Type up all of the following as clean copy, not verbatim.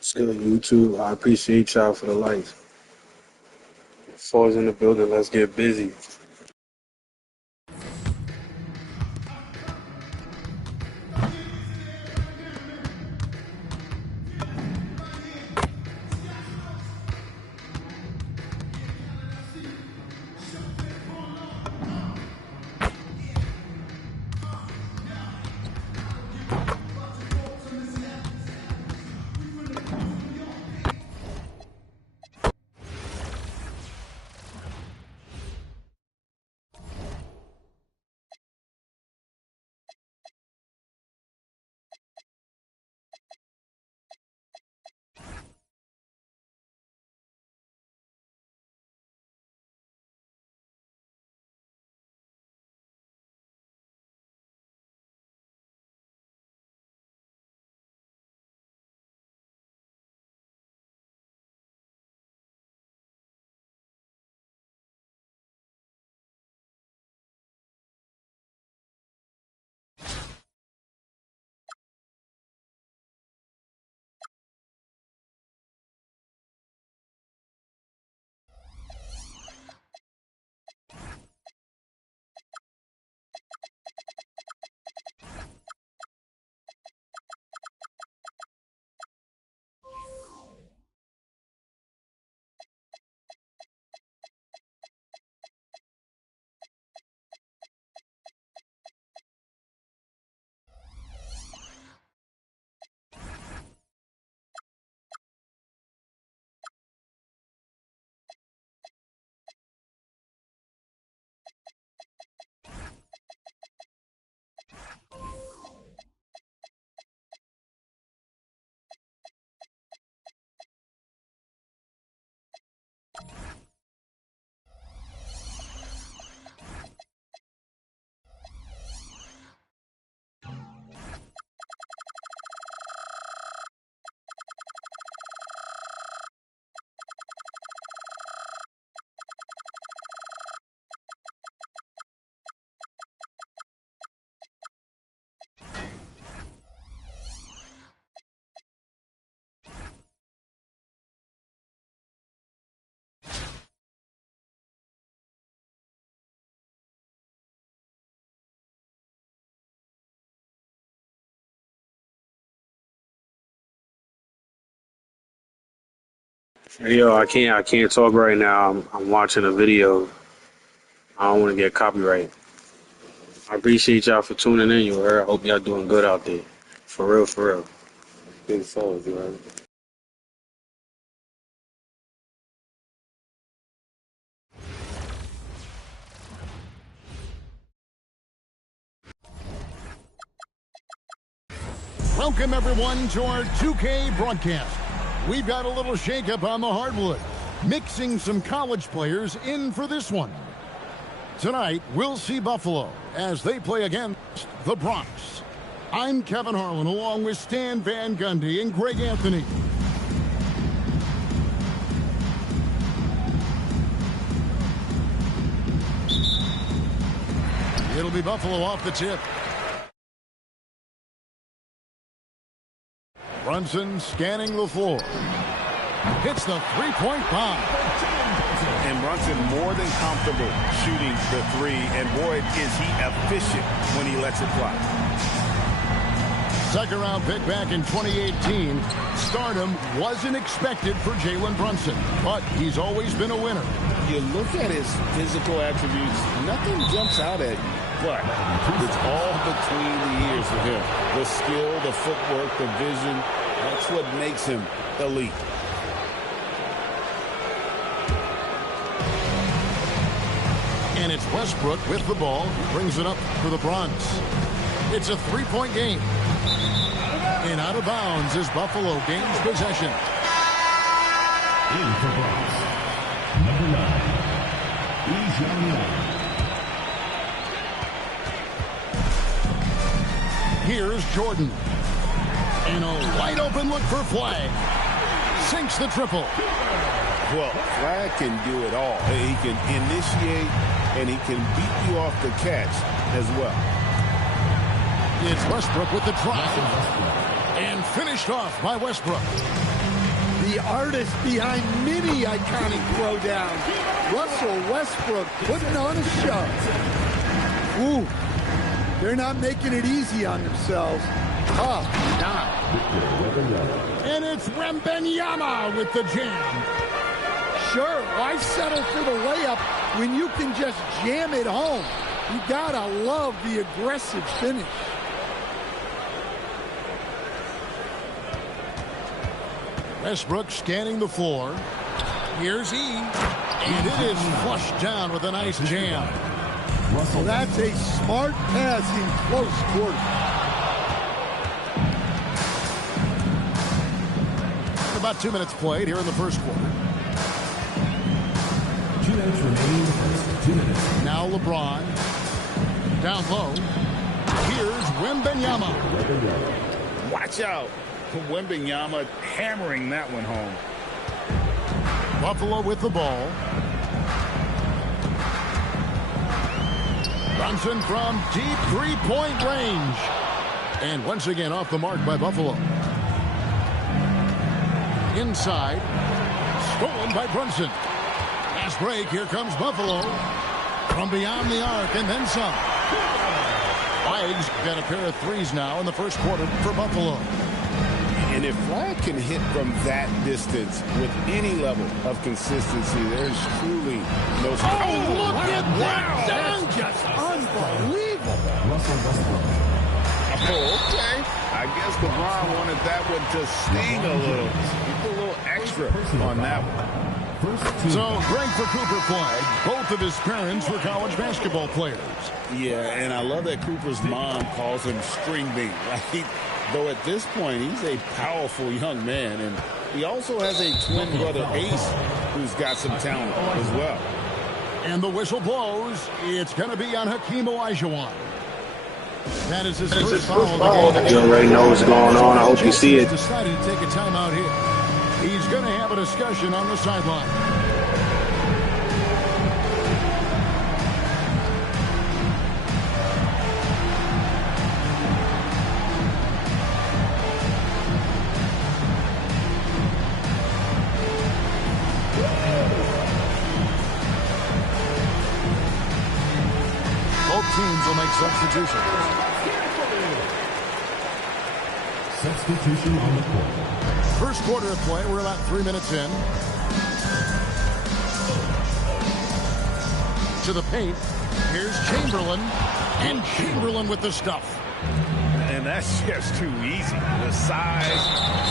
It's good, YouTube. I appreciate y'all for the likes. Falls in the building. Let's get busy. Hey, yo, I can't talk right now. I'm watching a video. I don't want to get copyright. I appreciate y'all for tuning in. You heard? I hope y'all doing good out there. For real, for real. Big souls, you heard? Welcome, everyone, to our 2K broadcast. We've got a little shakeup on the hardwood, mixing some college players in for this one. Tonight, we'll see Buffalo as they play against the Bronx. I'm Kevin Harlan, along with Stan Van Gundy and Greg Anthony. It'll be Buffalo off the tip. Brunson scanning the floor. Hits the three-point bomb. And Brunson more than comfortable shooting the three. And boy, is he efficient when he lets it fly. Second-round pick back in 2018. Stardom wasn't expected for Jalen Brunson, but he's always been a winner. You look at his physical attributes, nothing jumps out at you. But it's all between the ears for him. The skill, the footwork, the vision, that's what makes him elite. And it's Westbrook with the ball. Brings it up for the Bronx. It's a three-point game. And out of bounds as Buffalo gains possession. In for Bronx, number 9, Easy. Here's Jordan. And a wide open look for Flag. Sinks the triple. Well, Flag can do it all. He can initiate and he can beat you off the catch as well. It's Westbrook with the drive. And finished off by Westbrook. the artist behind many iconic throwdowns. Russell Westbrook putting on a show. Ooh, they're not making it easy on themselves. Tough not. And it's Wembanyama with the jam. Sure, why settle for the layup when you can just jam it home? You gotta love the aggressive finish. Westbrook scanning the floor. Here's E. And it is flushed down with a nice jam. Well, that's a smart pass in close quarter. About 2 minutes played here in the first quarter. 2 minutes remaining. 2 minutes. Now LeBron. Down low. Here's Wembanyama. Watch out. Wembanyama hammering that one home. Buffalo with the ball. Brunson from deep three-point range. And once again off the mark by Buffalo. Inside. Stolen by Brunson. Fast break. Here comes Buffalo. From beyond the arc and then some. Flags got a pair of threes now in the first quarter for Buffalo. And if Flag can hit from that distance with any level of consistency, there's truly no... Oh, look at that! That's just unbelievable. Oh, okay. I guess LeBron wanted that one to sting a little. He put a little extra on that one. So, great for Cooper Flag. Both of his parents were college basketball players. Yeah, and I love that Cooper's mom calls him String Bean. Right? Though at this point, he's a powerful young man. And he also has a twin brother, Ace, who's got some talent as well. And the whistle blows. It's going to be on Hakeem Olajuwon. That is his first foul of the game. You already know what's going on. I hope you see it. Decided to take a timeout here. He's going to have a discussion on the sideline. Both teams will make substitutions. Substitution on the court. First quarter of play, we're about 3 minutes in. To the paint, here's Chamberlain, and Chamberlain with the stuff. And that's just too easy. The size,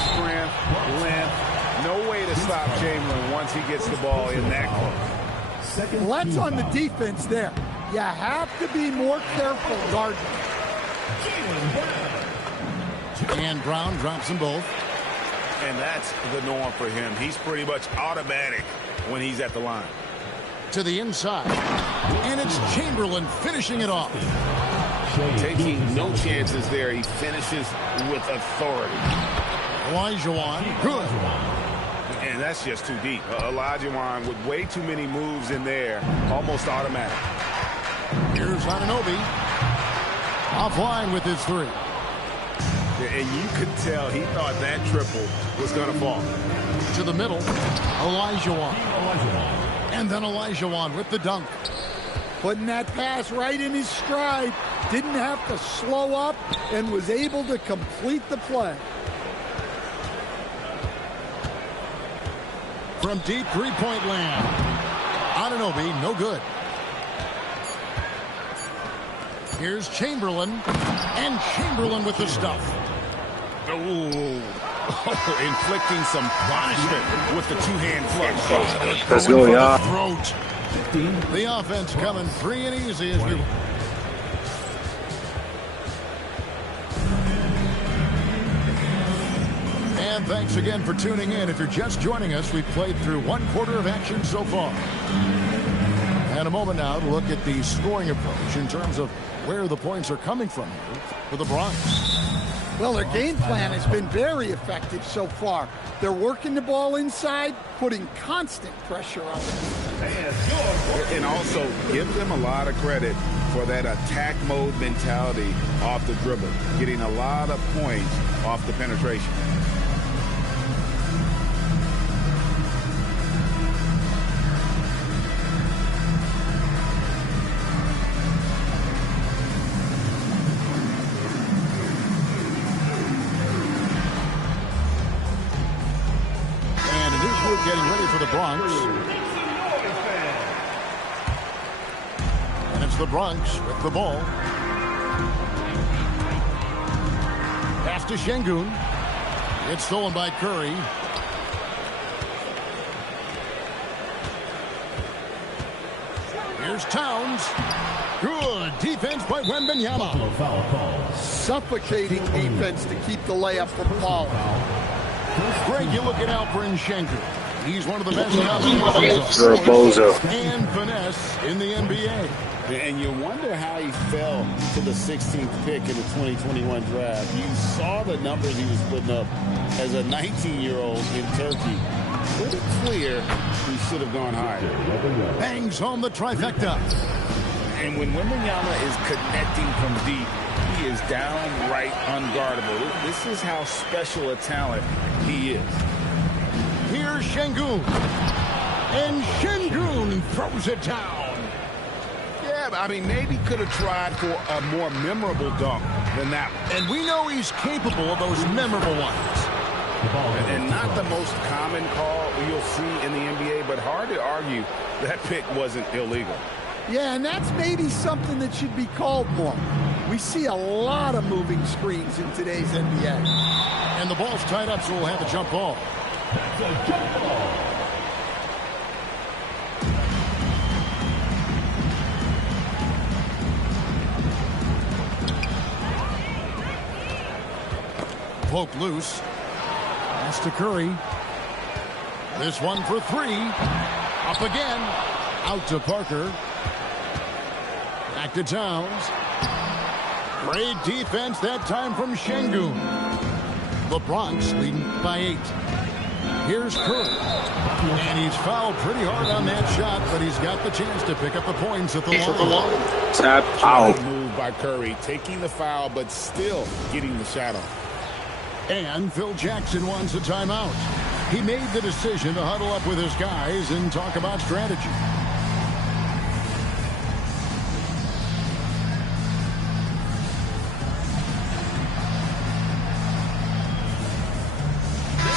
strength, length, no way to stop Chamberlain once he gets the ball in that close. Well, that's on the defense there. You have to be more careful guarding. And Brown drops them both. And that's the norm for him. He's pretty much automatic when he's at the line. To the inside. And it's Chamberlain finishing it off. Taking no chances there. He finishes with authority. Olajuwon, good. And that's just too deep. Olajuwon with way too many moves in there. Almost automatic. Here's Anunoby. Offline with his three. And you could tell he thought that triple was going to fall. To the middle, Olajuwon. And then Olajuwon with the dunk. Putting that pass right in his stride. Didn't have to slow up and was able to complete the play. From deep three-point land. Anunoby, no good. Here's Chamberlain. And Chamberlain with the stuff. Inflicting some punishment with the two-hand flush. Let's go, y'all. Throat. The offense coming free and easy as we... And thanks again for tuning in. If you're just joining us, we've played through 1 quarter of action so far. And a moment now to look at the scoring approach in terms of where the points are coming from here for the Bronx. Well, their game plan has been very effective so far. They're working the ball inside, putting constant pressure on them. And also give them a lot of credit for that attack mode mentality off the dribble, getting a lot of points off the penetration. group getting ready for the Bronx. And it's the Bronx with the ball. Pass to Şengün. It's stolen by Curry. Here's Towns. Good defense by Wembanyama. Suffocating defense to keep the layup from falling. Greg, you're looking out for Şengün. He's one of the best You're a bozo. and finesse in the NBA. And you wonder how he fell to the 16th pick in the 2021 draft. You saw the numbers he was putting up as a 19-year-old in Turkey. Pretty clear he should have gone higher. Bangs on the trifecta. And when Wembanyama is connecting from deep, he is downright unguardable. This is how special a talent he is. Here's Şengün. And Şengün throws it down. Yeah, I mean, maybe could have tried for a more memorable dunk than that one. And we know he's capable of those memorable ones. And not the most common call you'll see in the NBA, but hard to argue that pick wasn't illegal. Yeah, and that's maybe something that should be called more. We see a lot of moving screens in today's NBA. And the ball's tied up, so we'll have a jump ball. That's a jump ball. Poke loose. Pass to Curry. This one for three. Up again. Out to Parker. Back to Towns. Great defense that time from Şengün. The Bronx leading by 8. Here's Curry. And he's fouled pretty hard on that shot, but he's got the chance to pick up the points at the line. Tap out. Move by Curry, taking the foul, but still getting the shot off. And Phil Jackson wants a timeout. He made the decision to huddle up with his guys and talk about strategy.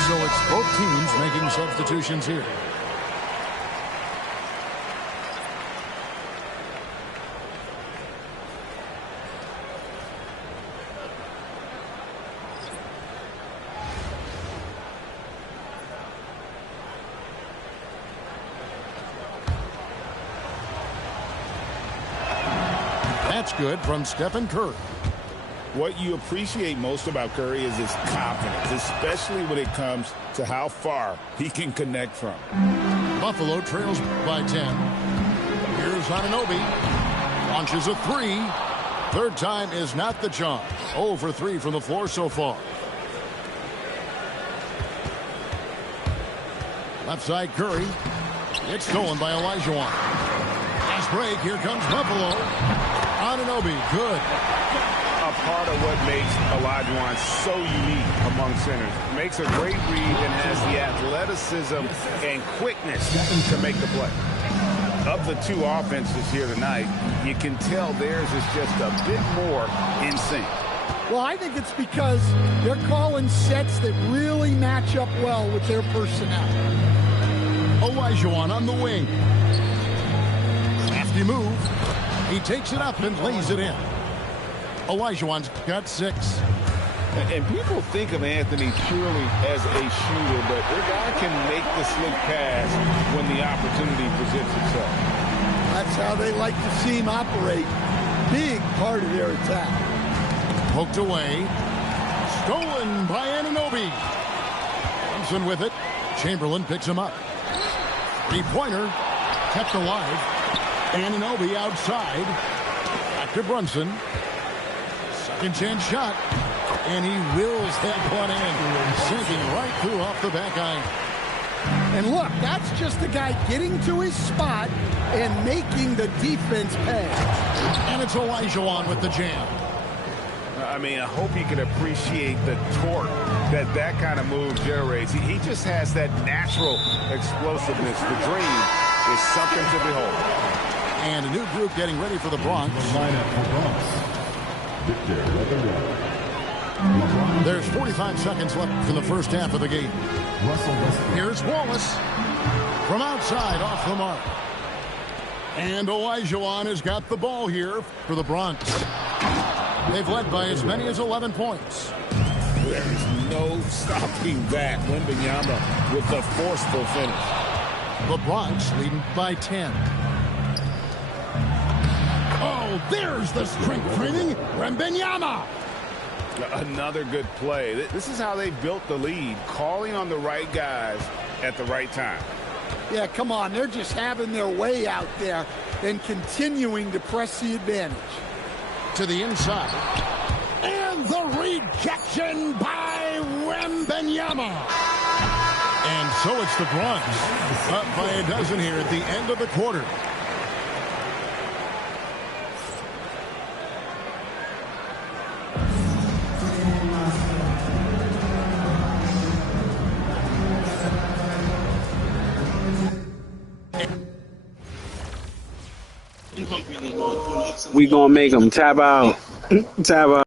So it's both teams making substitutions here. That's good from Stephen Curry. What you appreciate most about Curry is his confidence, especially when it comes to how far he can connect from. Buffalo trails by 10. Here's Anunoby. Launches a three. Third time is not the charm. 0 for 3 from the floor so far. Left side Curry. It's stolen by Olajuwon. Fast break. Here comes Buffalo. Anunoby. Good. A part of what makes Olajuwon so unique among centers. Makes a great read and has the athleticism and quickness to make the play. Of the two offenses here tonight, you can tell theirs is just a bit more in sync. Well, I think it's because they're calling sets that really match up well with their personnel. Olajuwon on the wing. Nasty move. He takes it up and lays it in. Olajuwon's got 6. And people think of Anthony purely as a shooter, but the guy can make the slick pass when the opportunity presents itself. That's how they like to see him operate. Big part of their attack. Poked away. Stolen by Anunoby. Thompson with it. Chamberlain picks him up. Three-pointer. Kept alive. Anunoby outside. Back to Brunson. Second chance shot. And he wills that one in. Sinking right through off the back iron. And look, that's just the guy getting to his spot and making the defense pay. And it's Olajuwon with the jam. I mean, I hope you can appreciate the torque that kind of move generates. He just has that natural explosiveness. The dream is something to behold. And a new group getting ready for the Bronx. The lineup for Bronx. Victor Wembanyama. There's 45 seconds left in the first half of the game. Here's Wallace from outside off the mark. And Olajuwon has got the ball here for the Bronx. They've led by as many as 11 points. There's no stopping that. Wembanyama with the forceful finish. The Bronx leading by 10. Oh, there's the strength training. Wembanyama. Another good play. This is how they built the lead, calling on the right guys at the right time. Yeah, come on. They're just having their way out there and continuing to press the advantage. To the inside. And the rejection by Wembanyama. And so it's the Bronx up by a dozen here at the end of the quarter. We gonna make them tap out. Tap out.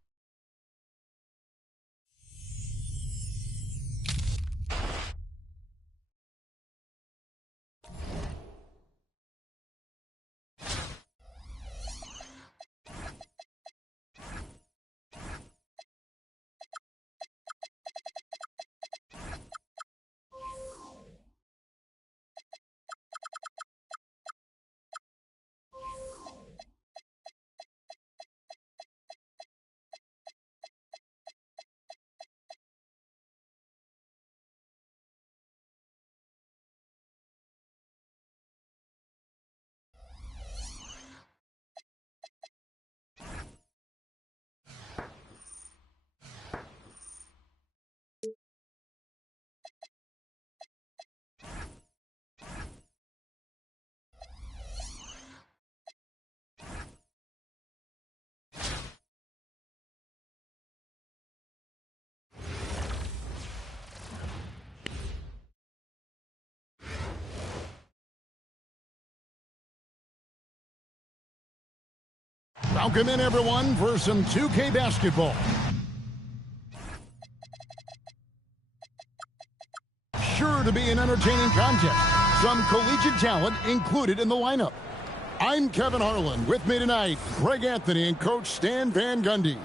Welcome in, everyone, for some 2K basketball. Sure to be an entertaining contest. Some collegiate talent included in the lineup. I'm Kevin Harlan. With me tonight, Greg Anthony and Coach Stan Van Gundy.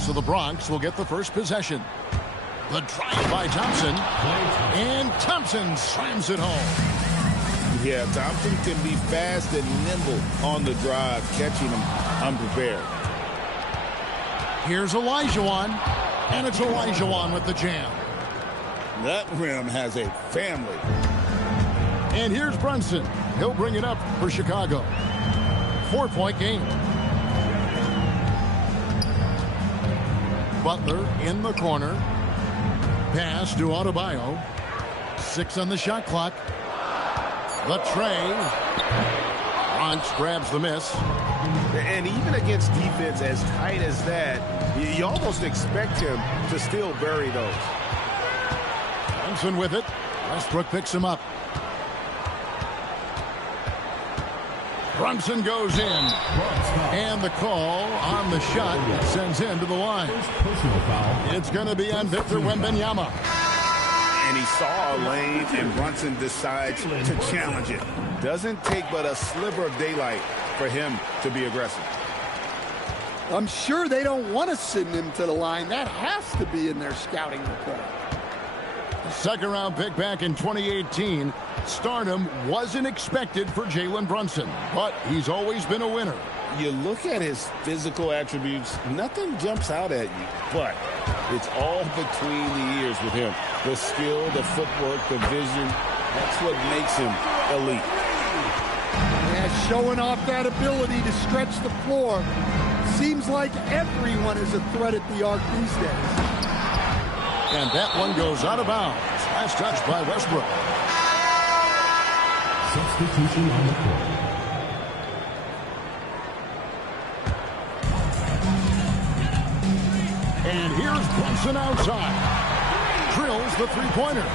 So the Bronx will get the first possession. The drive by Thompson. And Thompson slams it home. Yeah, Thompson can be fast and nimble on the drive, catching him unprepared. Here's Olajuwon. And it's Olajuwon with the jam. That rim has a family. And here's Brunson. He'll bring it up for Chicago. 4-point game. Butler in the corner. Pass to Adebayo. 6 on the shot clock. The tray. Bronx grabs the miss. And even against defense as tight as that, you almost expect him to still bury those. Thompson with it. Westbrook picks him up. Brunson goes in. And the call on the shot sends him to the line. It's going to be on Victor Wembanyama. And he saw a lane, and Brunson decides to challenge it. Doesn't take but a sliver of daylight for him to be aggressive. I'm sure they don't want to send him to the line. That has to be in their scouting report. Second-round pick back in 2018. Stardom wasn't expected for Jalen Brunson, but he's always been a winner. You look at his physical attributes, nothing jumps out at you, but it's all between the ears with him. The skill, the footwork, the vision, that's what makes him elite. Yeah, showing off that ability to stretch the floor. Seems like everyone is a threat at the arc these days. And that one goes out of bounds. Last touch by Westbrook. Substitution on the court. And here's Brunson outside. Drills the three-pointer.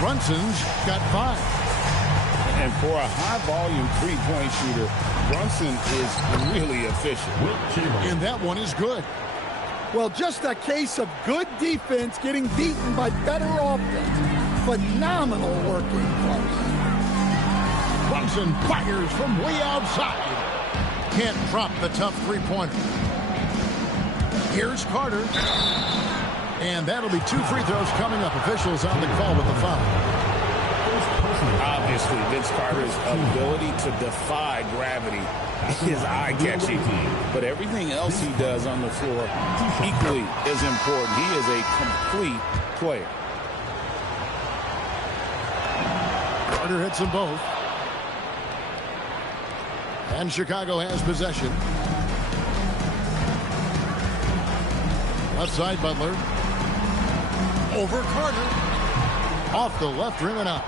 Brunson's got 5. And for a high-volume three-point shooter, Brunson is really efficient. And that one is good. Well, just a case of good defense getting beaten by better offense. Phenomenal working close. Brunson fires from way outside. Can't drop the tough three-pointer. Here's Carter. And that'll be 2 free throws coming up. Officials on the call with the foul. Obviously, Vince Carter's ability to defy gravity is eye-catching. But everything else he does on the floor equally is important. He is a complete player. Carter hits them both. And Chicago has possession. Left side, Butler. Over Carter. Off the left rim and out.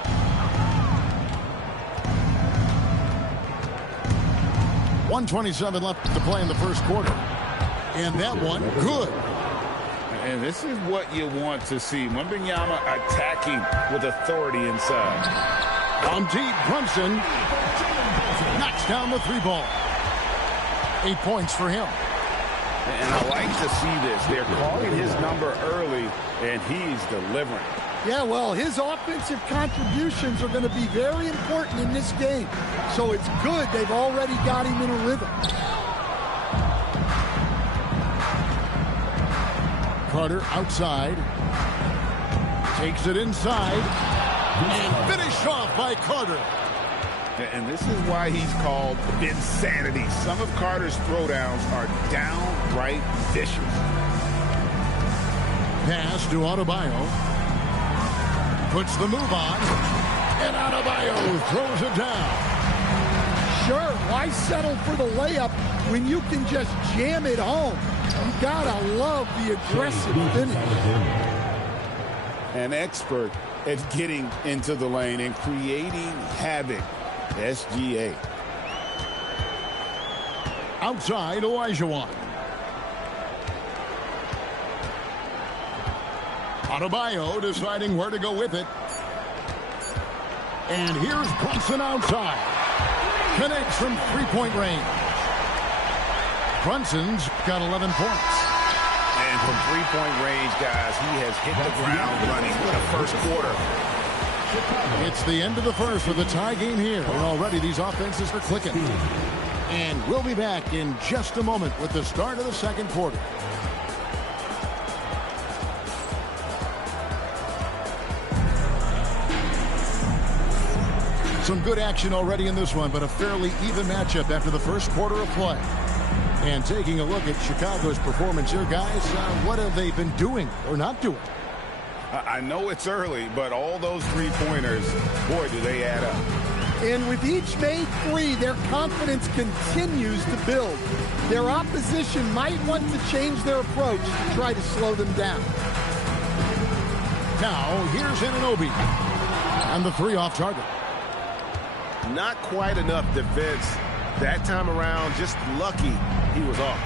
.127 left to play in the first quarter. And that one, good. And this is what you want to see. Wembanyama attacking with authority inside. On deep, Brunson knocks down the 3-ball. 8 points for him. And I like to see this. They're calling his number early, and he's delivering. Yeah, well, his offensive contributions are going to be very important in this game. So it's good they've already got him in a rhythm. Carter outside. Takes it inside. And finished off by Carter. And this is why he's called insanity. Some of Carter's throwdowns are downright vicious. Pass to Adebayo. Puts the move on. And Adebayo throws it down. Sure, why settle for the layup when you can just jam it home? You gotta love the aggressive finish. An expert at getting into the lane and creating havoc. SGA. Outside, Olajuwon. Adebayo deciding where to go with it. And here's Brunson outside. Connects from three-point range. Brunson's got 11 points. And from three-point range, guys, he has hit the ground running in the first quarter. It's the end of the first with a tie game here. And already these offenses are clicking. And we'll be back in just a moment with the start of the second quarter. Some good action already in this one, but a fairly even matchup after the first quarter of play. And taking a look at Chicago's performance here, guys, what have they been doing or not doing? I know it's early, but all those three-pointers, boy, do they add up. And with each made three, their confidence continues to build. Their opposition might want to change their approach to try to slow them down. Now, here's Anunoby. And the three off target. Not quite enough defense that time around. Just lucky he was off.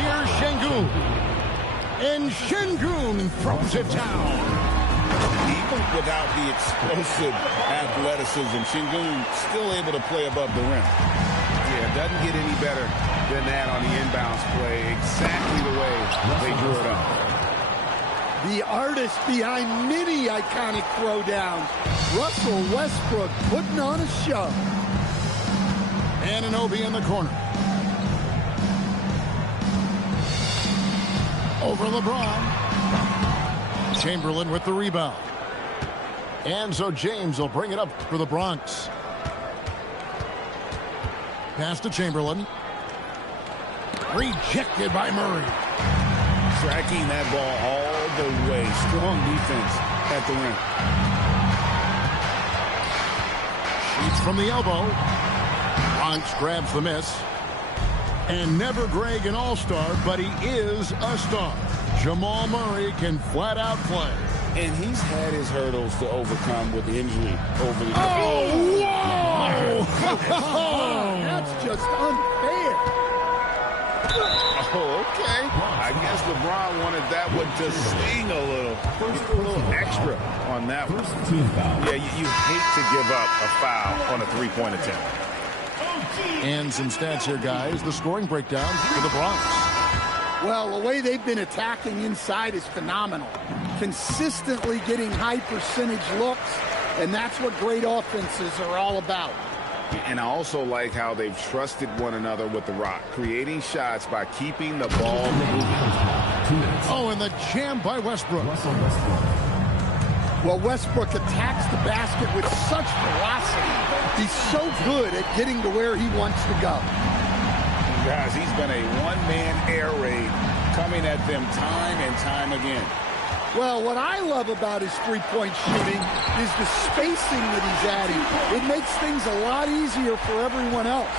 Here's Şengün. And Şengün throws it down. Even without the explosive athleticism, Şengün still able to play above the rim. Yeah, doesn't get any better than that on the inbounds play. Exactly the way they drew it up. The artist behind many iconic throwdowns, Russell Westbrook putting on a show. Anunoby in the corner. Over LeBron. Chamberlain with the rebound. And so James will bring it up for the Bronx. Pass to Chamberlain. Rejected by Murray. Tracking that ball all the way. Strong defense at the rim. Shoots from the elbow. Bronx grabs the miss. And never Greg an all-star, but he is a star. Jamal Murray can flat out play. And he's had his hurdles to overcome with injury over the Whoa! That's just unfair. okay. I guess LeBron wanted that one to sting a little extra on that one. Yeah, you hate to give up a foul on a three-point attempt. And some stats here, guys. The scoring breakdown for the Bronx. Well, the way they've been attacking inside is phenomenal. Consistently getting high percentage looks, and that's what great offenses are all about. And I also like how they've trusted one another with the rock, creating shots by keeping the ball moving. Oh, and the jam by Westbrook. Well, Westbrook attacks the basket with such velocity. He's so good at getting to where he wants to go. Guys, he's been a one-man air raid coming at them time and time again. Well, what I love about his three-point shooting is the spacing that he's adding. It makes things a lot easier for everyone else.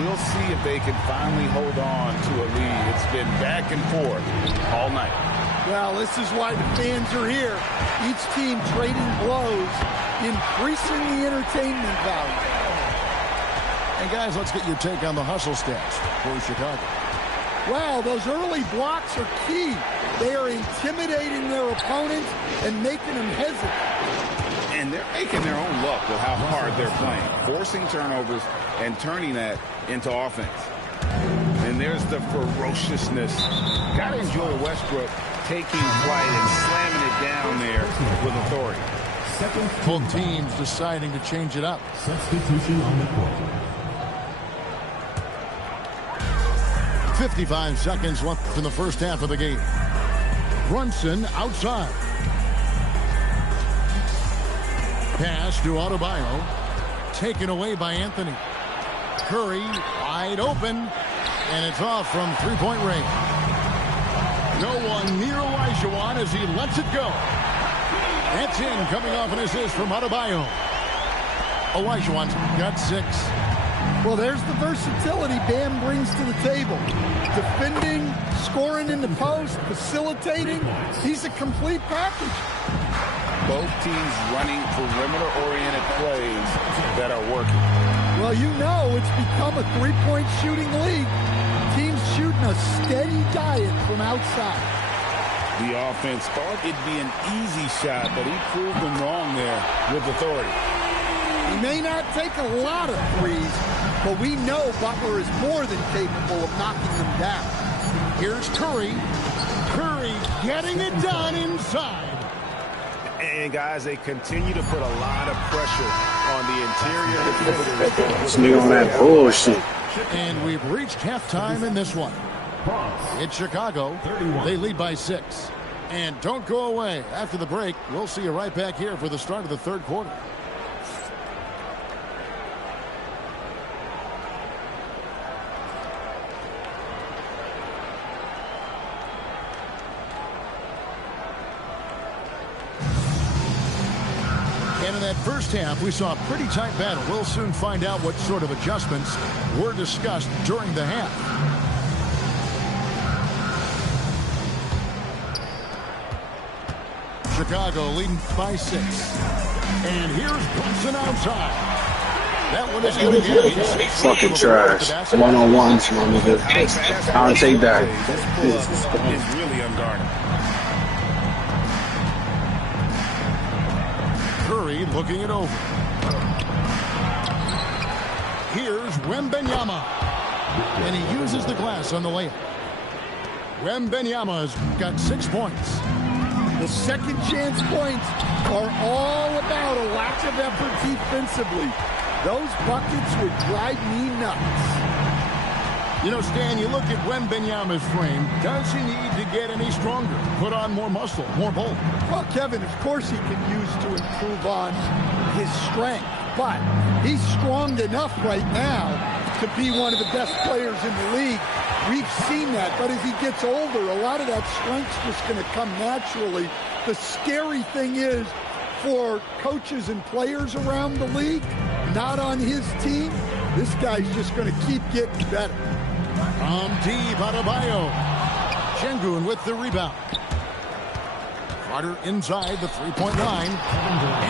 We'll see if they can finally hold on to a lead. It's been back and forth all night. Well, this is why the fans are here. Each team trading blows, increasing the entertainment value. And guys, let's get your take on the hustle stats for Chicago. Wow, those early blocks are key. They are intimidating their opponents and making them hesitate. And they're making their own luck with how hard they're playing, forcing turnovers and turning that into offense. And there's the ferociousness. Gotta enjoy Westbrook taking flight and slamming it down there with authority. Both teams deciding to change it up. Substitution on the court. 55 seconds left in the first half of the game. Brunson outside. Pass to Adebayo. Taken away by Anthony. Curry wide open. And it's off from three-point range. No one near Olajuwon as he lets it go. That's in, coming off an assist from Adebayo. Olajuwon's got 6. Well, there's the versatility Bam brings to the table. Defending, scoring in the post, facilitating. He's a complete package. Both teams running perimeter-oriented plays that are working. Well, you know it's become a three-point shooting league. Teams shooting a steady diet from outside. The offense thought it'd be an easy shot, but he proved them wrong there with authority. He may not take a lot of threes, but we know Butler is more than capable of knocking them down. Here's Curry. Curry getting it done inside. And, guys, they continue to put a lot of pressure on the interior defenders. This nigga on that bullshit. And we've reached halftime in this one. It's Chicago. They lead by 6. And don't go away. After the break, we'll see you right back here for the start of the third quarter. And in that first half, we saw a pretty tight battle. We'll soon find out what sort of adjustments were discussed during the half. Chicago leading by 6. And here's Brunson outside. That one is going to get fucking trash. One-on-ones, my nigga. I'll take that. It's really unguarded. Curry looking it over. Here's Wembanyama. And he uses the glass on the layup. Wembanyama's got 6 points. The second chance points are all about a lack of effort defensively. Those buckets would drive me nuts. You know, Stan, you look at Wembanyama's frame. Does he need to get any stronger? Put on more muscle, more bulk? Well, Kevin, of course he can use to improve on his strength. But he's strong enough right now to be one of the best players in the league. We've seen that, but as he gets older, a lot of that strength's just going to come naturally. The scary thing is, for coaches and players around the league, not on his team, this guy's just going to keep getting better. From deep, Adebayo. Şengün with the rebound. Carter inside the three-point line.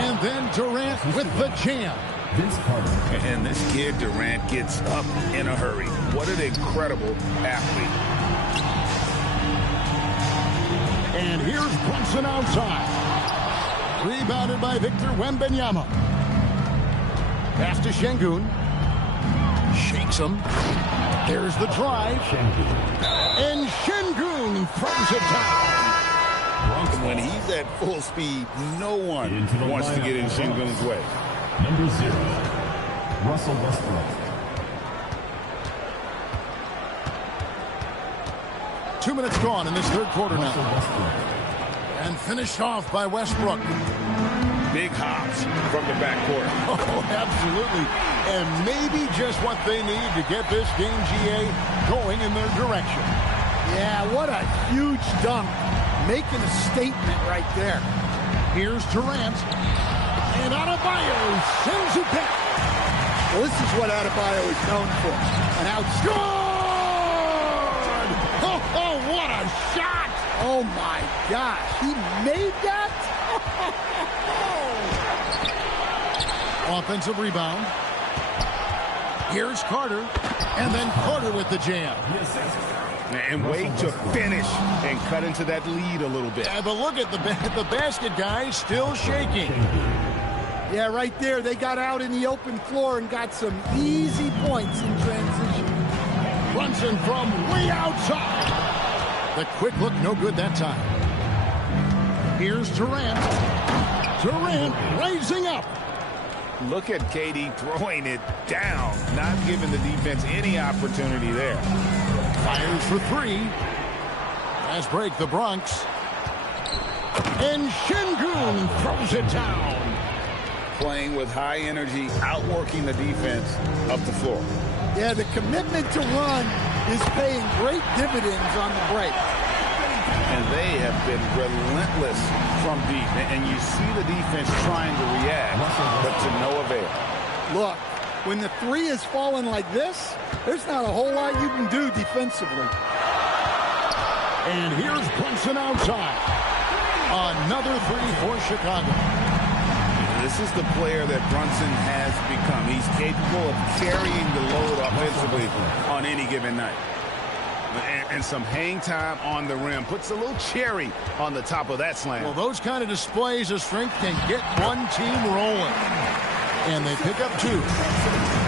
And then Durant with the jam. Vince Carter. And this kid, Durant, gets up in a hurry. What an incredible athlete. And here's Brunson outside. Rebounded by Victor Wembanyama. Pass to Şengün. Shakes him. There's the drive. And Şengün throws it down. When he's at full speed, no one wants to get in Şengün's way. Number 0, Russell Westbrook. 2 minutes gone in this third quarter now. And finished off by Westbrook. Big hops from the backcourt. Oh, absolutely. And maybe just what they need to get this game, GA, going in their direction. Yeah, what a huge dunk. Making a statement right there. Here's Durant. And Adebayo sends it back. Well, this is what Adebayo is known for. An Good! Oh, what a shot! Oh, my gosh. He made that? Offensive rebound. Here's Carter. And then Carter with the jam. And Wade to finish and cut into that lead a little bit. Yeah, but look at the basket, guys, still shaking. Yeah, right there. They got out in the open floor and got some easy points in transition. Brunson from way outside. The quick look, no good that time. Here's Durant. Durant raising up. Look at KD throwing it down, not giving the defense any opportunity there. Fires for three. Fast break, the Bronx. And Şengün throws it down. Playing with high energy, outworking the defense up the floor. Yeah, the commitment to run is paying great dividends on the break. And they have been relentless from deep. And you see the defense trying to react, but to no avail. Look, when the three is falling like this, there's not a whole lot you can do defensively. And here's Brunson outside. Another three for Chicago. This is the player that Brunson has become. He's capable of carrying the load offensively on any given night. And some hang time on the rim. Puts a little cherry on the top of that slam. Well, those kind of displays of strength can get one team rolling. And they pick up two.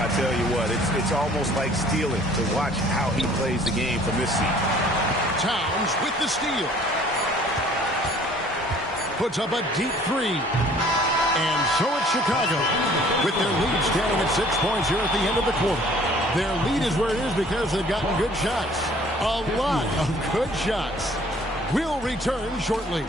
I tell you what, it's almost like stealing to watch how he plays the game from this seat. Towns with the steal. Puts up a deep three. And so it's Chicago with their lead standing at 6 points here at the end of the quarter. Their lead is where it is because they've gotten good shots. A lot of good shots. We'll return shortly.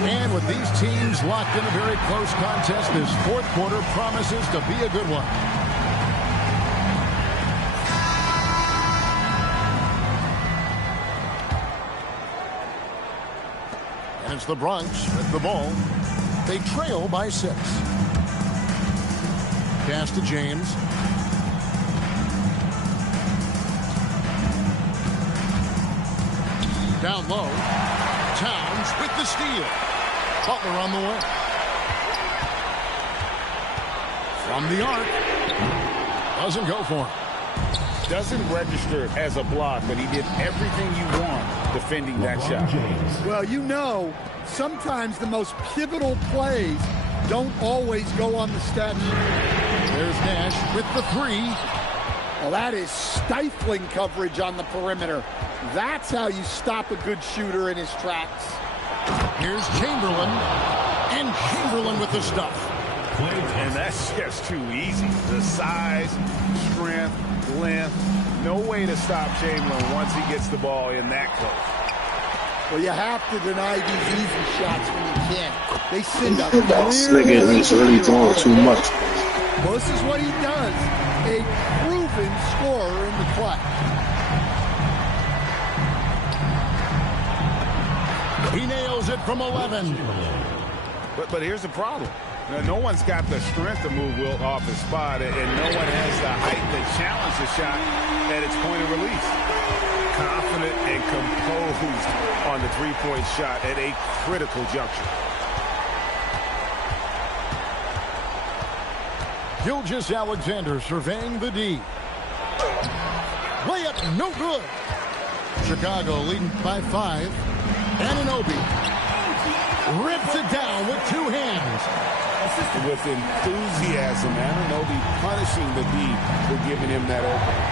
And with these teams locked in a very close contest, this fourth quarter promises to be a good one. And it's the Bronx with the ball. They trail by 6. Pass to James. Down low. Towns with the steal. Butler on the way. From the arc. Doesn't go for him. Doesn't register as a block, but he did everything you want defending that shot. Well, you know, sometimes the most pivotal plays don't always go on the stat sheet. There's Nash with the three. Well, that is stifling coverage on the perimeter. That's how you stop a good shooter in his tracks. Here's Chamberlain. And Chamberlain with the stuff. And that's just too easy. The size, strength, length. No way to stop Chamberlain once he gets the ball in that close. Well, you have to deny these easy shots when you can. They send up. This nigga is really throwing too much. Well, this is what he does. A proven scorer in the clutch. He nails it from 11. But here's the problem. No one's got the strength to move Wilt off his spot, and no one has the height to challenge the shot at its point of release. confident and composed on the three-point shot at a critical juncture. Gilgeous-Alexander surveying the D. Layup, no good. Chicago leading by 5. Anunoby rips it down with 2 hands. With enthusiasm, Anunoby punishing the D for giving him that opening.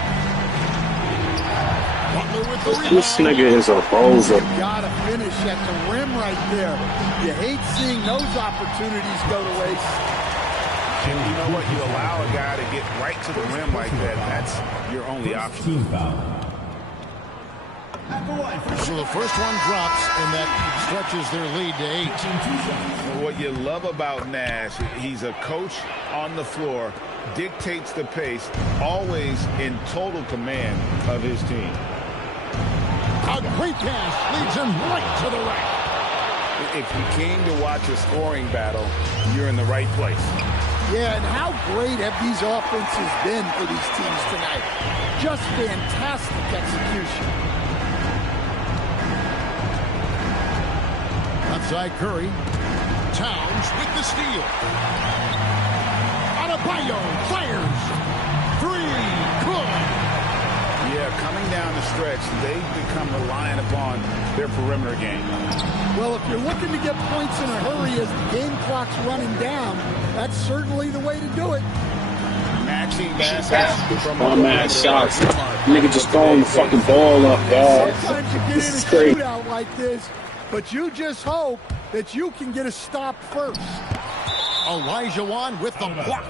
Butler with the rebound. This nigga is a bozo. You gotta finish at the rim right there. You hate seeing those opportunities go to waste. And you know what? You allow a guy to get right to the rim like that. That's your only option. Team foul. So the first one drops, and that stretches their lead to 8. What you love about Nash, he's a coach on the floor, dictates the pace, always in total command of his team. A great pass leads him right to the rack. If you came to watch a scoring battle, you're in the right place. Yeah, and how great have these offenses been for these teams tonight? Just fantastic execution. Outside Curry. Towns with the steal. Adebayo fires. 3. Good. Yeah, coming down the stretch, they've become reliant upon their perimeter game. Well, if you're looking to get points in a hurry as the game clock's running down, that's certainly the way to do it. Matching baskets from Dumbass shots. Nigga just throwing the fucking ball up, dog. Sometimes you get in a shootout like this, but you just hope that you can get a stop first. Elijah Wan with the block.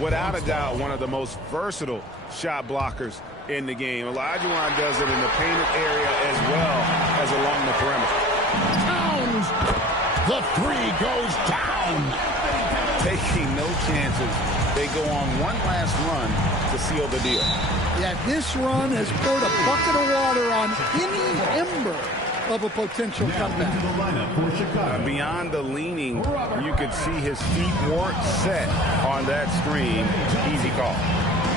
Without a doubt, one of the most versatile shot blockers in the game. Olajuwon does it in the painted area as well as along the perimeter. Towns. The 3 goes down. Taking no chances. They go on one last run to seal the deal. Yeah, this run has poured a bucket of water on any ember of a potential comeback. Into the lineup for Chicago. Beyond the leaning, you could see his feet weren't set on that screen. Easy call.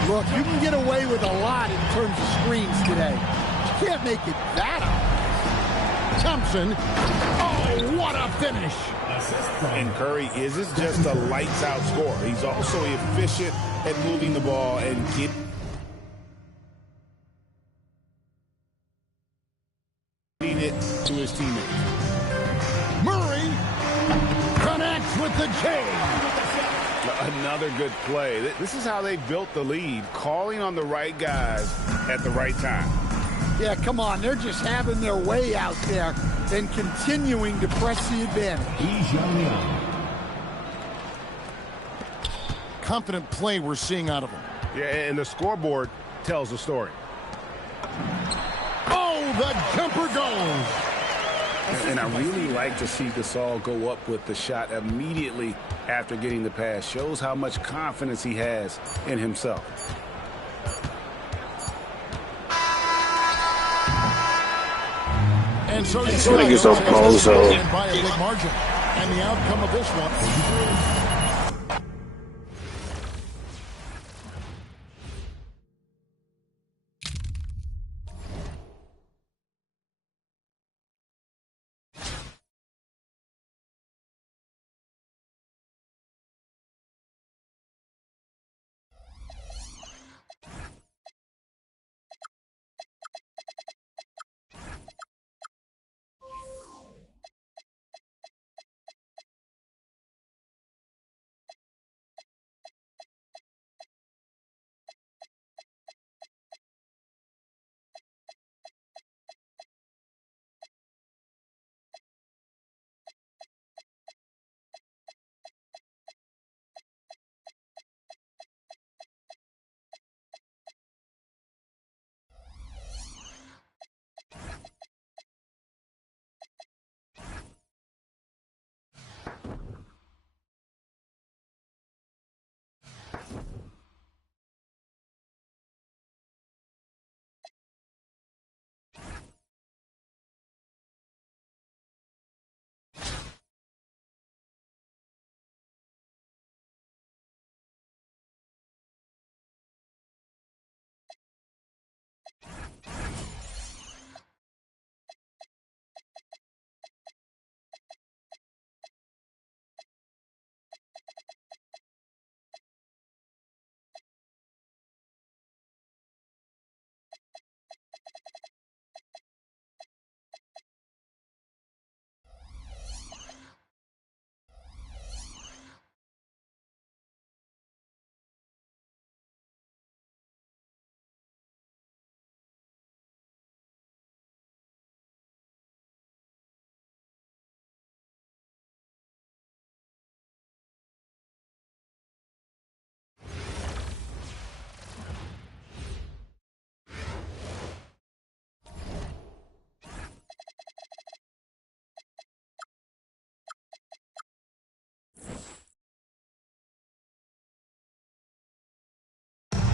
Look, you can get away with a lot in terms of screens today. You can't make it that obvious. Thompson. Oh, what a finish. And Curry isn't just a lights-out scorer. He's also efficient at moving the ball and getting it to his teammates. Murray connects with the J. Another good play. This is how they built the lead, calling on the right guys at the right time. Yeah, come on. They're just having their way out there and continuing to press the advantage. Confident play we're seeing out of him. Yeah, and the scoreboard tells the story. Oh, the jumper goes. And I really like to see Gasol go up with the shot immediately after getting the pass. Shows how much confidence he has in himself. And so This nigga's a bozo. by a big margin. And the outcome of this one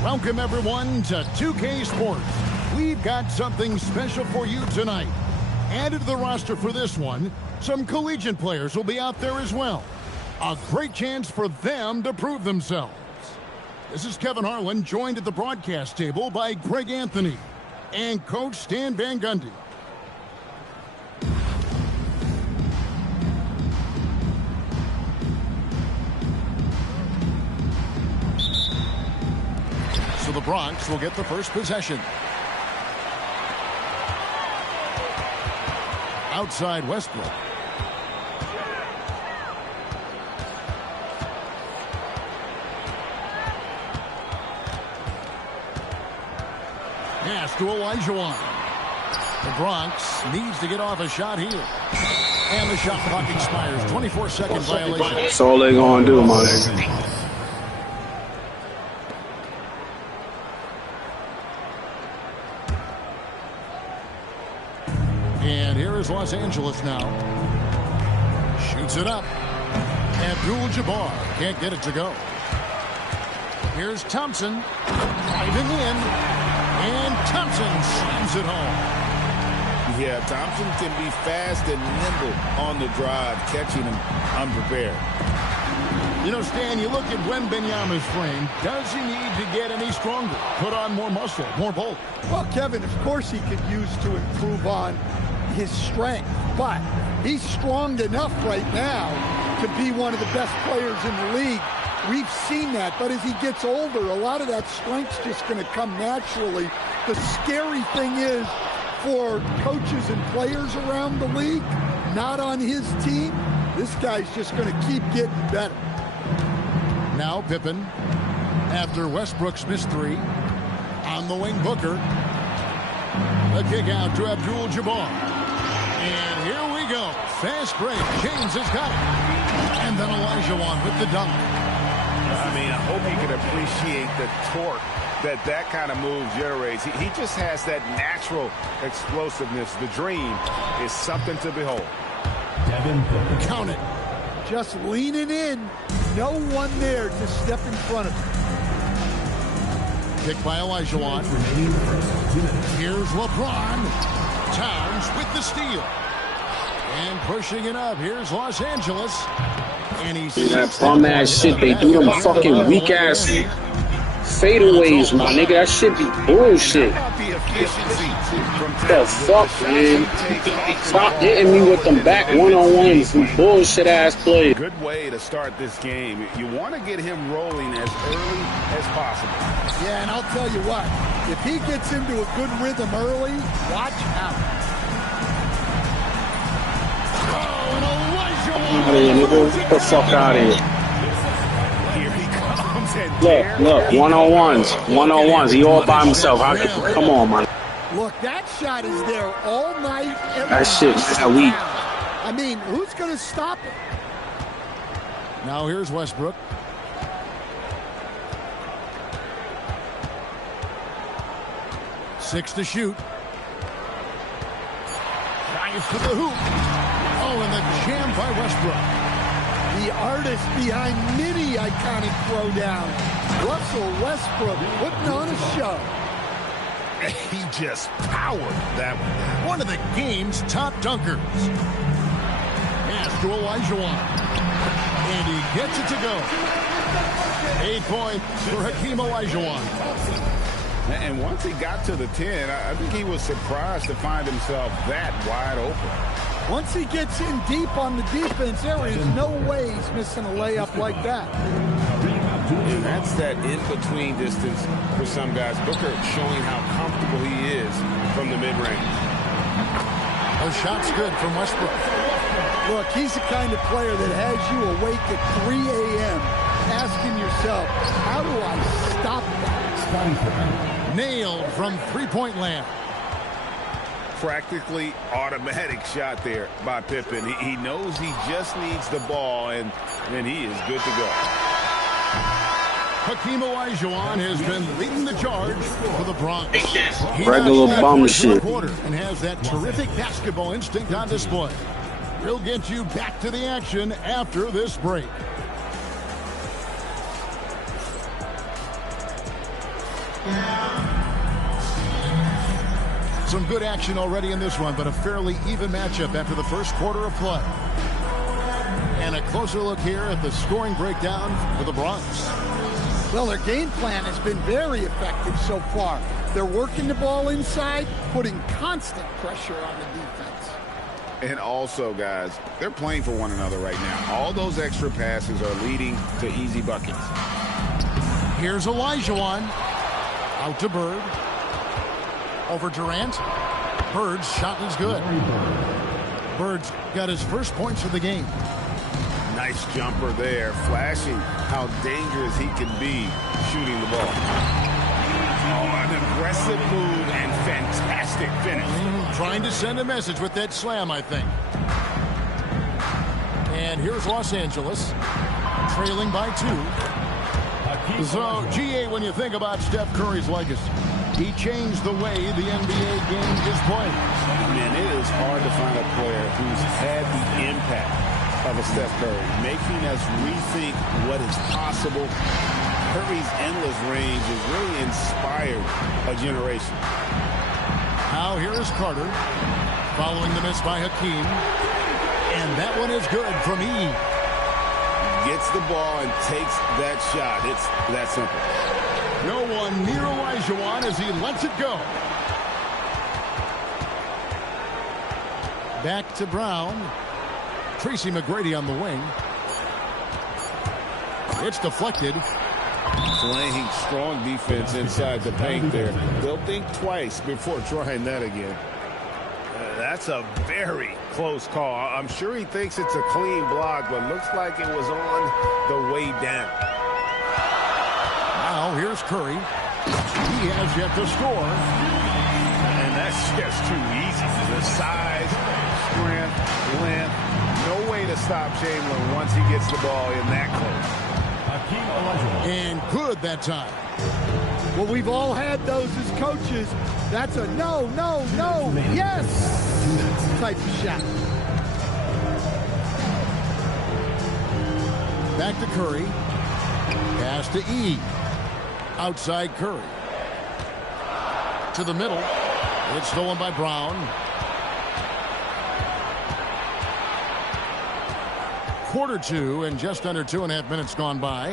Welcome, everyone, to 2K Sports. We've got something special for you tonight. Added to the roster for this one, some collegiate players will be out there as well. A great chance for them to prove themselves. This is Kevin Harlan, joined at the broadcast table by Greg Anthony and Coach Stan Van Gundy. So the Bronx will get the first possession. Outside Westbrook. Pass to Olajuwon. The Bronx needs to get off a shot here. And the shot clock expires. 24-second violation. That's all they're going to do, man. And here is Los Angeles now. Shoots it up. Abdul-Jabbar can't get it to go. Here's Thompson. Driving in. And Thompson slams it home. Yeah, Thompson can be fast and nimble on the drive, catching him unprepared. You know, Stan, you look at Wembanyama's frame. Does he need to get any stronger? Put on more muscle, more bulk? Well, Kevin, of course he could use to improve on his strength, but he's strong enough right now to be one of the best players in the league. We've seen that, but as he gets older, a lot of that strength's just going to come naturally. The scary thing is for coaches and players around the league, not on his team, this guy's just going to keep getting better. Now Pippen, after Westbrook's missed three, on the wing Booker. The kick out to Abdul-Jabbar. And here we go. Fast break. James has got it. And then Olajuwon with the dunk. I mean, I hope you can appreciate the torque that kind of move generates. He just has that natural explosiveness. The dream is something to behold. Count it. Just leaning in. No one there to step in front of him. Kick by Olajuwon. Here's LeBron. Towns with the steal. And pushing it up. Here's Los Angeles. And he's that bum ass shit they do, them fucking weak ass fadeaways, my nigga. That shit be bullshit. The fuck, man? Stop hitting me with them back one-on-ones and bullshit ass plays. Good way to start this game. You want to get him rolling as early as possible. Yeah, and I'll tell you what, if he gets into a good rhythm early, watch out. Oh, and Nigga, get the fuck out of here. Here he comes. And look, one-on-ones. He all by himself. Come on, man. Look, that shot is there all night. That shit is weak. I mean, who's going to stop it? Now here's Westbrook. Six to shoot. Drives to the hoop. Oh, and the jam by Westbrook. The artist behind many iconic throwdowns. Russell Westbrook putting on a show. He just powered that one. One of the game's top dunkers. Pass to Olajuwon. And he gets it to go. 8 points for Hakeem Olajuwon. And once he got to the 10, I think he was surprised to find himself that wide open. Once he gets in deep on the defense, there is no way he's missing a layup like that. And that's that in-between distance for some guys. Booker showing how comfortable he is from the mid-range. Those shots good from Westbrook. Look, he's the kind of player that has you awake at 3 a.m. asking yourself, how do I stop that? Nailed from three-point land. Practically automatic shot there by Pippen. He knows he just needs the ball, and he is good to go. Hakeem Olajuwon has been leading the charge for the Bronx. Regular bum shit. And has that terrific basketball instinct on display. We'll get you back to the action after this break. Some good action already in this one, but a fairly even matchup after the first quarter of play. And a closer look here at the scoring breakdown for the Bronx. Well, their game plan has been very effective so far. They're working the ball inside, putting constant pressure on the defense. And also, guys, they're playing for one another right now. All those extra passes are leading to easy buckets. Here's Olajuwon. Out to Bird. Over Durant. Bird's shot is good. Bird's got his first points of the game. Nice jumper there, flashing how dangerous he can be shooting the ball. Oh, an aggressive move and fantastic finish. Trying to send a message with that slam, I think. And here's Los Angeles, trailing by 2. So, GA, when you think about Steph Curry's legacy, he changed the way the NBA game is played. Man, it is hard to find a player who's had the impact of a Steph Curry, making us rethink what is possible. Curry's endless range has really inspired a generation. Now here is Carter, following the miss by Hakeem. And that one is good from E. Gets the ball and takes that shot. It's that simple. No one near Olajuwon as he lets it go. Back to Brown. Tracy McGrady on the wing. It's deflected. Playing strong defense inside the paint there. They'll think twice before trying that again. That's a very close call. I'm sure he thinks it's a clean block, but looks like it was on the way down. Now here's Curry. He has yet to score. And that's just too easy. The size, strength, length. No way to stop Chamberlain once he gets the ball in that close. And good that time. Well, we've all had those as coaches. That's a no, no, no, yes type of shot. Back to Curry. Pass to E. Outside Curry. To the middle. It's stolen by Brown. Quarter 2 and just under 2.5 minutes gone by.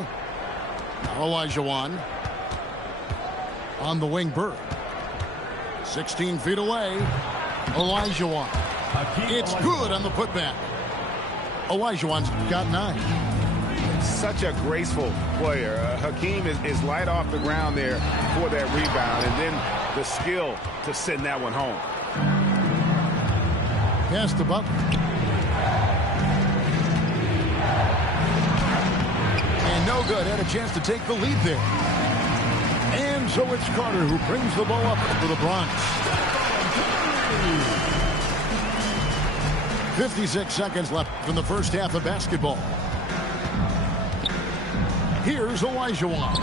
Now Olajuwon on the wing. Bird 16 feet away. Olajuwon. It's good on the putback. Olajuwon's got 9. Such a graceful player. Hakeem is light off the ground there for that rebound, and then the skill to send that one home. Pass to Butler. And no good. Had a chance to take the lead there. And so it's Carter who brings the ball up for the Bronx. 56 seconds left from the first half of basketball. Here's Olajuwon.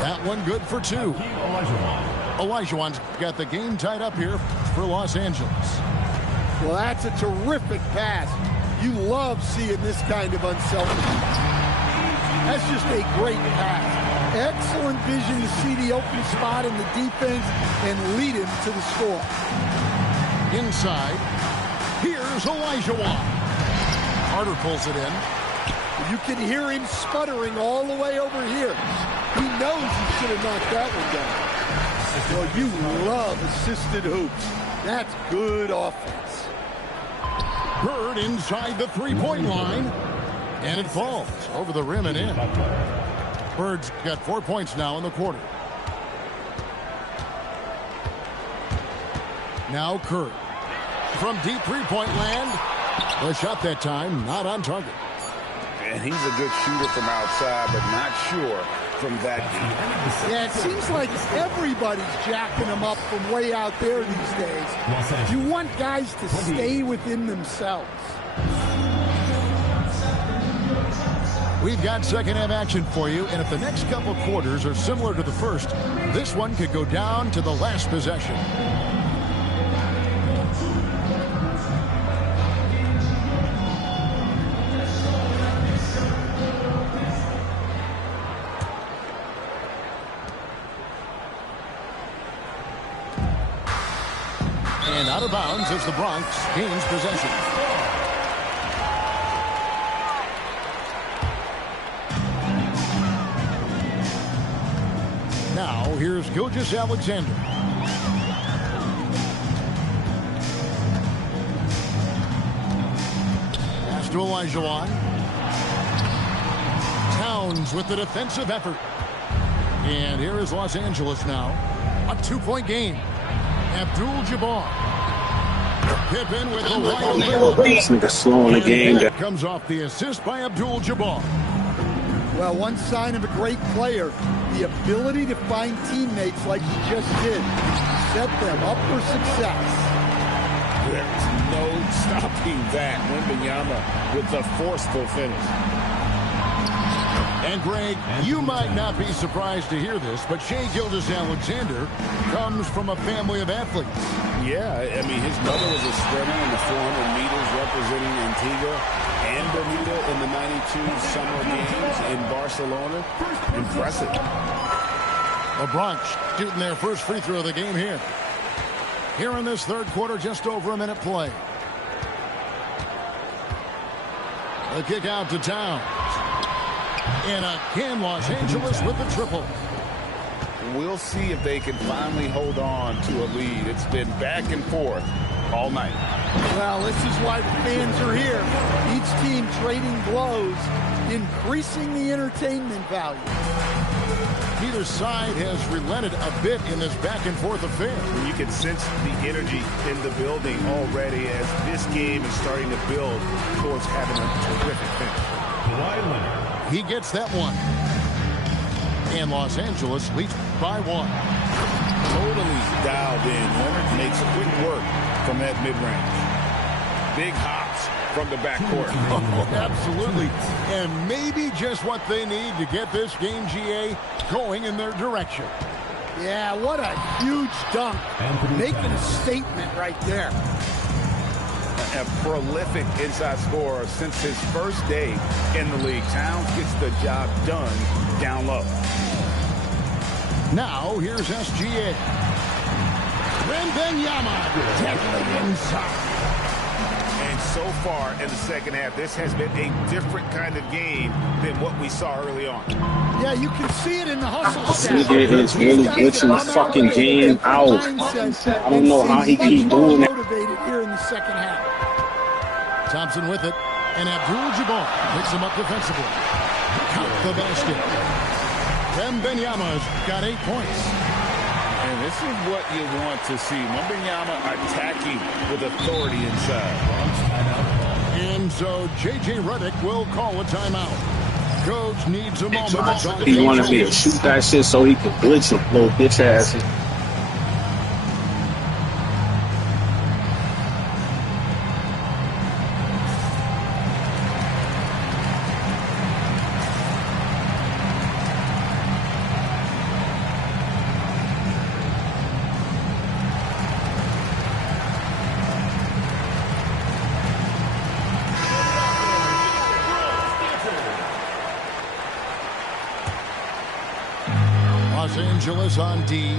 That one good for 2. Olajuwon's got the game tied up here for Los Angeles. Well, that's a terrific pass. You love seeing this kind of unselfishness. That's just a great pass. Excellent vision to see the open spot in the defense and lead him to the score. Inside, here's Olajuwon. Carter pulls it in. You can hear him sputtering all the way over here. He knows he should have knocked that one down. Well, you love assisted hoops. That's good offense. Bird inside the three-point line. And it falls over the rim and in. Bird's got 4 points now in the quarter. Now Curry. From deep three-point land. The shot that time not on target. And he's a good shooter from outside, but not sure from that deep. Yeah, it seems like everybody's jacking them up from way out there these days. You want guys to stay within themselves. We've got second half action for you, and if the next couple quarters are similar to the first, this one could go down to the last possession. And out of bounds as the Bronx gains possession. Now, here's Gilgeous-Alexander. Pass to Olajuwon. Towns with the defensive effort. And here is Los Angeles now. A 2-point game. Abdul-Jabbar. Pippen with the wide. This nigga slowing the game down. Comes off the assist by Abdul-Jabbar. Well, one sign of a great player, the ability to find teammates like he just did. Set them up for success. There's no stopping that. Wembanyama with the forceful finish. And Greg, you might not be surprised to hear this, but Shai Gilgeous-Alexander comes from a family of athletes. Yeah, I mean, his mother was a sprinter in the 400 meters representing Antigua and Bermuda in the 92 Summer Games in Barcelona. Impressive. The Bronx shooting their first free throw of the game here. Here in this third quarter, just over a minute play. The kick out to Towns. And again, Los Angeles with the triple. We'll see if they can finally hold on to a lead. It's been back and forth all night. Well, this is why the fans are here. Each team trading blows, increasing the entertainment value. Neither side has relented a bit in this back and forth affair. You can sense the energy in the building already as this game is starting to build towards having a terrific finish. He gets that one. And Los Angeles leads by 1. Totally dialed in. Leonard makes quick work from that mid-range. Big hops from the backcourt. Oh, absolutely. And maybe just what they need to get this game, GA, going in their direction. Yeah, what a huge dunk. Making a statement right there. A prolific inside scorer since his first day in the league. Towns gets the job done down low. Now, here's SGA. Wembanyama deadly inside. And so far in the second half, this has been a different kind of game than what we saw early on. Yeah, you can see it in the hustle This stat. nigga is really glitching the fucking game out. I don't know how he keep doing that. Motivated here in the second half. Thompson with it, and Abdul-Jabbar picks him up defensively. Count the basket. Wembanyama's got 8 points. And this is what you want to see. Wembanyama attacking with authority inside. And so J.J. Redick will call a timeout. Coach needs a moment. He wanted me to shoot that shit so he could glitch him, little bitch ass. Los Angeles on D.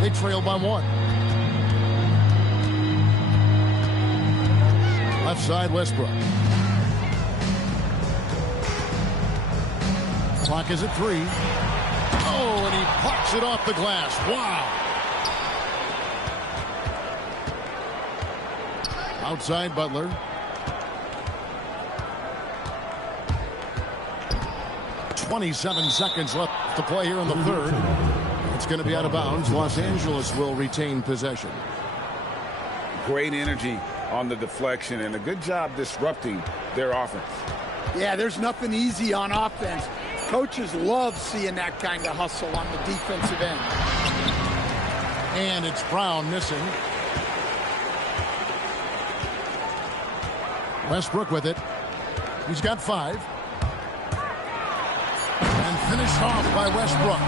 They trail by 1. Left side, Westbrook. Clock is at 3. Oh, and he pops it off the glass. Wow. Outside, Butler. .27 seconds left to play here in the third. It's going to be out of bounds. Los Angeles will retain possession. Great energy on the deflection and a good job disrupting their offense. Yeah, there's nothing easy on offense. Coaches love seeing that kind of hustle on the defensive end. And it's Brown missing. Westbrook with it. He's got 5. And finished off by Westbrook.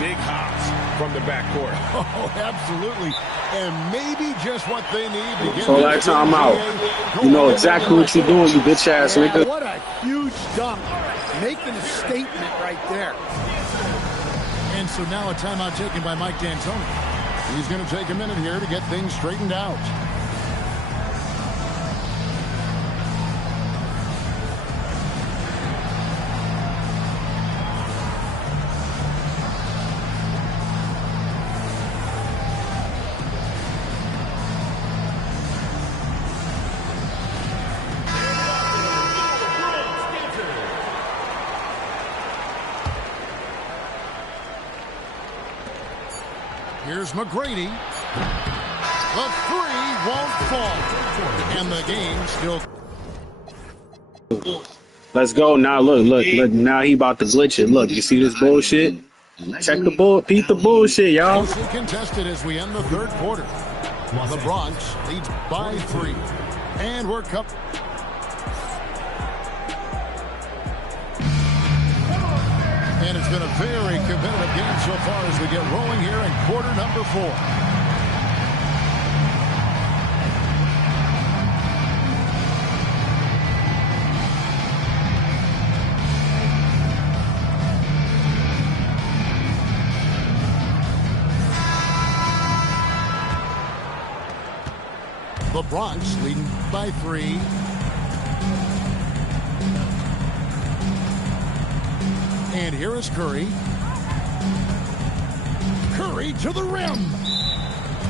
Big hops from the backcourt. Oh, absolutely. And maybe just what they need to get. So that time out. You know exactly what you're doing, you bitch ass nigga. What a huge dunk. Making a statement right there. And so now a timeout taken by Mike D'Antoni. He's going to take a minute here to get things straightened out. Here's McGrady. The three won't fall. And the game still. Let's go. Now look. Now he about to glitch it. Look, you see this bullshit? Check the bull. Peep the bullshit, y'all. Closely contested as we end the third quarter. The Bronx leads by 3. And we're cup. And it's been a very competitive game so far as we get rolling here in quarter number 4. The Bronx leading by 3. And here is Curry. Curry to the rim.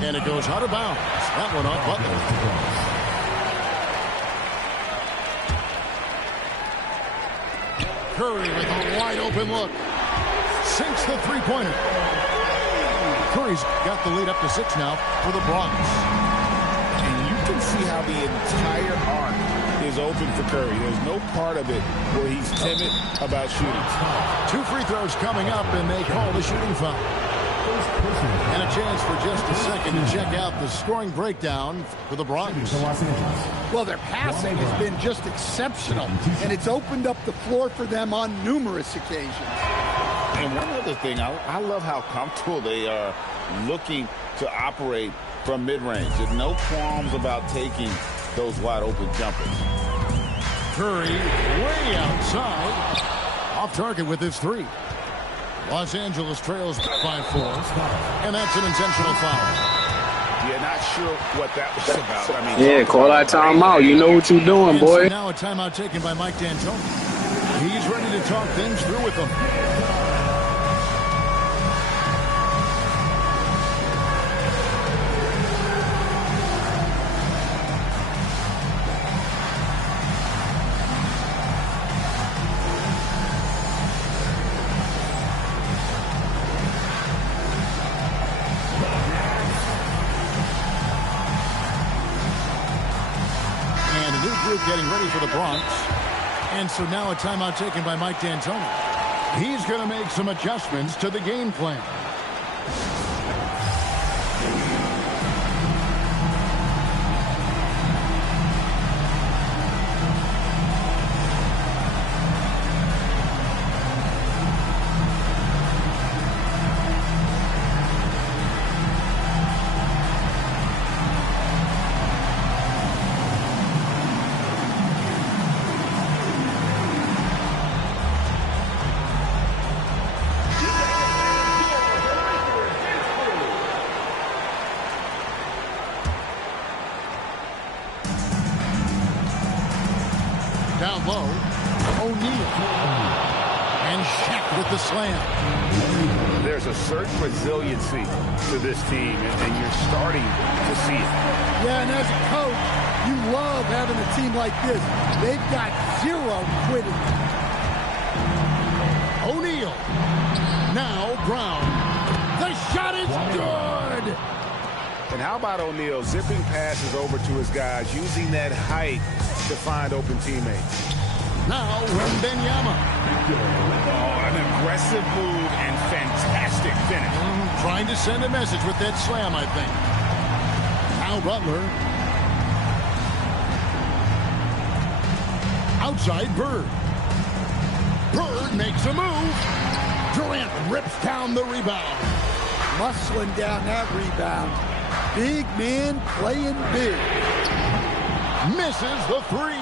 And it goes out of bounds. That one off Butler. Curry with a wide open look. Sinks the three-pointer. Curry's got the lead up to 6 now for the Bronx. And you can see how the entire arc is open for Curry. There's no part of it where he's timid about shooting. 2 free throws coming up, and they call the shooting foul. And a chance for just a second to check out the scoring breakdown for the Bronx. Well, their passing has been just exceptional, and it's opened up the floor for them on numerous occasions. And one other thing, I love how comfortable they are looking to operate from mid-range. There's no qualms about taking those wide open jumpers. Curry way outside. Off target with his 3. Los Angeles trails by 4. And that's an intentional foul. Yeah, not sure what that was about. I mean, Yeah, call that timeout. You know what you're doing, and boy. so now a timeout taken by Mike D'Antoni. He's ready to talk things through with them. Getting ready for the Bronx. And so now a timeout taken by Mike D'Antoni. He's going to make some adjustments to the game plan. Down low, O'Neal. And Shaq with the slam. There's a certain resiliency to this team, and you're starting to see it. Yeah, and as a coach, you love having a team like this. They've got 0 quitting. O'Neal. Now Brown. The shot is good. And how about O'Neal zipping passes over to his guys, using that height to find open teammates. Now Wembanyama. Oh, an aggressive move and fantastic finish. Trying to send a message with that slam, I think. Now Butler. Outside Bird. Bird makes a move. Durant rips down the rebound. Muscling down that rebound. Big man playing big. Misses the 3.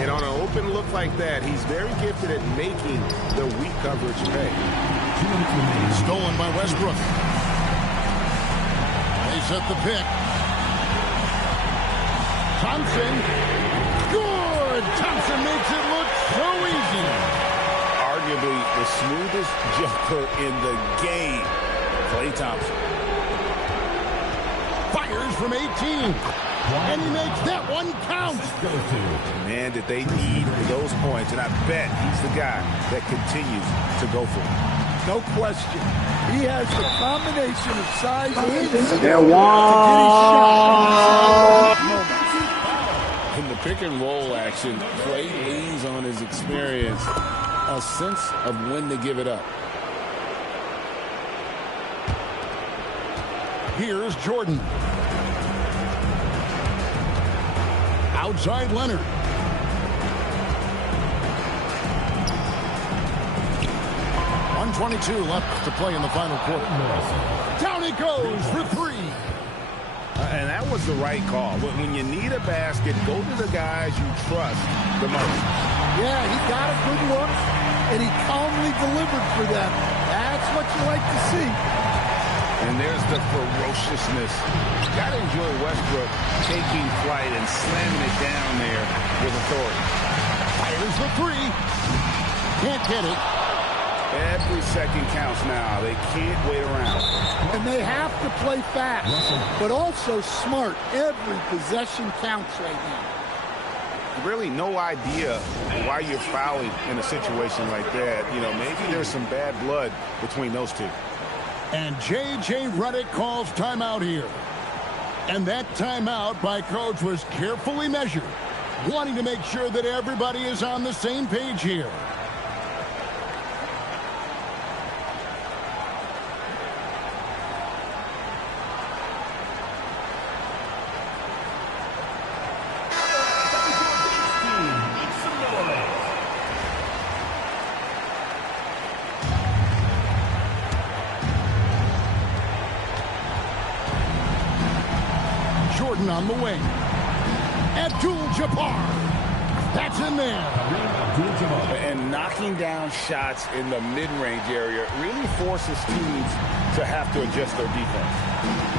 And on an open look like that, he's very gifted at making the weak coverage pay. Stolen by Westbrook. set the pick. Thompson. Good! Thompson makes it look so easy. Arguably the smoothest jumper in the game. Klay Thompson. Fires from 18. And he makes that one count. Man, did they need those points. And I bet he's the guy that continues to go for it. No question. He has the combination of size and skill There to get his shot. In the pick and roll action, Klay leans on his experience, a sense of when to give it up. Here's Jordan. Outside Leonard. .122 left to play in the final quarter. Down he goes for three. And that was the right call. When you need a basket, go to the guys you trust the most. Yeah, he got a good look, and he calmly delivered for them. That's what you like to see. And there's the ferociousness. Got to enjoy Westbrook taking flight and slamming it down there with authority. Fires the three. Can't get it. Every second counts now. They can't wait around. And they have to play fast, but also smart. Every possession counts right now. Really no idea why you're fouling in a situation like that. You know, maybe there's some bad blood between those two. And J.J. Redick calls timeout here. And that timeout by Coach was carefully measured, wanting to make sure that everybody is on the same page here. Jordan on the wing. Abdul-Jabbar. That's in there. And knocking down shots in the mid-range area really forces teams to have to adjust their defense.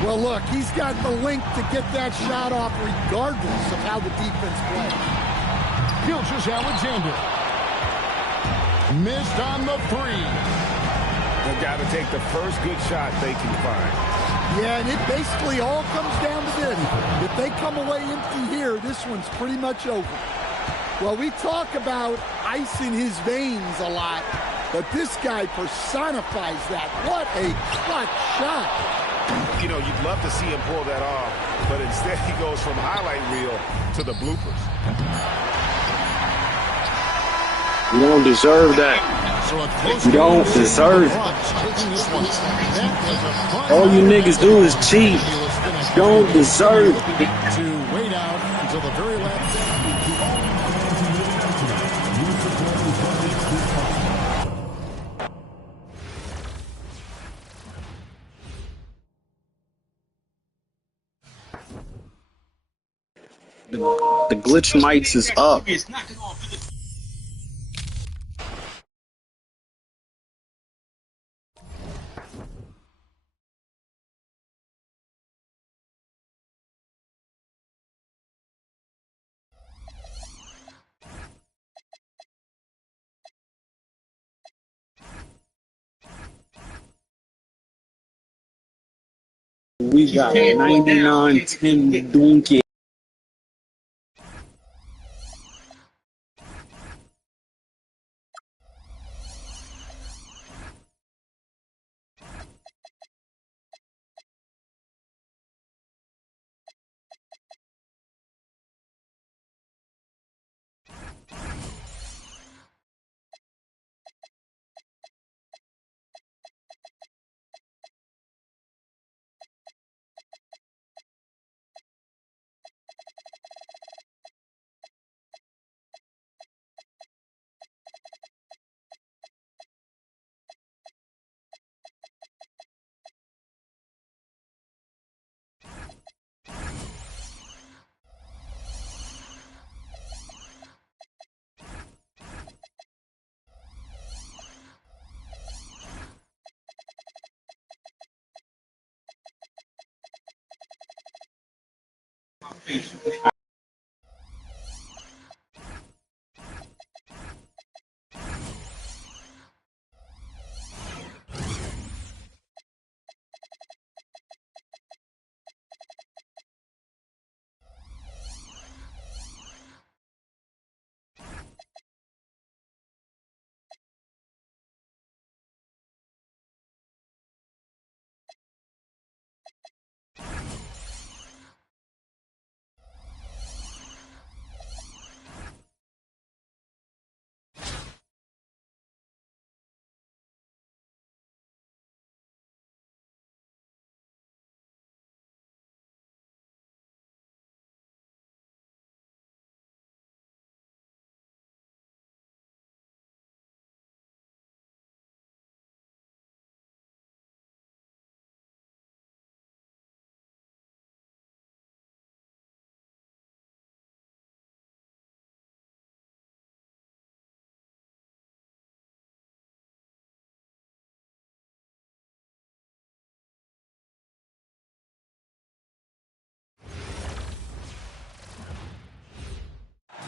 Well, look, he's got the link to get that shot off regardless of how the defense plays. Gilgeous Alexander. Missed on the three. They've got to take the first good shot they can find. Yeah, and it basically all comes down to this. If they come away empty here, this one's pretty much over. Well, we talk about ice in his veins a lot, but this guy personifies that. What a clutch shot. You know, you'd love to see him pull that off, but instead he goes from highlight reel to the bloopers. You don't deserve that. You don't deserve it. All you niggas do is cheat. You don't deserve it. To wait out until the very last. The glitch mites is up. We got 99-10 donkey.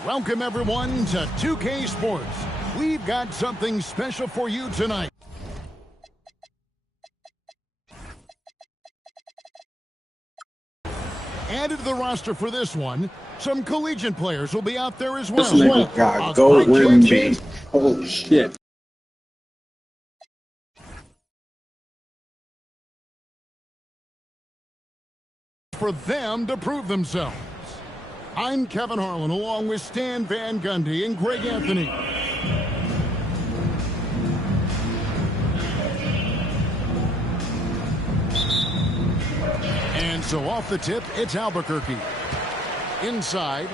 Welcome, everyone, to 2K Sports. We've got something special for you tonight. Added to the roster for this one, some collegiate players will be out there as well. This nigga got gold rim beat. Oh, shit. For them to prove themselves. I'm Kevin Harlan, along with Stan Van Gundy and Greg Anthony. And so off the tip, it's Albuquerque. Inside.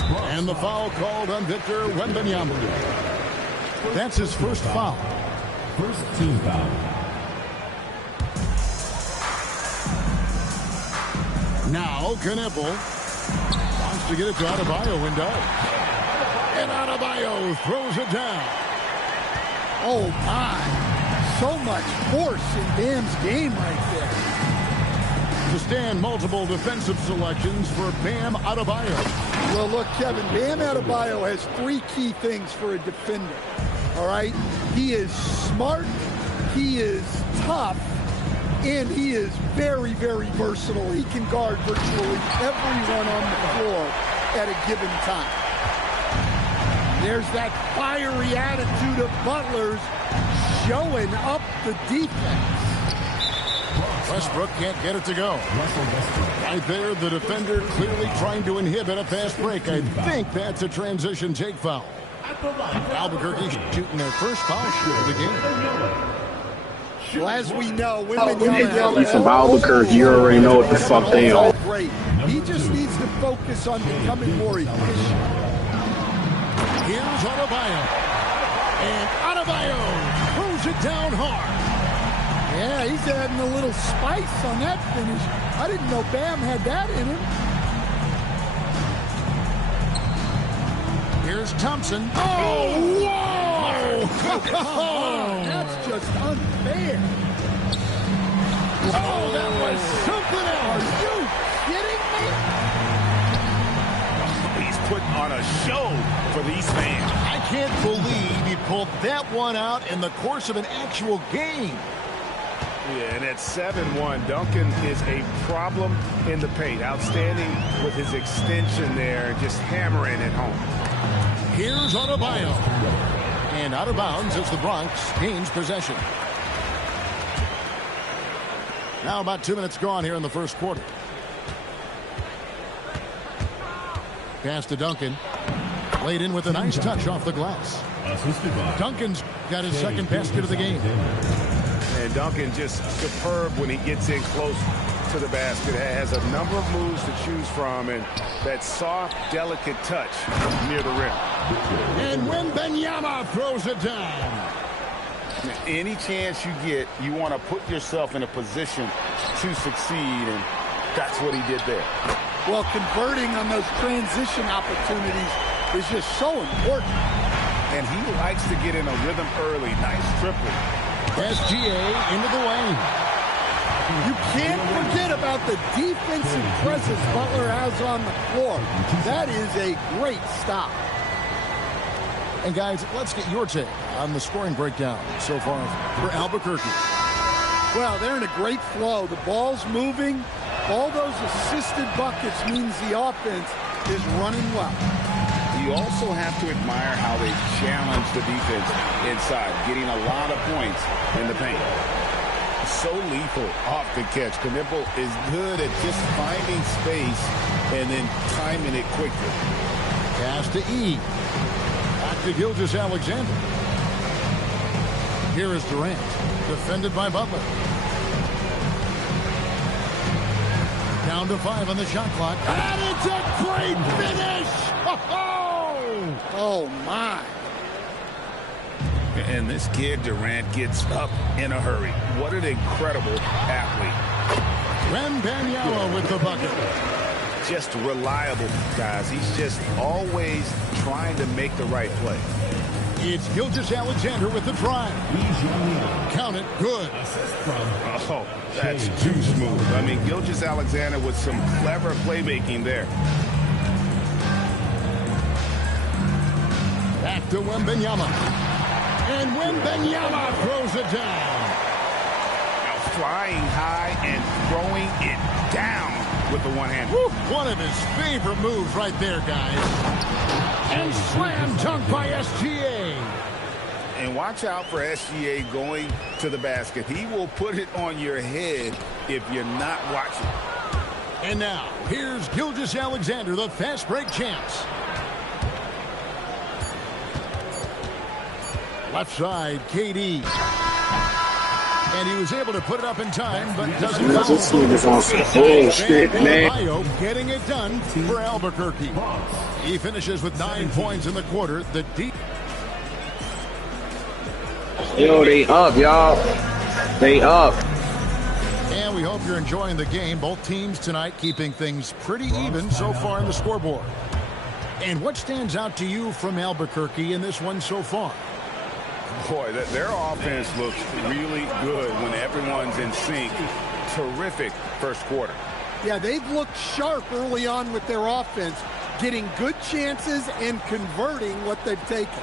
And the foul called on Victor Wembanyama. That's his first foul. First team foul. Now, Knippel wants to get it to Adebayo and does. And Adebayo throws it down. Oh, my. So much force in Bam's game right there. To stand multiple defensive selections for Bam Adebayo. Well, look, Kevin, Bam Adebayo has three key things for a defender. All right? He is smart, he is tough, and he is very, very versatile. He can guard virtually everyone on the floor at a given time. There's that fiery attitude of Butler's showing up the defense. Westbrook can't get it to go. Right there, the defender clearly trying to inhibit a fast break. I think that's a transition take foul. Albuquerque shooting their first foul shoot of the game. Well, as we know, Wembanyama You from Albuquerque, you already know what the fuck they are. Great. He just needs to focus on becoming more efficient. Here's Adebayo. And Adebayo throws it down hard. Yeah, he's adding a little spice on that finish. I didn't know Bam had that in him. Here's Thompson. Oh, whoa! That's just unfair. Oh, that was something else. Are you kidding me? He's putting on a show for these fans. I can't believe he pulled that one out in the course of an actual game. Yeah, and at 7-1, Duncan is a problem in the paint. Outstanding with his extension there, just hammering it home. Here's Adebayo. And out of bounds as the Bronx gains possession. Now about 2 minutes gone here in the first quarter. Pass to Duncan. Laid in with a nice touch off the glass. Duncan's got his second basket of the game. And Duncan just superb when he gets in close to the basket. Has a number of moves to choose from, and that soft, delicate touch near the rim. And Wembanyama throws it down. Any chance you get, you want to put yourself in a position to succeed, and that's what he did there. Well, converting on those transition opportunities is just so important. And he likes to get in a rhythm early. Nice triple. SGA into the lane. You can't forget about the defensive presence Butler has on the floor. That is a great stop. And guys, let's get your take on the scoring breakdown so far for Albuquerque. Well, they're in a great flow. The ball's moving. All those assisted buckets means the offense is running well. You also have to admire how they challenge the defense inside, getting a lot of points in the paint. So lethal off the catch. Knipple is good at just finding space and then timing it quickly. Pass to E. Back to Gilgeous-Alexander. Here is Durant, defended by Butler. Down to 5 on the shot clock. And it's a great finish! Oh, my. And this kid, Durant, gets up in a hurry. What an incredible athlete. Wembanyama with the bucket. Just reliable, guys. He's just always trying to make the right play. It's Gilgeous-Alexander with the drive. Count it. Good. Oh, that's too smooth. I mean, Gilgeous-Alexander with some clever playmaking there. Back to Wembanyama. And Wembanyama throws it down. Now flying high and throwing it down with the one-hand. One of his favorite moves right there, guys. And slam dunk by SGA. And watch out for SGA going to the basket. He will put it on your head if you're not watching. And now, here's Gilgeous-Alexander, the fast break champs. Left side, KD. And he was able to put it up in time, but doesn't This nigga's on some bullshit, man. Getting it done for Albuquerque. He finishes with 9 points in the quarter. The deep. Yo, they up, y'all. They up. And we hope you're enjoying the game. Both teams tonight keeping things pretty even so far in the scoreboard. And what stands out to you from Albuquerque in this one so far? Boy, their offense looks really good when everyone's in sync. Terrific first quarter. Yeah, they've looked sharp early on with their offense, getting good chances and converting what they've taken.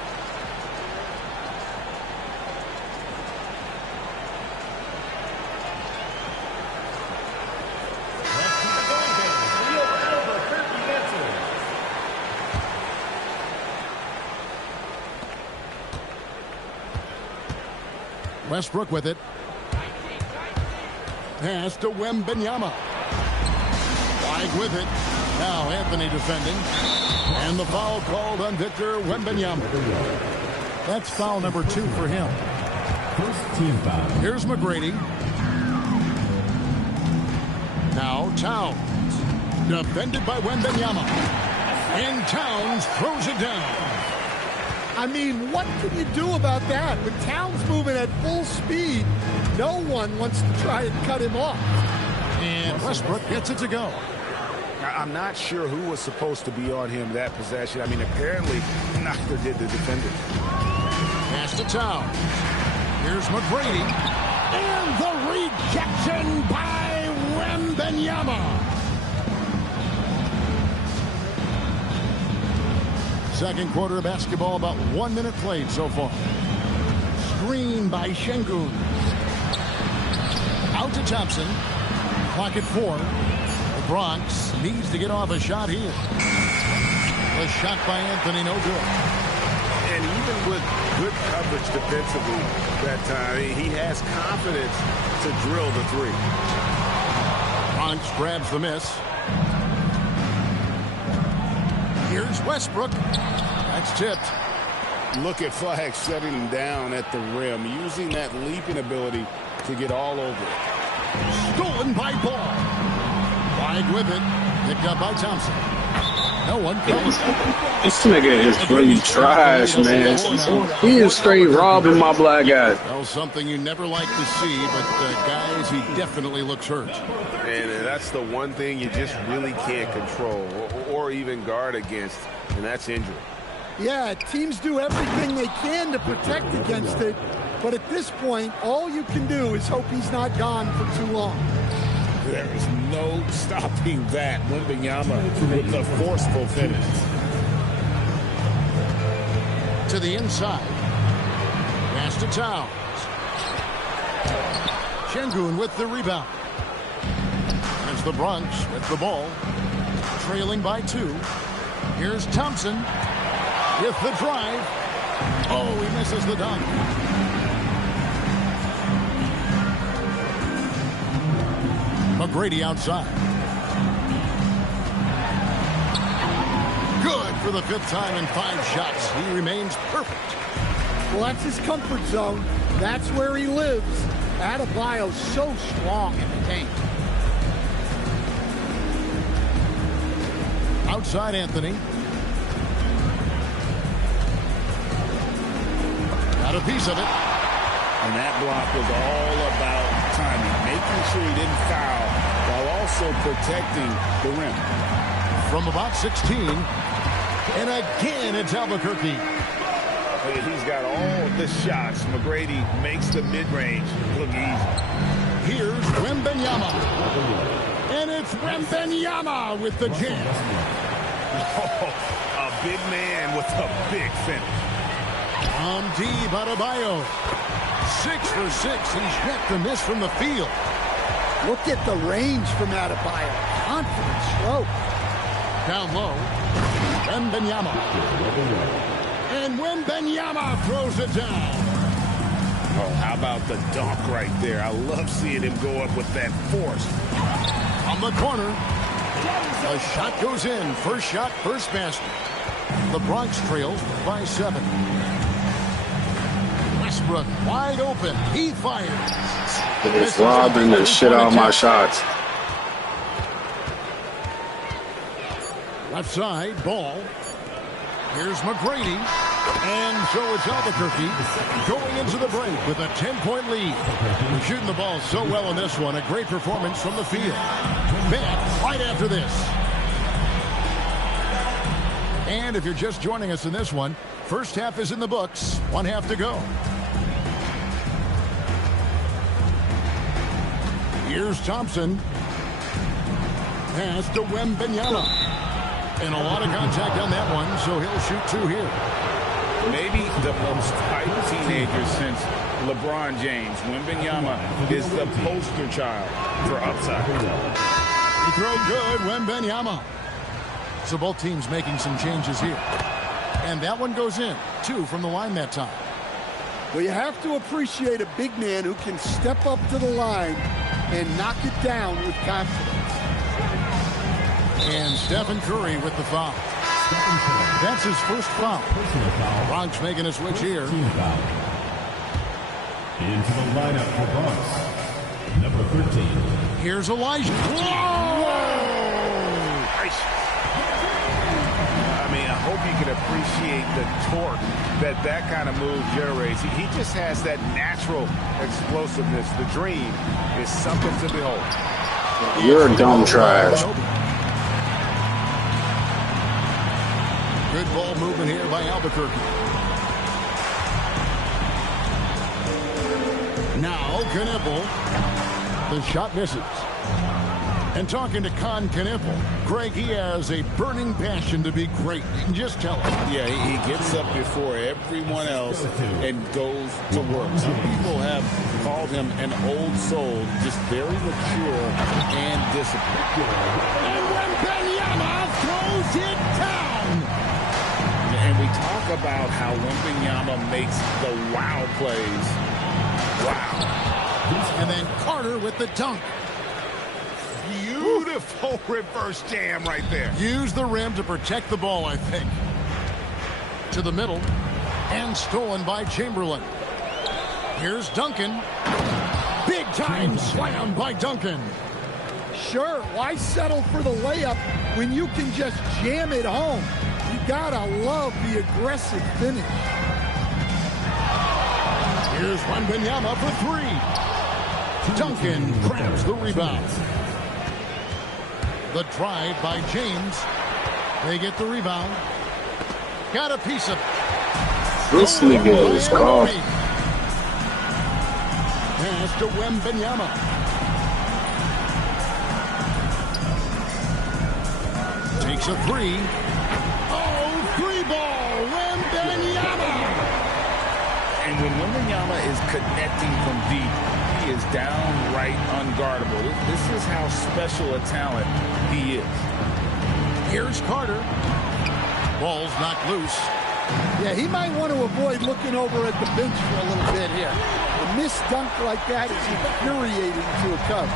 Westbrook with it. Pass to Wembanyama. Wide with it. Now Anthony defending. And the foul called on Victor Wembanyama. That's foul number 2 for him. First team foul. Here's McGrady. Now Towns. Defended by Wembanyama. And Towns throws it down. I mean, what can you do about that? With Towns moving at full speed, no one wants to try and cut him off. And Westbrook gets it to go. I'm not sure who was supposed to be on him that possession. I mean, apparently neither did the defender. Pass to Towns. Here's McGrady. And the rejection by Wembanyama. Second quarter of basketball, about 1 minute played so far. Screen by Şengün. Out to Thompson. Clock at 4. The Bronx needs to get off a shot here. A shot by Anthony, no good. And even with good coverage defensively that time, he has confidence to drill the 3. Bronx grabs the miss. Here's Westbrook. That's tipped. Look at Flag shutting him down at the rim, using that leaping ability to get all over it. Stolen by Ball. Wide with it. Picked up by Thompson. No one comes. This nigga is really trash, man. He is straight robbing my black guy. Well, something you never like to see, but guys, he definitely looks hurt. And that's the one thing you just really can't control or even guard against, and that's injury. Yeah, teams do everything they can to protect against it, But at this point, all you can do is hope he's not gone for too long. There is no stopping that. Wembanyama with the forceful finish. To the inside. Pass to Towns. Şengün with the rebound. It's the Bronx with the ball. Trailing by 2. Here's Thompson with the drive. Oh, he misses the dunk. McGrady outside. Good for the 5th time in 5 shots. He remains perfect. Well, that's his comfort zone. That's where he lives. Adebayo's so strong in the paint. Outside Anthony. Got a piece of it. And that block was all about timing, making sure he didn't foul while also protecting the rim. From about 16. And again, it's Albuquerque. He's got all of the shots. McGrady makes the mid-range look easy. Here's Wembanyama. And it's Wembanyama with the jam. Oh, a big man with a big finish. From deep, Adebayo. 6 for 6. He's yet to miss from the field. Look at the range from Adebayo. Confident stroke. Down low. Wembanyama. And Wembanyama throws it down. Oh, how about the dunk right there? I love seeing him go up with that force. On the corner. A shot goes in. First shot, first basket. The Bronx trails by 7. Westbrook wide open. He fires. It's robbing the shit out of my shots. Left side, ball. Here's McGrady. And so it's Albuquerque going into the break with a 10-point lead. We're shooting the ball so well in this one. A great performance from the field. Back right after this. And if you're just joining us in this one, first half is in the books. 1 half to go. Here's Thompson. Pass to Wembanyama. And a lot of contact on that one, so he'll shoot 2 here. Maybe the most hyped teenager since LeBron James. Wembanyama is the poster child for upside. He throw good, Wembanyama. So both teams making some changes here. And that one goes in. 2 from the line that time. Well, you have to appreciate a big man who can step up to the line and knock it down with confidence. And Stephen Curry with the foul. That's his first foul. Bronx making a switch here. Into the lineup for Bronx, number 13. Here's Elijah. Whoa! I mean, I hope you can appreciate the torque that kind of move generates. He just has that natural explosiveness. The dream is something to behold. You're dumb trash. Good ball movement here by Albuquerque. Now Knippel. The shot misses. And talking to Con Knippel, Greg, he has a burning passion to be great. You can just tell him. Yeah, he gets up before everyone else and goes to work. Some people have called him an old soul, just very mature and disciplined. And Wembanyama throws it down. And we talk about how Wembanyama makes the wow plays. Wow. And then Carter with the dunk. Beautiful reverse jam right there. Use the rim to protect the ball, I think. To the middle. And stolen by Chamberlain. Here's Duncan. Big time slam by Duncan. Sure, why settle for the layup when you can just jam it home? You gotta love the aggressive finish. Here's Wembanyama for 3. Duncan grabs the rebound. The drive by James. They get the rebound. Got a piece of it. This nigga is cough. to Wembanyama. Takes a three. Oh, three ball. Wembanyama. And when Wembanyama is connecting from deep, he is downright unguardable. This is how special a talent he is. Here's Carter. Ball's knocked loose. Yeah, he might want to avoid looking over at the bench for a little bit here. A missed dunk like that is infuriating to a Cub.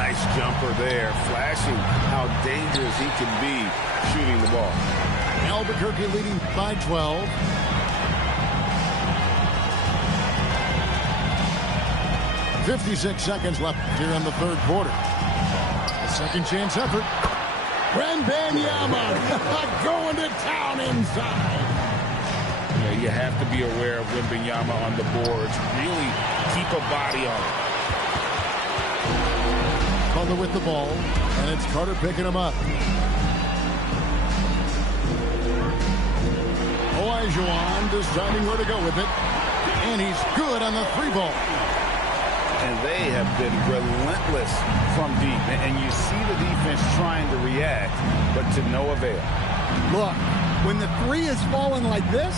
Nice jumper there, flashing how dangerous he can be shooting the ball. Albuquerque leading by 12. .56 seconds left here in the third quarter. A second chance effort. Wembanyama going to town inside. Yeah, you have to be aware of Wembanyama on the boards. Really keep a body on it. Butler with the ball, and it's Carter picking him up. Olajuwon deciding where to go with it. And he's good on the three ball. And they have been relentless from deep. And you see the defense trying to react, but to no avail. Look, when the three is falling like this,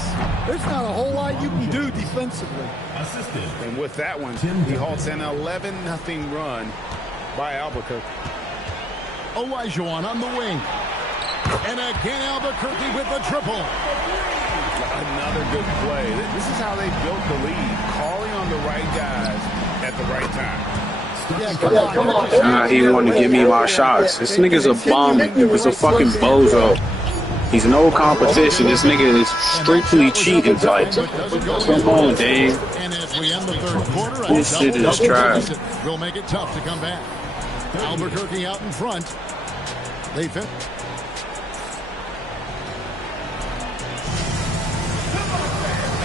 there's not a whole lot you can do defensively. Assisted. And with that one, he halts an 11-0 run by Albuquerque. Olajuwon on the wing. And again, Albuquerque with the triple. Another good play. This is how they built the lead, calling on the right guys at the right time. Yeah, come on. Nah, he wanted to give me my shots. This nigga's a bum. He's a fucking bozo. He's no competition. This nigga is strictly cheating. Like, come on, Dave. And as we end the third quarter, This shit is trash. Will make it tough to come back. Albuquerque out in front. They fit.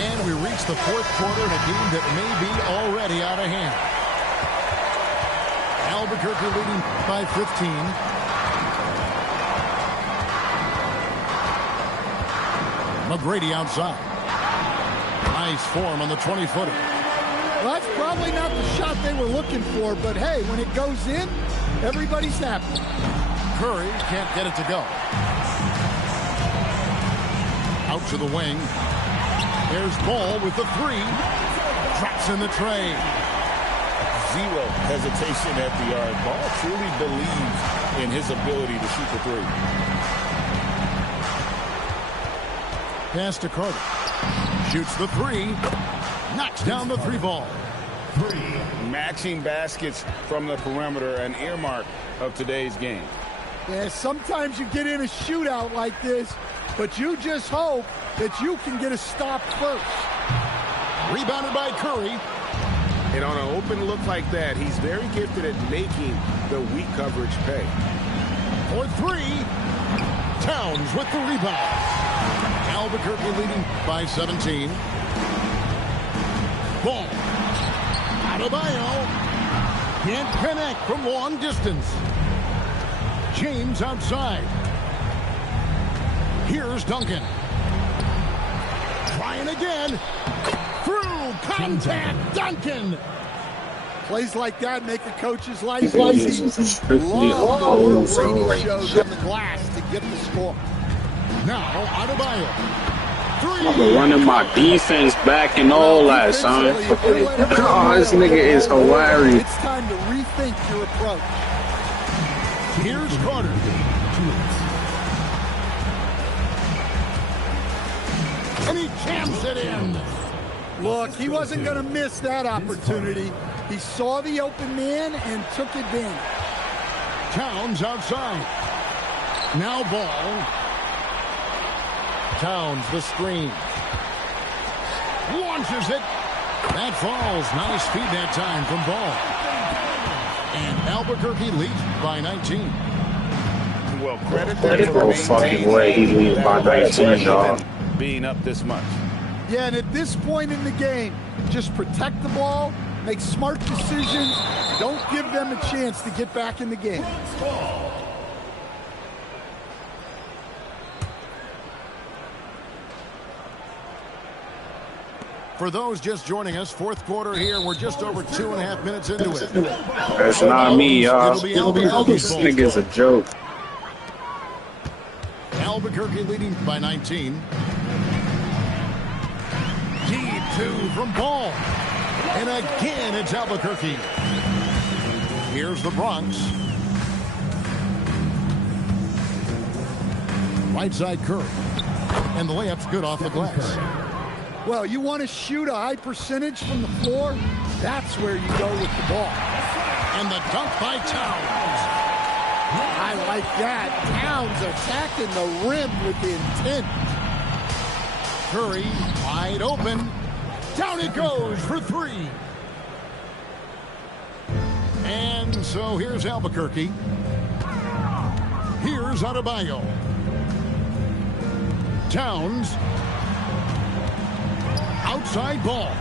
And we reach the fourth quarter in a game that may be already out of hand. Albuquerque leading by 15. McGrady outside. Nice form on the 20-footer. Well, that's probably not the shot they were looking for, but hey, when it goes in, everybody's happy. Curry can't get it to go. Out to the wing. There's Ball with the three. Traps in the tray. Zero hesitation at the arc. Ball truly believes in his ability to shoot the three. Pass to Carter. Shoots the three. Knocks down the three ball. Matching baskets from the perimeter, an earmark of today's game. Yeah, sometimes you get in a shootout like this, but you just hope that you can get a stop first. Rebounded by Curry. And on an open look like that, he's very gifted at making the weak coverage pay. For three. Towns with the rebound. Albuquerque leading by 17. Ball. Adebayo. Can't connect from long distance. James outside. Here's Duncan. Trying again. Through contact. Duncan. Plays like that make a coach's life easy. Strictly Long bozo. rating shows on the glass to get the score. Now Adebayo. Three. I'm running my defense back and all that, son. Oh, this nigga is hilarious. It's time to rethink your approach. Here's Carter. And he jams it in. Look, he wasn't going to miss that opportunity. He saw the open man and took advantage. Towns outside. Now Ball. Towns the screen. Launches it. That falls. Nice feed that time from Ball. And Albuquerque leads by 19. Well, credit There's no fucking way he leads by 19, dog. Being up this much. Yeah, and at this point in the game, just protect the ball, make smart decisions, don't give them a chance to get back in the game. For those just joining us, fourth quarter here. We're just over 2.5 minutes into it. That's not me, y'all. It'll be Albuquerque's This ball. nigga's a joke. Albuquerque leading by 19. Deep two from Ball. And again, it's Albuquerque. Here's the Bronx. Right side curve. And the layup's good off the glass. Well, you want to shoot a high percentage from the floor? That's where you go with the ball. And the dunk by Towns. I like that. Towns attacking the rim with the intent. Curry wide open. Down it goes for three. And so here's Albuquerque. Here's Adebayo. Towns. Outside ball.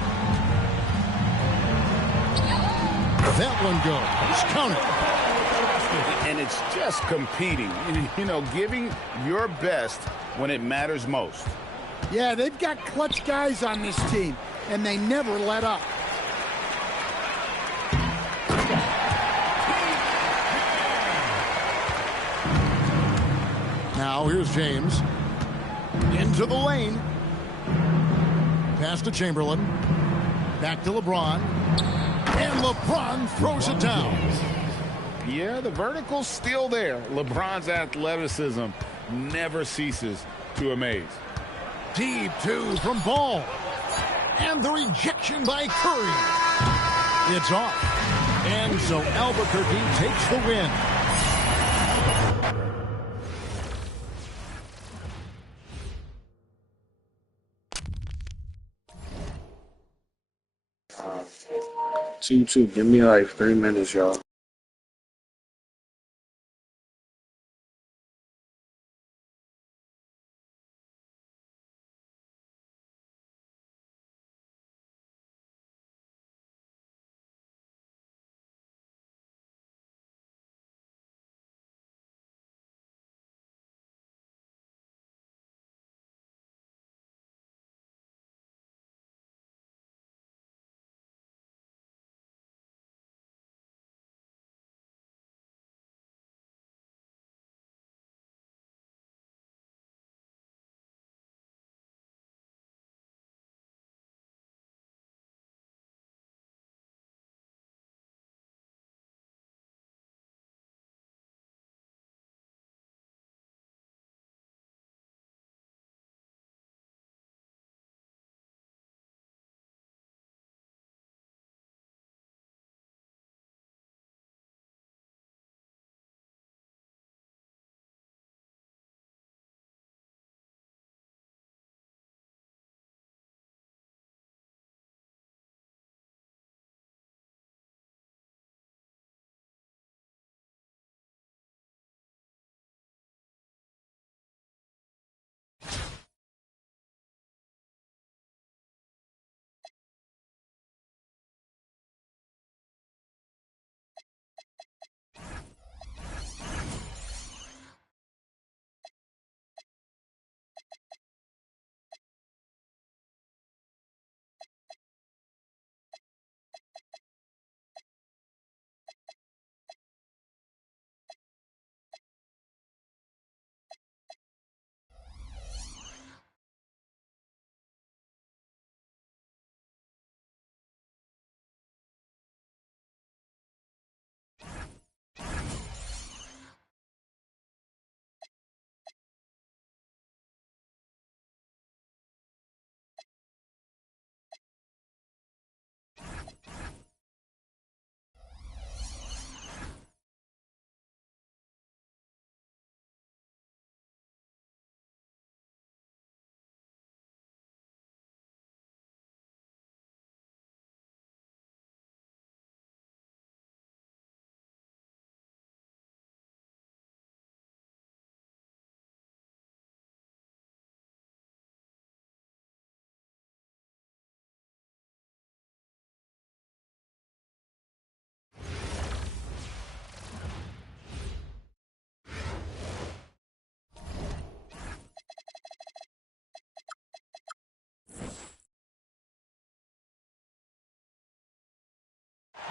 That one goes. Counted. And it's just competing, you know, giving your best when it matters most. Yeah, they've got clutch guys on this team, and they never let up. Now here's James. Into the lane. Pass to Chamberlain. Back to LeBron. And LeBron throws it down. Yeah, the vertical's still there. LeBron's athleticism never ceases to amaze. Deep two from Ball. And the rejection by Curry. It's off. And so Albuquerque takes the win. Two. Give me like 3 minutes, y'all.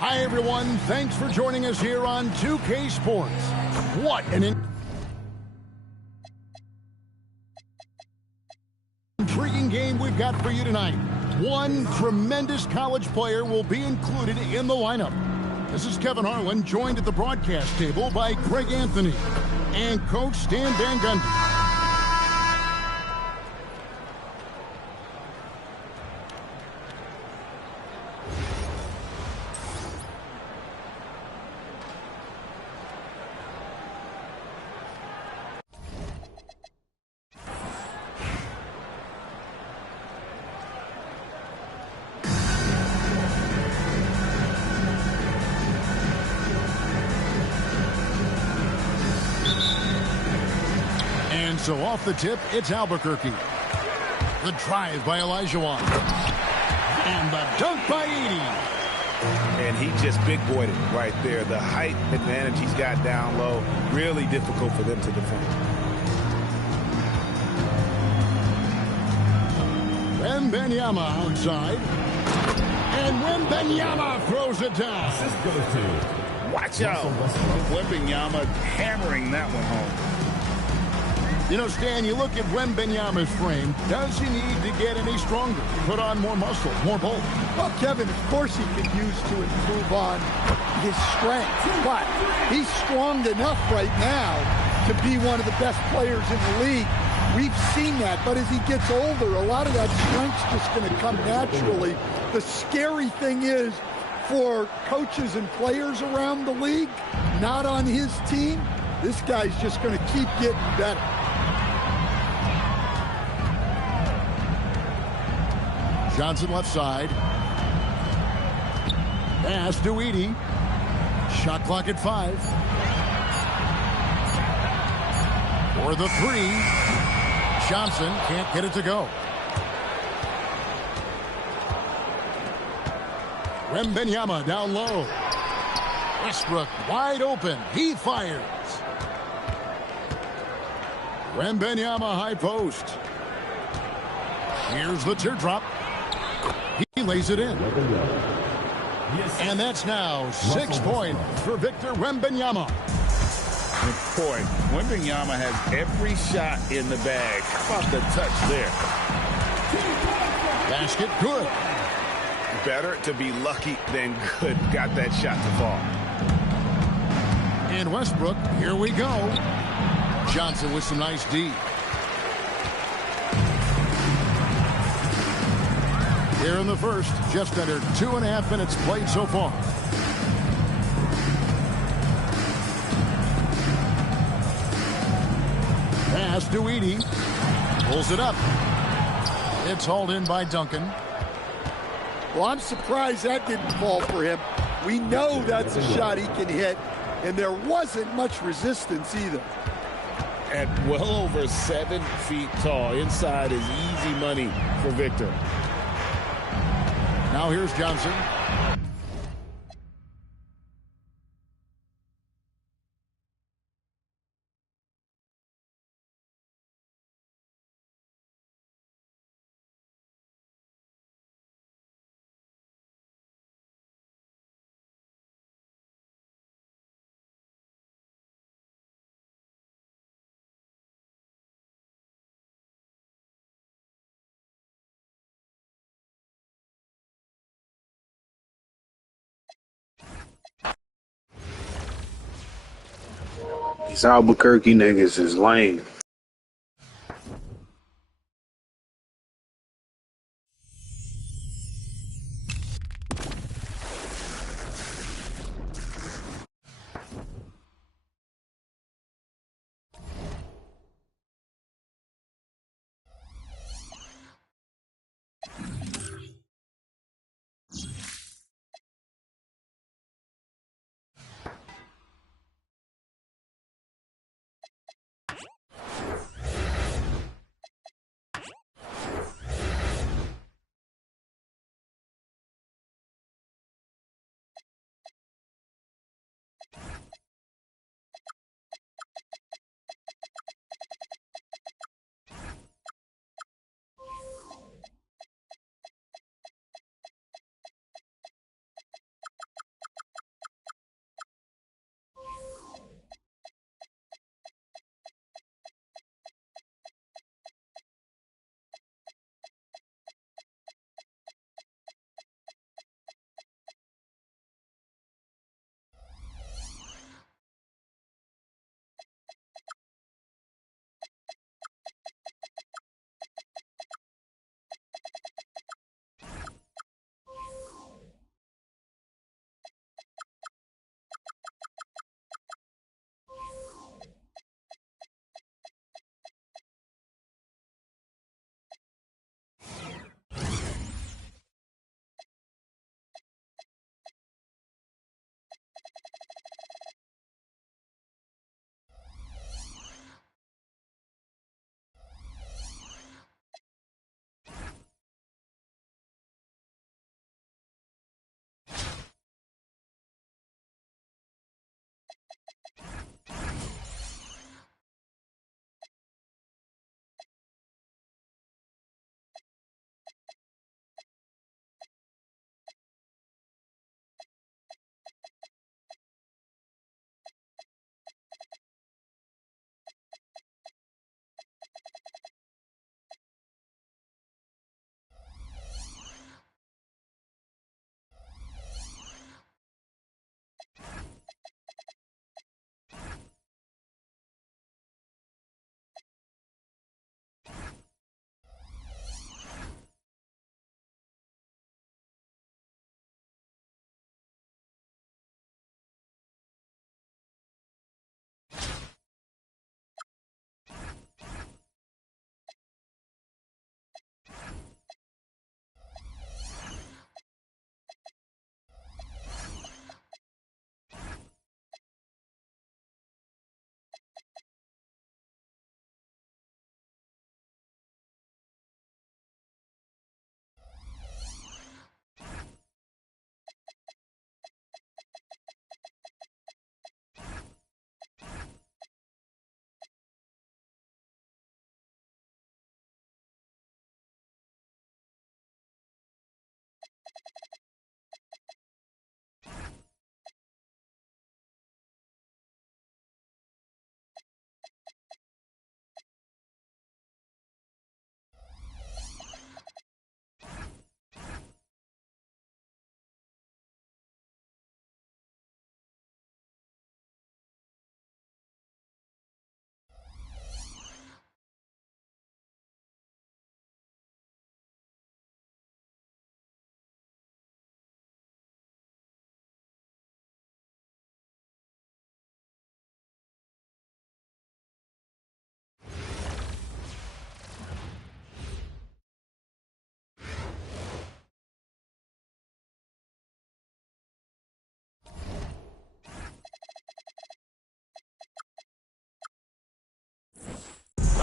Hi, everyone. Thanks for joining us here on 2K Sports. What an intriguing game we've got for you tonight. One tremendous college player will be included in the lineup. This is Kevin Harlan, joined at the broadcast table by Greg Anthony and Coach Stan Van Gundy. So off the tip, it's Albuquerque. The drive by Elijah and the dunk by Edey. And he just big-boyed it right there. The height advantage he's got down low, really difficult for them to defend. Wembanyama outside. And Wembanyama throws it down. Watch out. Wembanyama hammering that one home. You know, Stan, you look at Wembanyama's frame. Does he need to get any stronger? Put on more muscle, more bulk? Well, Kevin, of course he could use to improve on his strength. But he's strong enough right now to be one of the best players in the league. We've seen that. But as he gets older, a lot of that strength's just going to come naturally. The scary thing is, for coaches and players around the league, not on his team, this guy's just going to keep getting better. Johnson left side. Pass to Edey. Shot clock at 5. For the 3. Johnson can't get it to go. Wembanyama down low. Westbrook wide open. He fires. Wembanyama high post. Here's the teardrop. He lays it in. And that's now 6 points for Victor Wembanyama. Boy, Wembanyama has every shot in the bag. How about the touch there? Basket good. Better to be lucky than good. Got that shot to fall. And Westbrook, here we go. Johnson with some nice D. Here in the first, just under 2.5 minutes played so far. Pass to Edey. Pulls it up. It's hauled in by Duncan. Well, I'm surprised that didn't fall for him. We know that's a shot he can hit, and there wasn't much resistance either. At well over 7 feet tall, inside is easy money for Victor. Now here's Johnson. These Albuquerque niggas is lame.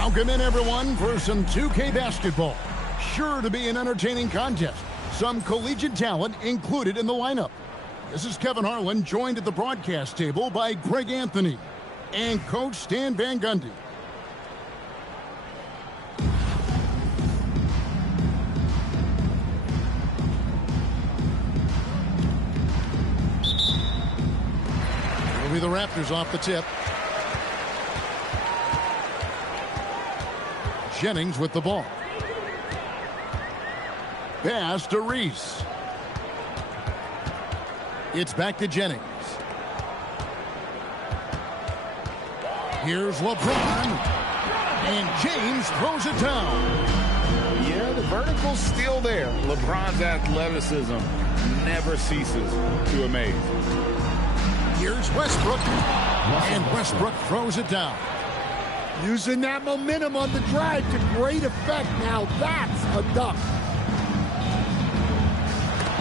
Welcome in, everyone, for some 2K basketball. Sure to be an entertaining contest. Some collegiate talent included in the lineup. This is Kevin Harlan, joined at the broadcast table by Greg Anthony and Coach Stan Van Gundy. It'll be the Raptors off the tip. Jennings with the ball. Pass to Reese. It's back to Jennings. Here's LeBron. And James throws it down. Yeah, the vertical's still there. LeBron's athleticism never ceases to amaze. Here's Westbrook. And Westbrook throws it down. Using that momentum on the drive to great effect. Now that's a dunk.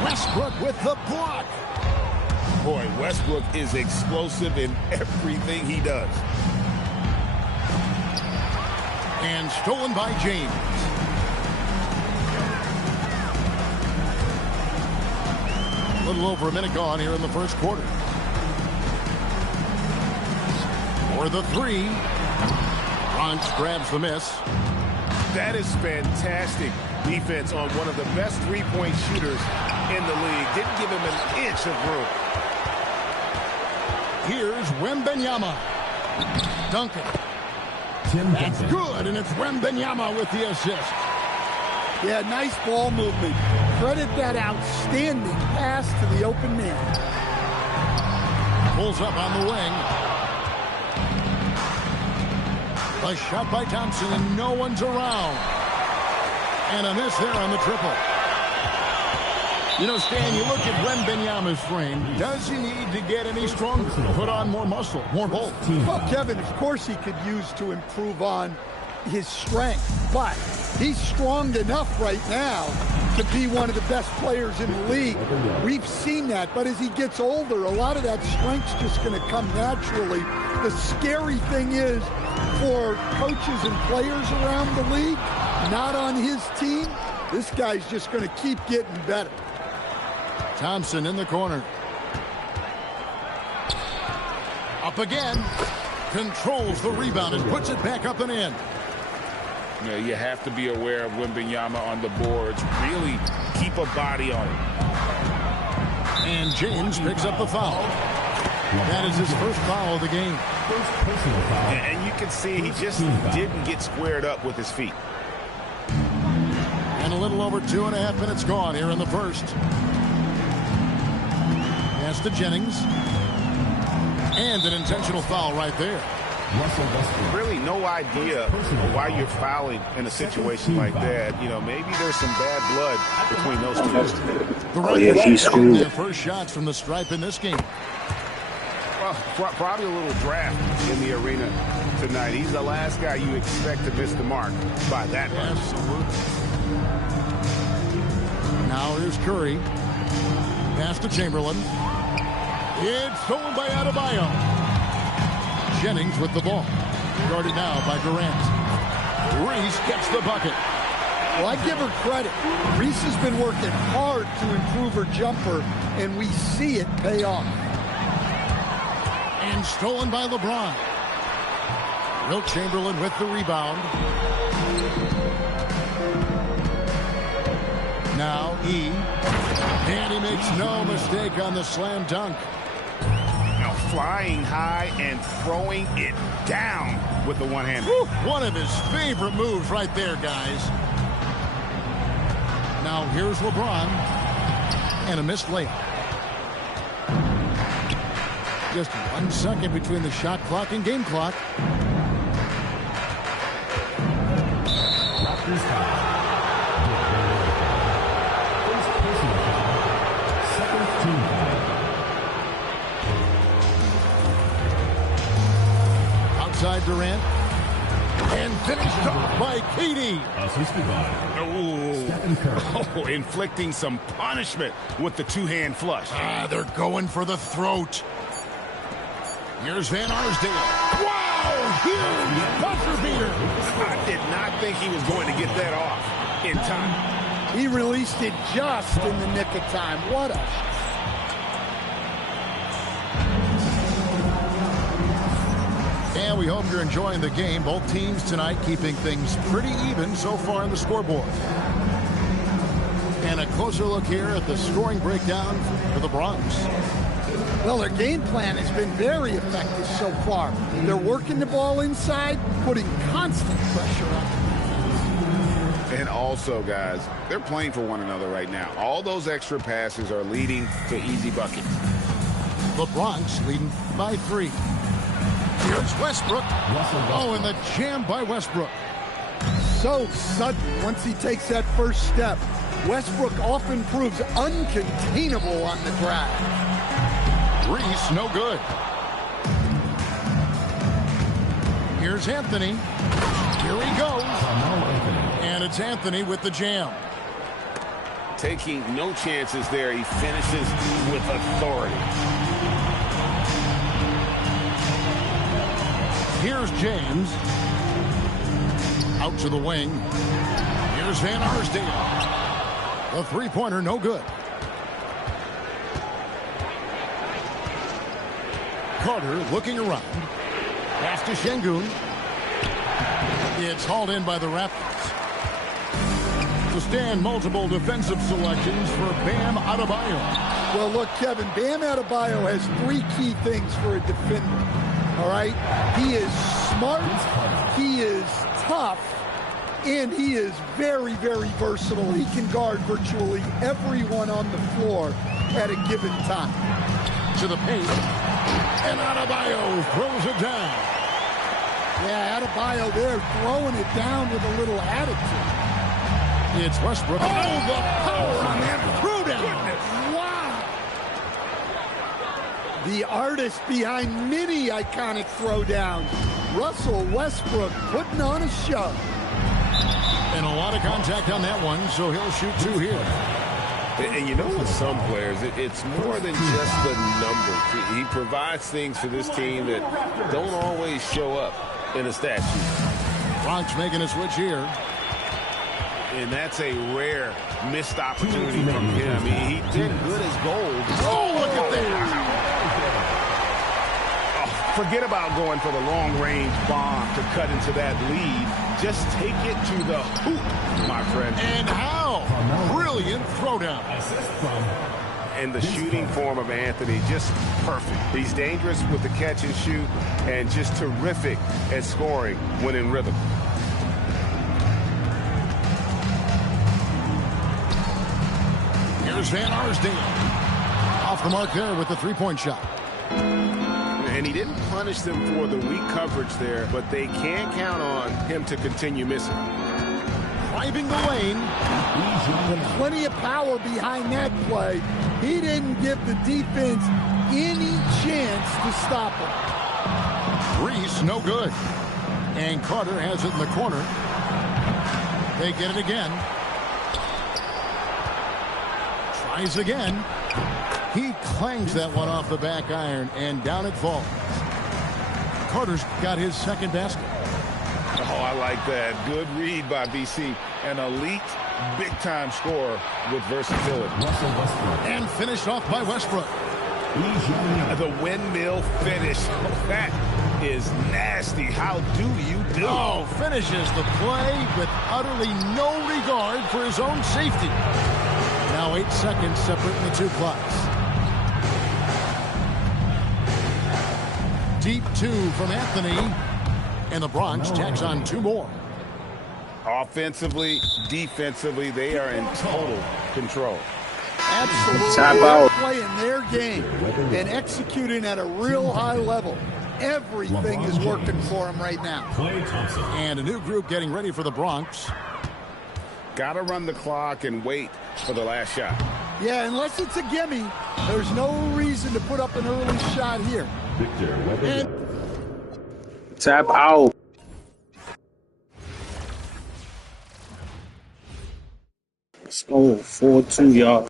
Westbrook with the block. Boy, Westbrook is explosive in everything he does. And stolen by James. A little over a minute gone here in the first quarter. For the three. Bronx grabs the miss. That is fantastic defense on one of the best three-point shooters in the league. Didn't give him an inch of room. Here's Wembanyama. Duncan. That's good, and it's Wembanyama with the assist. Yeah, nice ball movement. Credit that outstanding pass to the open man. Pulls up on the wing. A shot by Thompson, and no one's around. And a miss there on the triple. You know, Stan, you look at Wembanyama's frame. Does he need to get any stronger? Put on more muscle, more bulk? Well, Kevin, of course he could use to improve on his strength. But he's strong enough right now to be one of the best players in the league. We've seen that. But as he gets older, a lot of that strength's just going to come naturally. The scary thing is, for coaches and players around the league, not on his team, this guy's just going to keep getting better. Thompson in the corner. Up again. Controls the rebound and puts it back up and in. You know, you have to be aware of Wembanyama on the boards. Really keep a body on it. And James picks up the foul. That is his first foul of the game. And you can see he just didn't get squared up with his feet. And a little over 2.5 minutes gone here in the first. Pass to Jennings. And an intentional foul right there. Really no idea why you're fouling in a situation like that. You know, maybe there's some bad blood between those two. Oh, yeah, he's screwed. Their first shots from the stripe in this game. Well, probably a little draft in the arena tonight. He's the last guy you expect to miss the mark by that much. Absolutely. Now here's Curry. Pass to Chamberlain. It's stolen by Adebayo. Jennings with the ball. Guarded now by Durant. Reese gets the bucket. Well, I give her credit. Reese has been working hard to improve her jumper, and we see it pay off. And stolen by LeBron. Wilt Chamberlain with the rebound. Now E. And he makes no mistake on the slam dunk. Now flying high and throwing it down with the one-hand. One of his favorite moves right there, guys. Now here's LeBron. And a missed layup. Just 1 second between the shot clock and game clock. Outside Durant. And finished off by KD. Assisted by Oh, inflicting some punishment with the two-hand flush. They're going for the throat. Here's Van Arsdale. Wow! Oh, huge buzzer beater. I did not think he was going to get that off in time. He released it just in the nick of time. What a... And we hope you're enjoying the game. Both teams tonight keeping things pretty even so far on the scoreboard. And a closer look here at the scoring breakdown for the Bronx. Well, their game plan has been very effective so far. They're working the ball inside, putting constant pressure on. And also, guys, they're playing for one another right now. All those extra passes are leading to easy buckets. The Bronx leading by 3. Here's Westbrook. Oh, and the jam by Westbrook. So sudden once he takes that first step. Westbrook often proves uncontainable on the drive. Reese, no good. Here's Anthony. Here he goes. And it's Anthony with the jam. Taking no chances there. He finishes with authority. Here's James. Out to the wing. Here's Van Arsdale. The three-pointer, no good. Carter looking around. Pass to Şengün. It's hauled in by the Raptors. To stand multiple defensive selections for Bam Adebayo. Well, look, Kevin, Bam Adebayo has 3 key things for a defender. All right? He is smart, he is tough, and he is very, very versatile. He can guard virtually everyone on the floor at a given time. To the paint. And Adebayo throws it down. Yeah, Adebayo there throwing it down with a little attitude. It's Westbrook. Oh, the power on that throw-down. Wow. The artist behind many iconic throwdowns. Russell Westbrook putting on a show. And a lot of contact on that one, so he'll shoot 2 here. And you know, with some players, it's more than just the numbers. He provides things for this team that don't always show up in a stat sheet. Bronx making a switch here. And that's a rare missed opportunity from him. I mean, he did good as gold. Oh, look at that. Oh, forget about going for the long-range bomb to cut into that lead. Just take it to the hoop, my friend. And how? Brilliant throwdown. And the shooting form of Anthony, just perfect. He's dangerous with the catch and shoot and just terrific at scoring when in rhythm. Here's Van Arsdale. Off the mark there with the three-point shot. And he didn't punish them for the weak coverage there, but they can't count on him to continue missing. Driving the lane. With plenty of power behind that play. He didn't give the defense any chance to stop him. Reese, no good. And Carter has it in the corner. They get it again. Tries again. He clangs that one off the back iron, and down it falls. Carter's got his second basket. Oh, I like that. Good read by BC. An elite, big-time scorer with versatility. And finished off by Westbrook. The windmill finish. That is nasty. How do you do? Oh, finishes the play with utterly no regard for his own safety. Now 8 seconds separating the two clocks. Deep 2 from Anthony. And the Bronx tacks on 2 more. Offensively, defensively, they are in total control. Absolutely playing their game and executing at a real high level. Everything is working for them right now. And a new group getting ready for the Bronx. Got to run the clock and wait for the last shot. Yeah, unless it's a gimme, there's no reason to put up an early shot here. And Tap out. Let's go 4-2, y'all.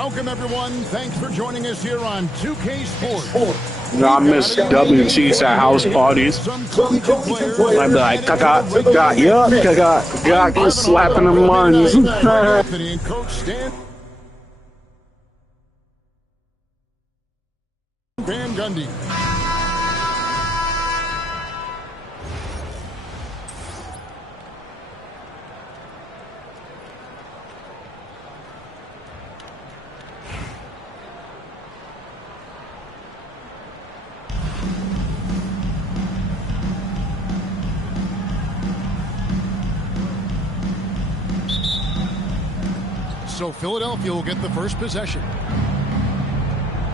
Welcome, everyone. Thanks for joining us here on 2K Sports. You know, I miss W Cheese at house parties. Some collegiate players I'd be like, get slapping them ones. Anthony and Coach Stan Van Gundy. So Philadelphia will get the first possession.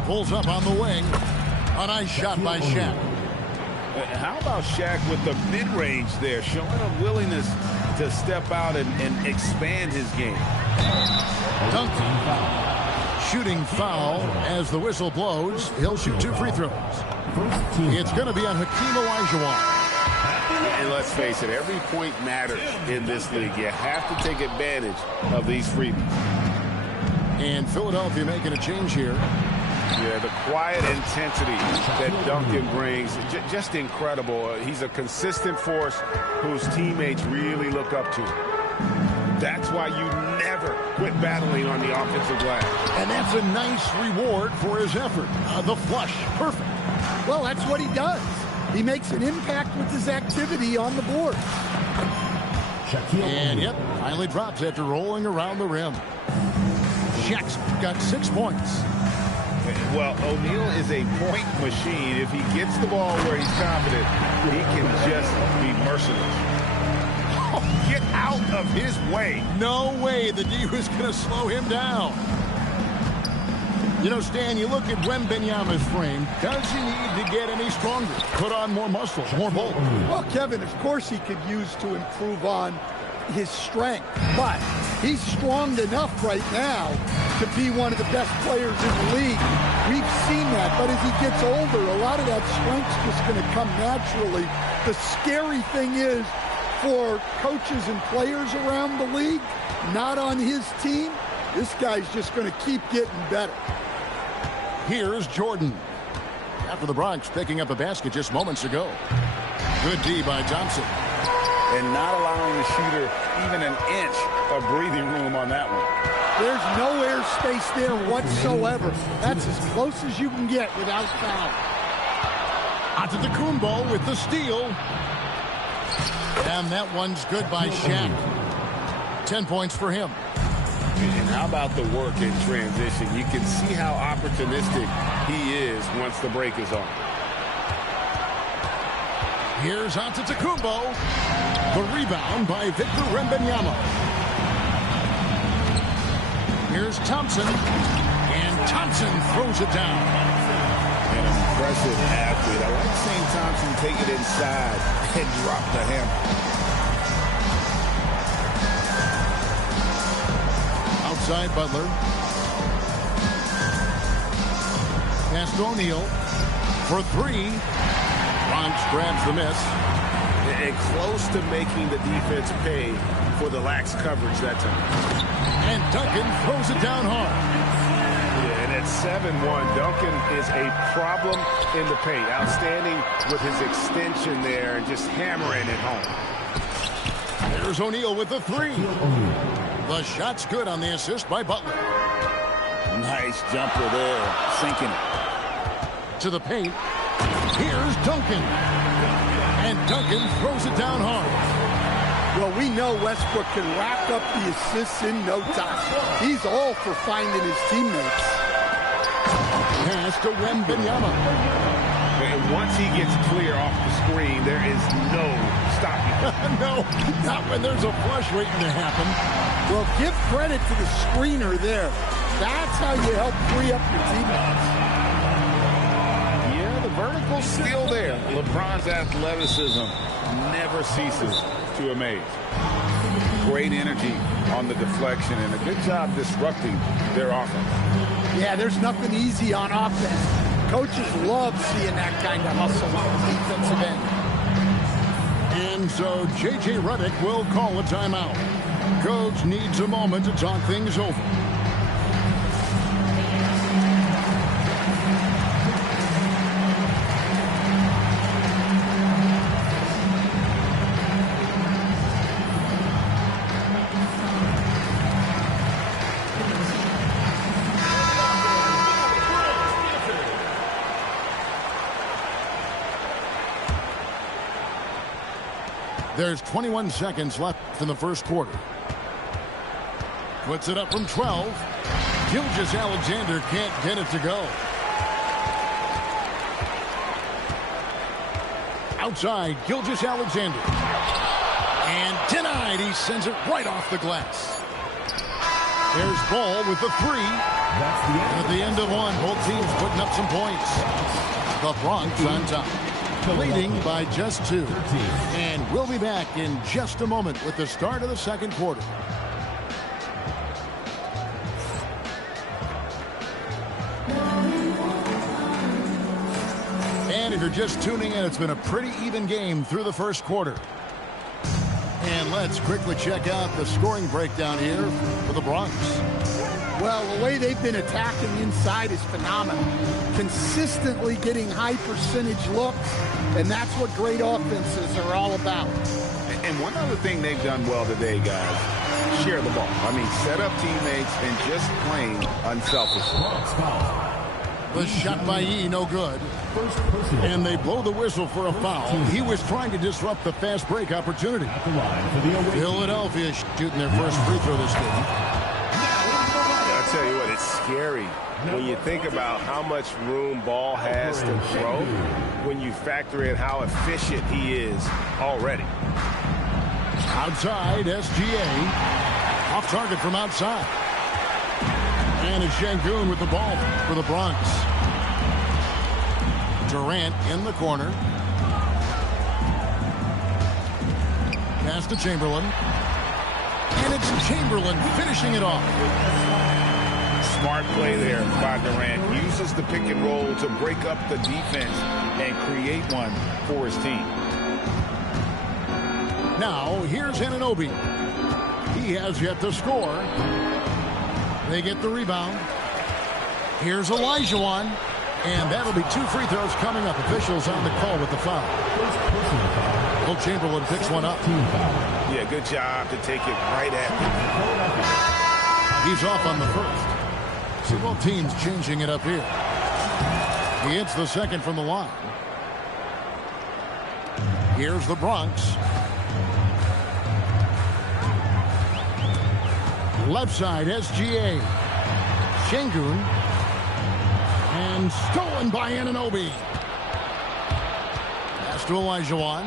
Pulls up on the wing. A nice shot by Shaq. How about Shaq with the mid-range there, showing a willingness to step out and expand his game. Duncan. Shooting foul as the whistle blows. He'll shoot 2 free throws. It's going to be on Hakeem Olajuwon. And let's face it, every point matters in this league. You have to take advantage of these freebies. And Philadelphia making a change here. Yeah, the quiet intensity that Duncan brings, just incredible. He's a consistent force whose teammates really look up to. That's why you never quit battling on the offensive glass. And that's a nice reward for his effort. The flush, perfect. Well, that's what he does. He makes an impact with his activity on the board. And yep, finally drops after rolling around the rim. Shaq's got 6 points. Well, O'Neal is a point machine. If he gets the ball where he's confident, he can just be merciless. Oh, get out of his way. No way the D was going to slow him down. You know, Stan, you look at Wembanyama's frame. Does he need to get any stronger? Put on more muscle, more bulk? Well, Kevin, of course he could use to improve on his strength, but he's strong enough right now to be one of the best players in the league. We've seen that, but as he gets older, a lot of that strength's just going to come naturally. The scary thing is for coaches and players around the league, not on his team, this guy's just going to keep getting better. Here's Jordan. After the Bronx picking up a basket just moments ago. Good D by Thompson. And not allowing the shooter even an inch of breathing room on that one. There's no air space there whatsoever. That's as close as you can get without foul. Antetokounmpo with the steal. And that one's good by Shaq. 10 points for him. And how about the work in transition? You can see how opportunistic he is once the break is on. Here's Antetokounmpo. The rebound by Victor Wembanyama. Here's Thompson. And Thompson throws it down. An impressive athlete. I like seeing Thompson take it inside and drop the hammer. Outside Butler. Pass to O'Neal. For 3. Bronx grabs the miss. And close to making the defense pay for the lax coverage that time. And Duncan throws it down hard. Yeah, and at 7-1, Duncan is a problem in the paint. Outstanding with his extension there and just hammering it home. There's O'Neal with the 3. The shot's good on the assist by Butler. Nice jumper there, sinking it. To the paint. Here's Duncan. And Duncan throws it down hard. Well, we know Westbrook can rack up the assists in no time. He's all for finding his teammates. Pass to Wembanyama. And once he gets clear off the screen, there is no stopping him. No, not when there's a flush waiting to happen. Well, give credit to the screener there. That's how you help free up your teammates. Yeah, the vertical's still there. LeBron's athleticism never ceases to amaze. Great energy on the deflection and a good job disrupting their offense. Yeah, there's nothing easy on offense. Coaches love seeing that kind of hustle on the defensive end. And so J.J. Redick will call a timeout. Coach needs a moment to talk things over. There's 21 seconds left in the first quarter. Puts it up from 12. Gilgeous-Alexander can't get it to go. Outside, Gilgeous-Alexander. And denied. He sends it right off the glass. There's Ball with the three. And at the end of one, both teams putting up some points. The Bronx on top, leading by just 2. And we'll be back in just a moment with the start of the second quarter. And if you're just tuning in, it's been a pretty even game through the first quarter. And let's quickly check out the scoring breakdown here for the Bronx. Well, the way they've been attacking inside is phenomenal. Consistently getting high percentage looks, and that's what great offenses are all about. And one other thing they've done well today, guys, share the ball. I mean, set up teammates and just playing unselfishly. The shot by Yee, no good. And they blow the whistle for a foul. He was trying to disrupt the fast break opportunity. Philadelphia shooting their first free throw this game. I'll tell you what, it's scary when you think about how much room Ball has to throw, when you factor in how efficient he is already. Outside, SGA. Off target from outside. And it's Şengün with the ball for the Bronx. Durant in the corner. Pass to Chamberlain. And it's Chamberlain finishing it off. Smart play there by Durant. Uses the pick and roll to break up the defense and create one for his team. Now, here's Anunoby. He has yet to score. They get the rebound. Here's Olajuwon. And that'll be 2 free throws coming up. Officials on the call with the foul. Will Chamberlain picks one up. Yeah, good job to take it right at him. He's off on the first. So both teams changing it up here. He hits the second from the line. Here's the Bronx. Left side, SGA. Şengün. And stolen by Anunoby. Pass to Olajuwon.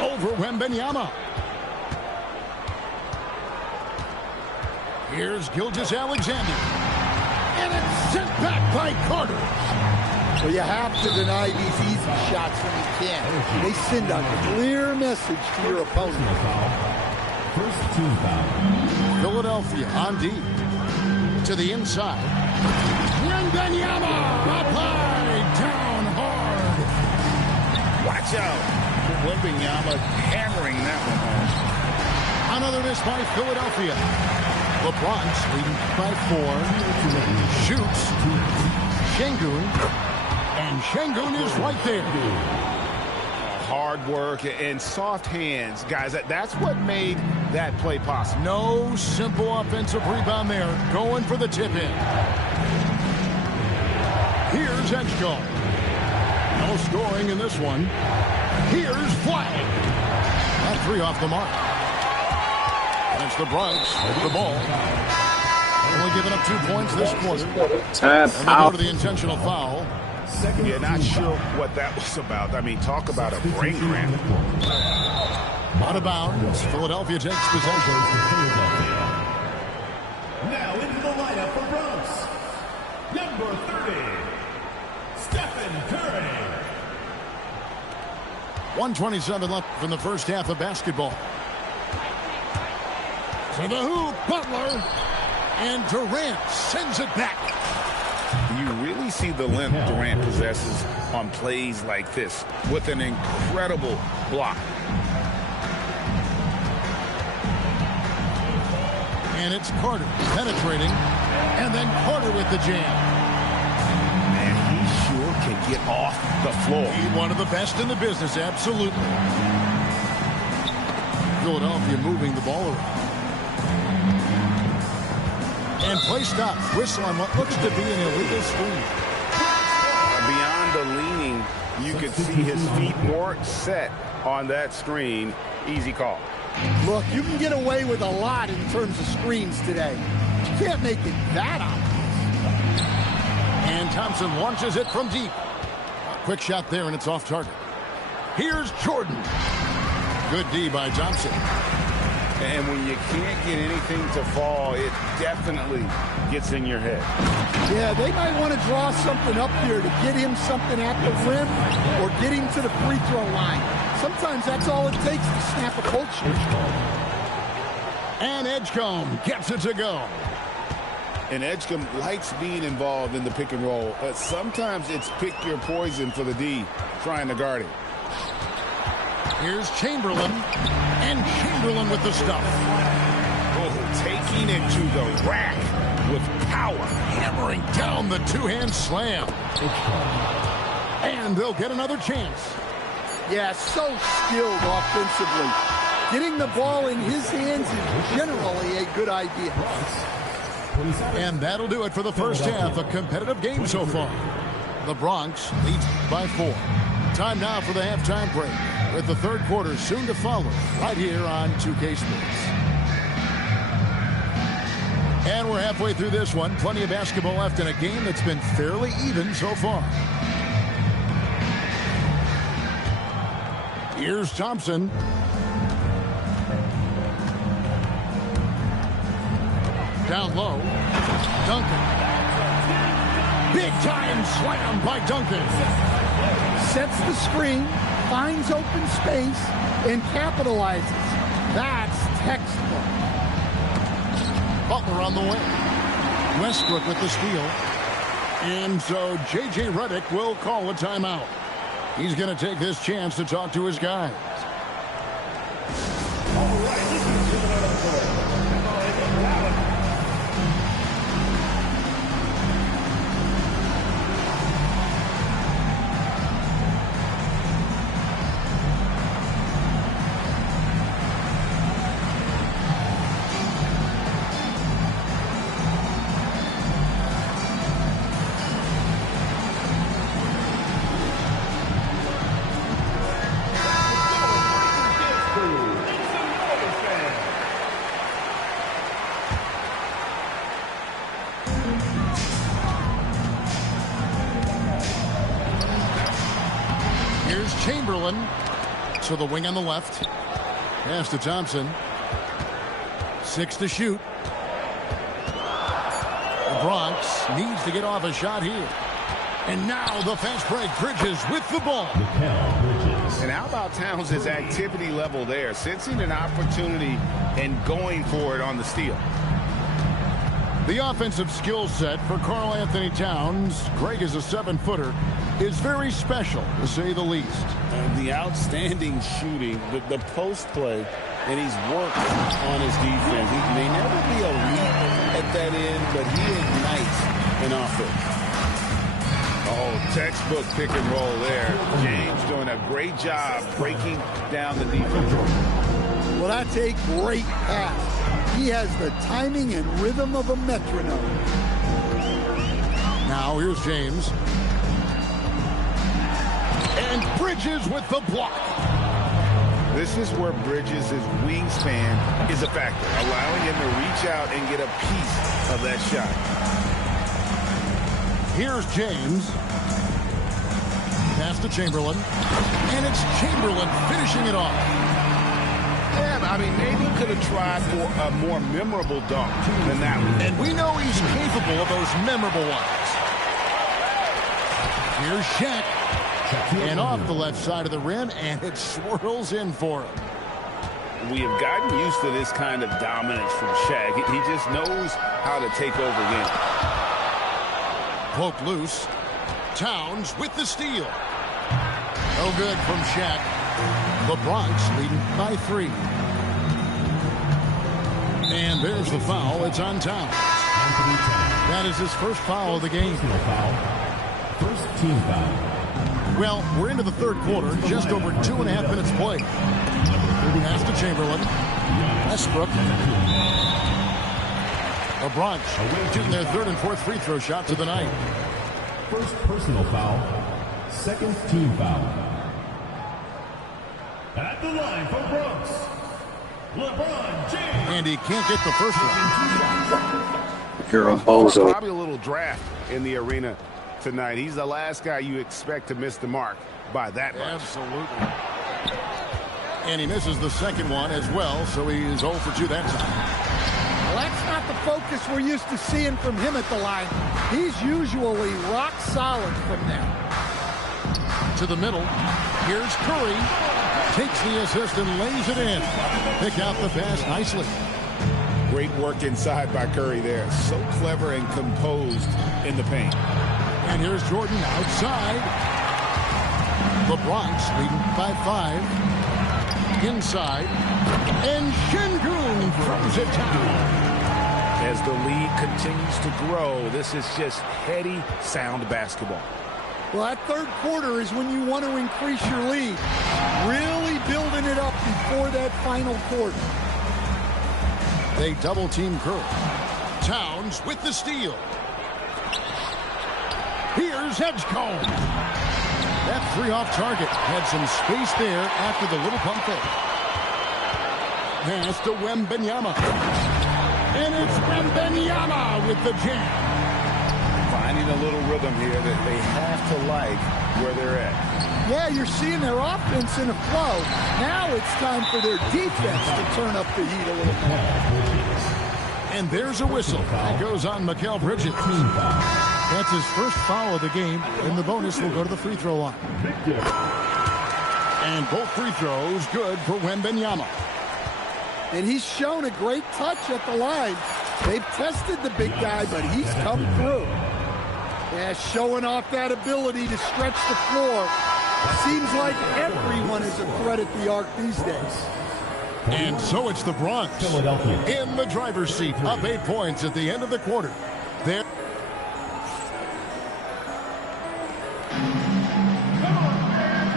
Over Wembanyama. Here's Gilgeous-Alexander. And it's sent back by Carter. Well, you have to deny these easy shots when you can. They send a clear message to your opponent. First team foul. Philadelphia on D. To the inside. Wembanyama up high, down hard. Watch out. Wembanyama hammering that one home. Another miss by Philadelphia. The Bronx leading by 4. Shoots. Şengün. And Şengün is right there. Hard work and soft hands. Guys, that's what made that play possible. No simple offensive rebound there. Going for the tip in. Here's Edgecombe. No scoring in this one. Here's Flag. That 3 off the mark. And it's the Bronx with the ball. Only giving up 2 points this quarter. Tap and they out. go to the intentional foul. Yeah, not sure what that was about. I mean, talk about a brain cramp. Out of bounds. Philadelphia takes possession. Now into the lineup for Bronx. Number 30, Stephen Curry. 1:27 left from the first half of basketball. To the hoop, Butler. And Durant sends it back. You really see the length Durant possesses on plays like this with an incredible block. And it's Carter penetrating. And then Carter with the jam. And he sure can get off the floor. He's one of the best in the business, absolutely. Philadelphia moving the ball around. And play stops. Whistle on what looks to be an illegal screen. Beyond the leaning, you could see his feet more set on that screen. easy call. Look, you can get away with a lot in terms of screens today. You can't make it that obvious. And Thompson launches it from deep. A quick shot there, and it's off target. Here's Jordan. Good D by Thompson. And when you can't get anything to fall, it definitely gets in your head. Yeah, they might want to draw something up here to get him something at the rim or get him to the free throw line. Sometimes that's all it takes to snap a culture. And Edgecombe gets it to go. And Edgecombe likes being involved in the pick and roll. Sometimes it's pick your poison for the D, trying to guard it. Here's Chamberlain, and Chamberlain with the stuff. Oh, taking it to the rack with power. Hammering down the two-hand slam. And they'll get another chance. Yeah, so skilled offensively. Getting the ball in his hands is generally a good idea. And that'll do it for the first half. A competitive game so far. The Bronx leads by 4. Time now for the halftime break, with the third quarter soon to follow, right here on 2K Sports. And we're halfway through this one. Plenty of basketball left in a game that's been fairly even so far. Here's Thompson. Down low. Duncan. Big time slam by Duncan. Sets the screen, finds open space, and capitalizes. That's textbook. Butler on the way. Westbrook with the steal. And so J.J. Redick will call a timeout. He's going to take this chance to talk to his guys. Chamberlain to the wing on the left. Pass to Thompson. 6 to shoot. The Bronx needs to get off a shot here. And now the fast break. Bridges with the ball. And how about Towns' activity level there? Sensing an opportunity and going for it on the steal. The offensive skill set for Karl Anthony Towns, Greg is a 7-footer, is very special, to say the least. The outstanding shooting, the post play, and he's worked on his defense. He may never be elite at that end, but he ignites an offense. Oh, textbook pick and roll there. James doing a great job breaking down the defense. Well, that's a great pass. He has the timing and rhythm of a metronome. Now here's James. And Bridges with the block. This is where Bridges' wingspan is a factor, allowing him to reach out and get a piece of that shot. Here's James. Pass to Chamberlain. And it's Chamberlain finishing it off. Yeah, I mean, maybe could have tried for a more memorable dunk than that one. And we know he's capable of those memorable ones. Here's Shaq. And off the left side of the rim, and it swirls in for him. We have gotten used to this kind of dominance from Shaq. He just knows how to take over games. Poke loose. Towns with the steal. No good from Shaq. The Bronx leading by 3. And there's the foul. It's on Towns. That is his first foul of the game. First team foul. Well, we're into the third quarter, just over 2.5 minutes played. Pass to Chamberlain. Westbrook. The Bronx shooting their third and fourth free throw shots of the night. First personal foul. Second team foul. At the line for Bronx, LeBron James. And he can't get the first one. You're a bozo. Probably a little draft in the arena tonight. He's the last guy you expect to miss the mark by that much. Absolutely. And he misses the second one as well, so he's 0 for 2 that time. Well, that's not the focus we're used to seeing from him at the line. He's usually rock solid from there. To the middle. Here's Curry. Takes the assist and lays it in. Pick out the pass nicely. Great work inside by Curry there. So clever and composed in the paint. And here's Jordan outside. The Bronx leading by 5. Inside. And Şengün throws it down. As the lead continues to grow, this is just heady, sound basketball. Well, that third quarter is when you want to increase your lead. Really building it up before that final quarter. They double-team Curry. Towns with the steal. Here's Edgecombe. That three off target had some space there after the little pump fake. Pass to Wembanyama. And it's Wembanyama with the jam. Finding a little rhythm here that they have to like where they're at. Yeah, you're seeing their offense in a flow. Now it's time for their defense to turn up the heat a little more. And there's a whistle. That goes on Mikal Bridges. That's his first foul of the game, and the bonus will go to the free throw line. And both free throws good for Wembanyama. And he's shown a great touch at the line. They've tested the big guy, but he's come through. Yeah, showing off that ability to stretch the floor. Seems like everyone is a threat at the arc these days. And so it's the Bronx in the driver's seat, up 8 points at the end of the quarter. There.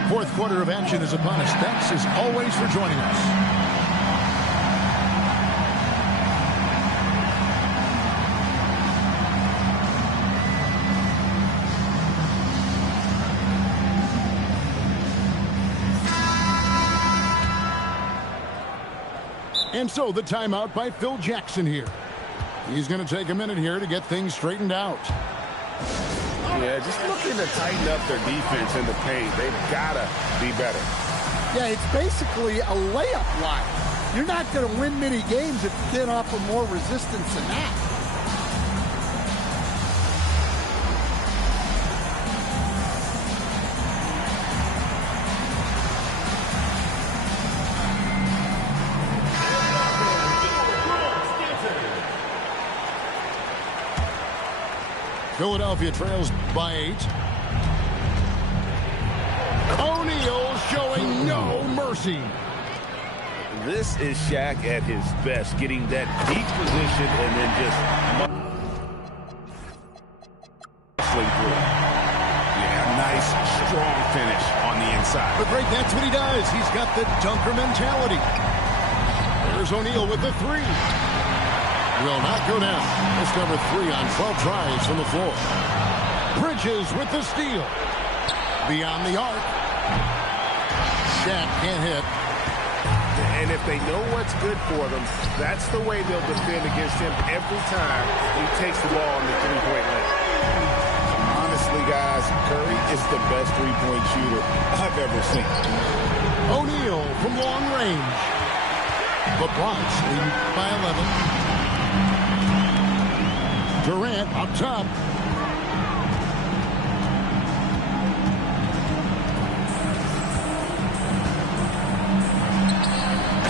Fourth quarter of action is upon us. Thanks as always for joining us. And so the timeout by Phil Jackson here. He's going to take a minute here to get things straightened out. Yeah, just looking to tighten up their defense in the paint. They've got to be better. Yeah, it's basically a layup line. You're not going to win many games if you can't offer more resistance than that. Philadelphia trails by 8. O'Neal showing no mercy. This is Shaq at his best, getting that deep position and then just muscling through. Yeah, nice, strong finish on the inside. But Greg, that's what he does. He's got the dunker mentality. There's O'Neal with the three. Will not go down. That's number 3 on 12 tries from the floor. Bridges with the steal. Beyond the arc. Shaq can't hit. And if they know what's good for them, that's the way they'll defend against him every time he takes the ball in the three-point line. Honestly, guys, Curry is the best three-point shooter I've ever seen. O'Neal from long range. The Bronx leading by 11. Durant up top.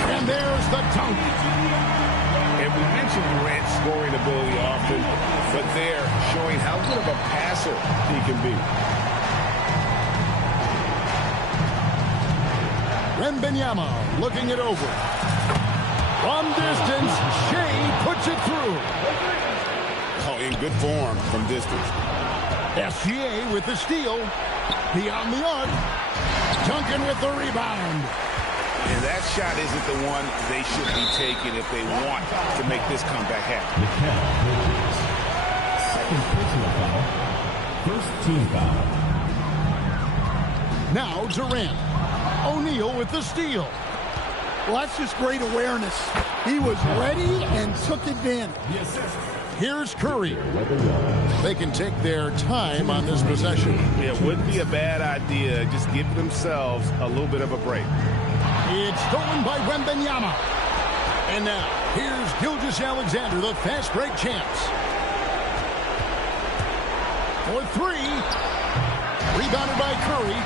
And there's the dunk. And we mentioned Durant's scoring ability often, but they're showing how good of a passer he can be. Wembanyama looking it over. From distance, Shea puts it through. Oh, in good form from distance. SGA with the steal. Beyond the arc. Duncan with the rebound. And that shot isn't the one they should be taking if they want to make this comeback happen. Second personal foul. First team foul. Now Durant. O'Neal with the steal. Well, that's just great awareness. He was ready and took advantage. Here's Curry. They can take their time on this possession. It wouldn't be a bad idea. Just give themselves a little bit of a break. It's stolen by Wembanyama. And now, here's Gilgeous-Alexander, the fast break champs. For three. Rebounded by Curry.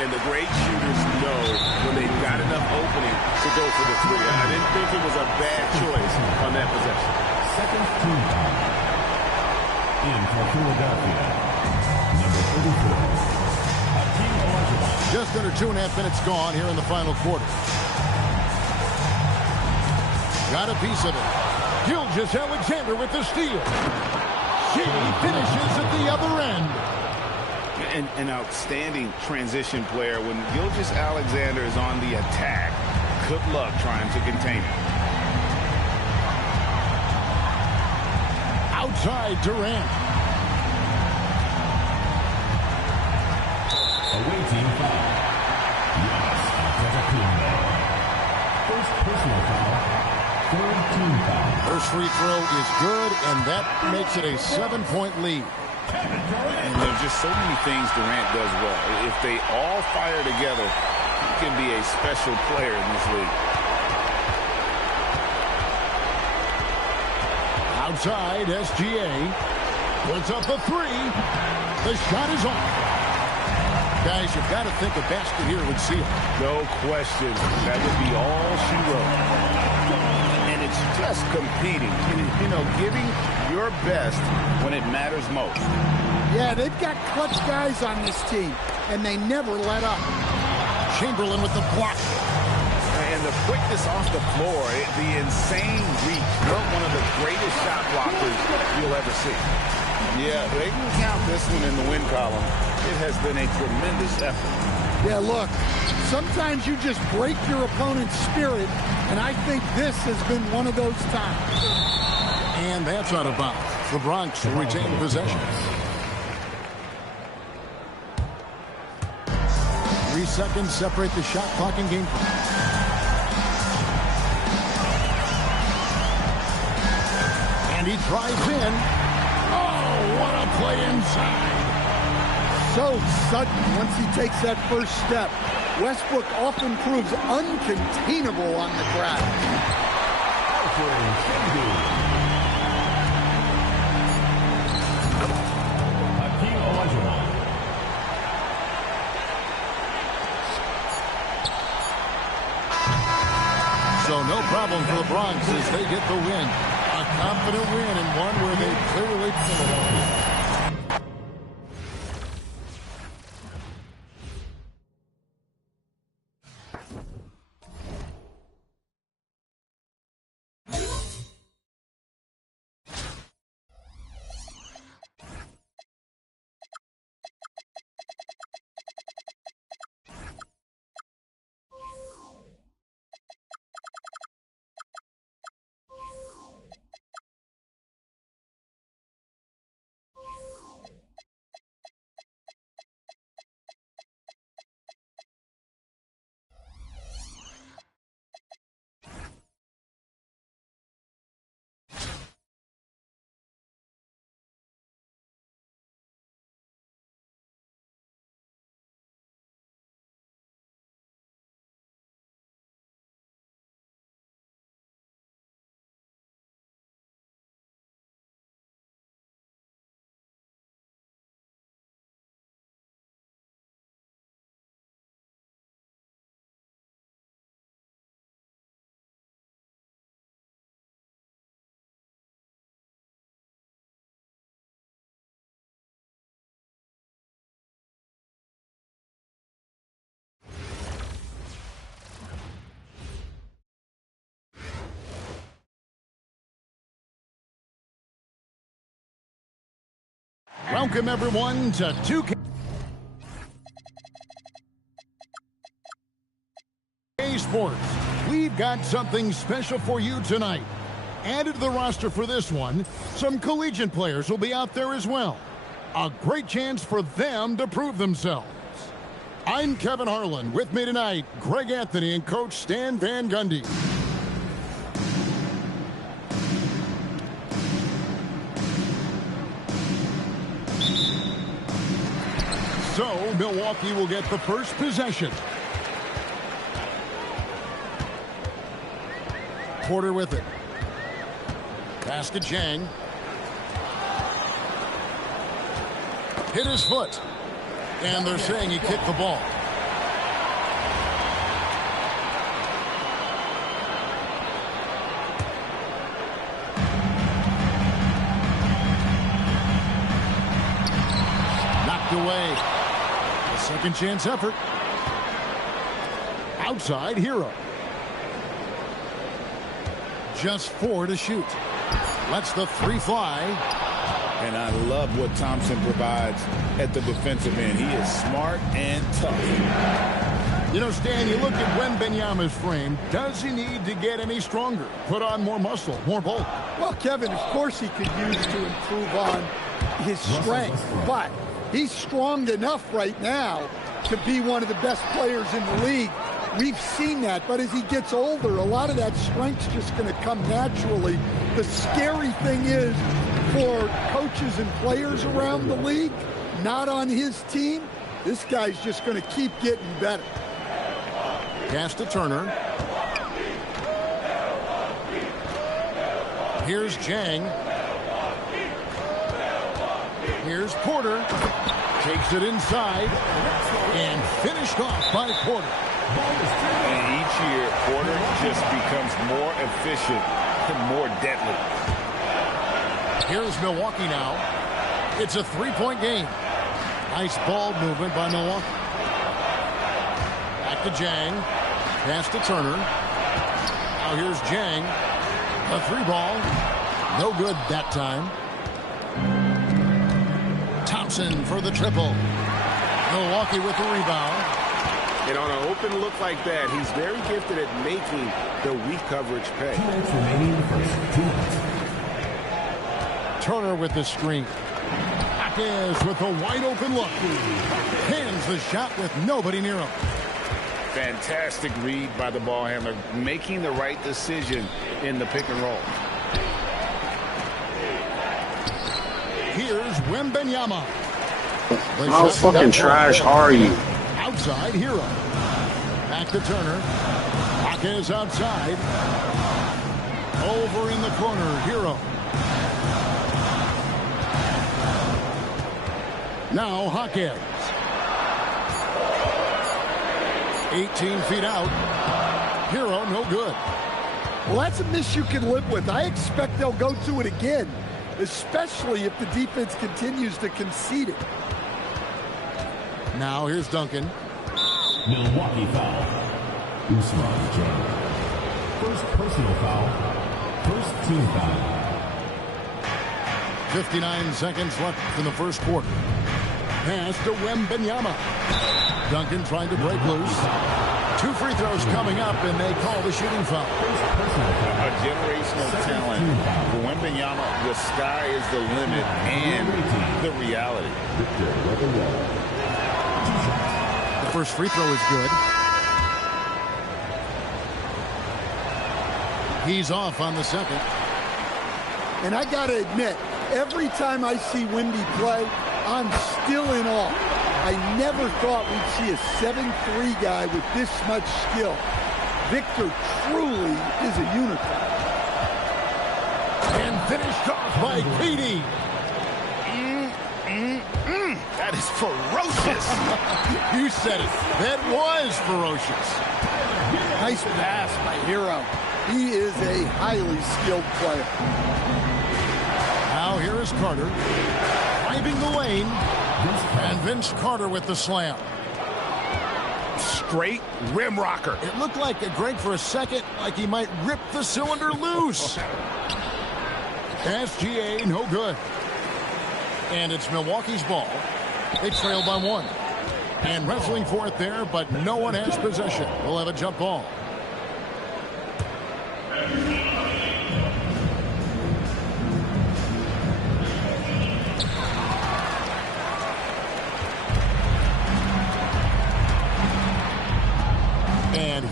And the great shooters know when they've got enough opening to go for the three. I didn't think it was a bad choice on that possession. Second team foul. In for Philadelphia, number 34, Hakeem Olajuwon. Just under 2.5 minutes gone here in the final quarter. Got a piece of it. Gilgeous-Alexander with the steal. She finishes at the other end. An outstanding transition player. When Gilgeous-Alexander is on the attack, good luck trying to contain him. Outside Durant. Away team foul. Giannis Antetokounmpo. First personal foul. Third team foul. First free throw is good, and that makes it a 7-point lead. And there's just so many things Durant does well. If they all fire together, he can be a special player in this league. Outside, SGA puts up a three. The shot is off. Guys, you've got to think a basket here would seal. No question. That would be all she wrote. And it's just competing. You know, giving your best when it matters most. Yeah, they've got clutch guys on this team, and they never let up. Chamberlain with the block. And the quickness off the floor, the insane reach. You're one of the greatest shot blockers you'll ever see. Yeah, they can count this one in the win column. It has been a tremendous effort. Yeah, look, sometimes you just break your opponent's spirit, and I think this has been one of those times. And that's out of bounds. The Bronx will retain possession. 3 seconds separate the shot clock and game clock. And he drives in. Oh, what a play inside. So sudden once he takes that first step. Westbrook often proves uncontainable on the ground. Hakeem Olajuwon. So no problem for the Bronx as they get the win. A confident win and one where they clearly pulled it off. Welcome, everyone, to 2K Sports. We've got something special for you tonight. Added to the roster for this one, some collegiate players will be out there as well. A great chance for them to prove themselves. I'm Kevin Harlan. With me tonight, Greg Anthony and Coach Stan Van Gundy. So, Milwaukee will get the first possession. Porter with it. Pass to Jang. Hit his foot. And they're saying he kicked the ball. Knocked away. A second chance effort. Outside Hero. Just 4 to shoot. Lets the 3 fly. And I love what Thompson provides at the defensive end. He is smart and tough. You know, Stan, you look at Wembanyama's frame. Does he need to get any stronger? Put on more muscle, more bulk? Well, Kevin, of course he could use to improve on his strength, but he's strong enough right now to be one of the best players in the league. We've seen that, but as he gets older, a lot of that strength's just going to come naturally. The scary thing is, for coaches and players around the league, not on his team, this guy's just going to keep getting better. Pass to Turner. Here's Jang. Here's Porter. Takes it inside and finished off by Porter. And each year, Porter just becomes more efficient and more deadly. Here's Milwaukee now. It's a 3-point game. Nice ball movement by Milwaukee. Back to Jang. Pass to Turner. Now here's Jang. A 3-ball. No good that time. Thompson for the triple. Milwaukee with the rebound. And on an open look like that, he's very gifted at making the weak coverage pay. 2 minutes remaining in the first. 2 minutes. Turner with the screen. Hawkins with a wide open look. Hands the shot with nobody near him. Fantastic read by the ball handler, making the right decision in the pick and roll. Here's Wembanyama. How fucking trash are you? Outside Hero. Back to Turner. Hawkins outside. Over in the corner, Hero. Now Hawkins. 18 feet out. Hero, no good. Well, that's a miss you can live with. I expect they'll go to it again, especially if the defense continues to concede it. Now here's Duncan. Milwaukee foul. Usman Jang. First personal foul. First team foul. 59 seconds left in the first quarter. Pass to Wembanyama. Duncan trying to break loose. 2 free throws coming up, and they call the shooting foul. A generational talent. For Wembanyama, the sky is the limit and the reality. The first free throw is good. He's off on the second. And I got to admit, every time I see Wemby play, I'm still in awe. I never thought we'd see a 7'3" guy with this much skill. Victor truly is a unicorn. And finished off by KD. That is ferocious. You said it. That was ferocious. Nice pass by Hero. He is a highly skilled player. Now here is Carter. Driving the lane. And Vince Carter with the slam. Straight rim rocker. It looked like Greg for a second, like he might rip the cylinder loose. SGA, no good. And it's Milwaukee's ball. They trail by 1. And wrestling for it there, but no one has possession. We'll have a jump ball.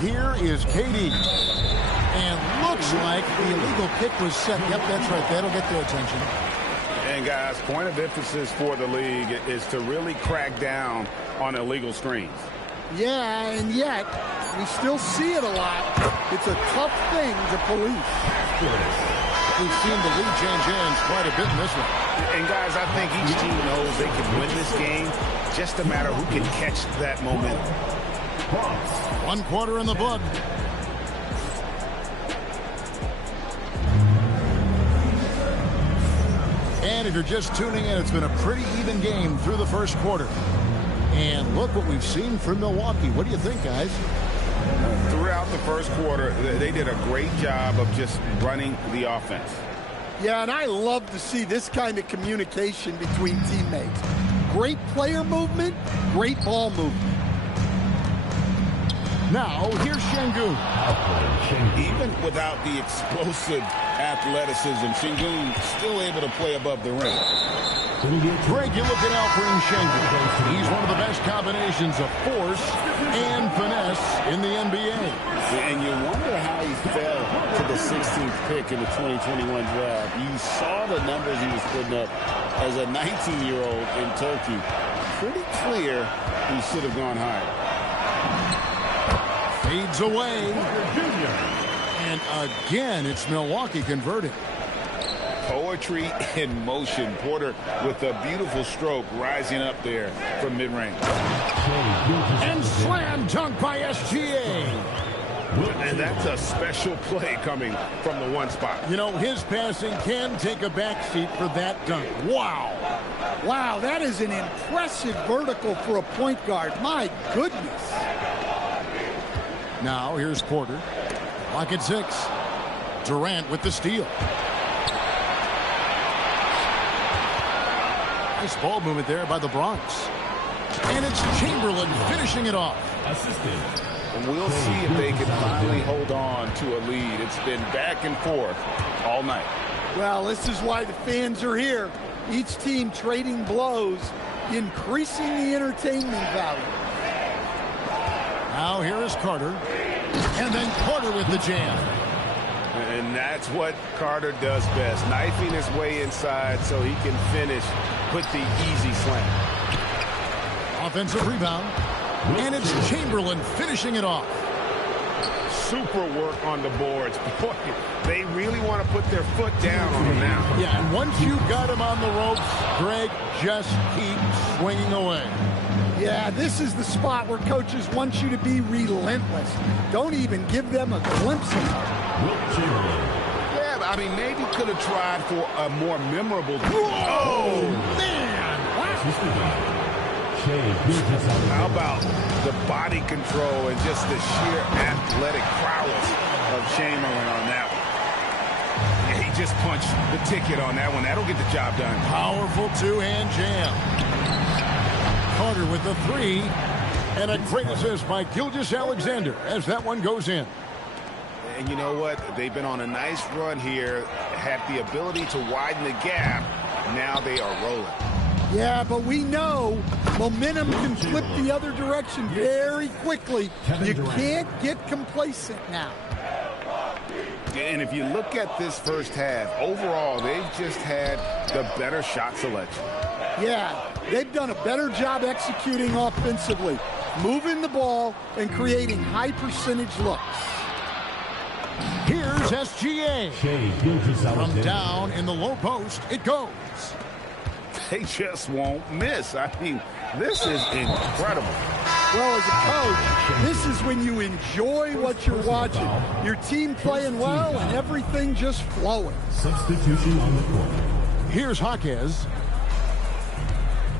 here is KD. And looks like the illegal kick was set. Yep, that's right. That'll get their attention. And, guys, point of emphasis for the league is to really crack down on illegal screens. Yeah, and yet we still see it a lot. It's a tough thing to police. We've seen the lead change hands quite a bit in this one. And, guys, I think each team knows they can win this game. Just a matter who can catch that momentum. 1 quarter in the book. And if you're just tuning in, it's been a pretty even game through the first quarter. And look what we've seen from Milwaukee. What do you think, guys? Throughout the first quarter, they did a great job of just running the offense. Yeah, and I love to see this kind of communication between teammates. Great player movement, great ball movement. Now, here's Şengün. Even without the explosive athleticism, Şengün still able to play above the rim. Greg, you look at Alperen Şengün. He's one of the best combinations of force and finesse in the NBA. And you wonder how he fell to the 16th pick in the 2021 draft. You saw the numbers he was putting up as a 19-year-old in Turkey. Pretty clear he should have gone higher. Fades away. And again, it's Milwaukee converted. Poetry in motion. Porter with a beautiful stroke rising up there from mid-range. And slam dunk by SGA. And that's a special play coming from the one spot. You know, his passing can take a backseat for that dunk. Wow. Wow, that is an impressive vertical for a point guard. My goodness. Now, here's Porter. Clock at 6. Durant with the steal. Nice ball movement there by the Bronx. And it's Chamberlain finishing it off. Assisted. And we'll see if they can finally hold on to a lead. It's been back and forth all night. Well, this is why the fans are here. Each team trading blows, increasing the entertainment value. Now here is Carter. And then Carter with the jam. And that's what Carter does best, knifing his way inside so he can finish with the easy slam. Offensive rebound. And it's Chamberlain finishing it off. Super work on the boards. Boy, they really want to put their foot down on him now. Yeah, and once you got him on the ropes, Greg, just keep swinging away. Yeah, this is the spot where coaches want you to be relentless. Don't even give them a glimpse of it. Yeah, I mean, maybe could have tried for a more memorable. Oh, man! Wow. How about the body control and just the sheer athletic prowess of Chamberlain on that one? Yeah, he just punched the ticket on that one. That'll get the job done. Powerful two-hand jam. Carter with the 3. And a great assist by Gilgeous-Alexander as that one goes in. And you know what? They've been on a nice run here, had the ability to widen the gap. Now they are rolling. Yeah, but we know momentum can flip the other direction very quickly. You can't get complacent now. And if you look at this first half, overall, they've just had the better shot selection. Yeah, they've done a better job executing offensively, moving the ball and creating high percentage looks. Here's SGA. From down in the low post, it goes. They just won't miss. I mean, this is incredible. Well, as a coach, this is when you enjoy what you're watching. Your team playing well and everything just flowing. Substitution on the court. Here's Jaquez.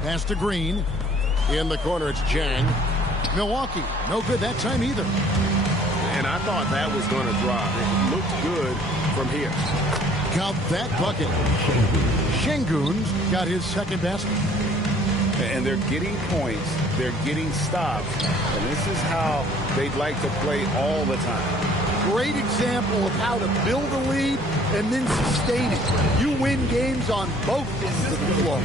Pass to Green. In the corner, it's Jang. Milwaukee, no good that time either. And I thought that was going to drop. It looked good from here. Got that bucket. Şengün's got his second basket. And they're getting points. They're getting stops. And this is how they'd like to play all the time. Great example of how to build a lead and then sustain it. You win games on both ends of the floor.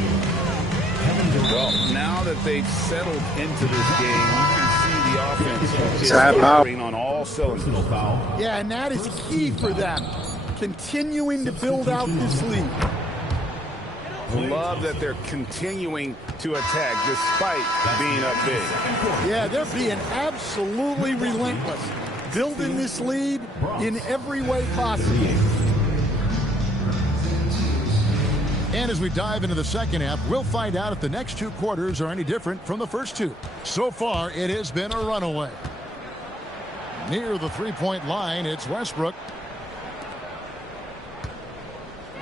Well, now that they've settled into this game, you can see the offense Tap out. on on all cylinders. Yeah, and that is key for them, continuing to build out this lead. Love that they're continuing to attack despite being up big. Yeah, they're being absolutely relentless, building this lead in every way possible. And as we dive into the second half, we'll find out if the next two quarters are any different from the first two. So far, it has been a runaway. Near the three-point line, it's Westbrook.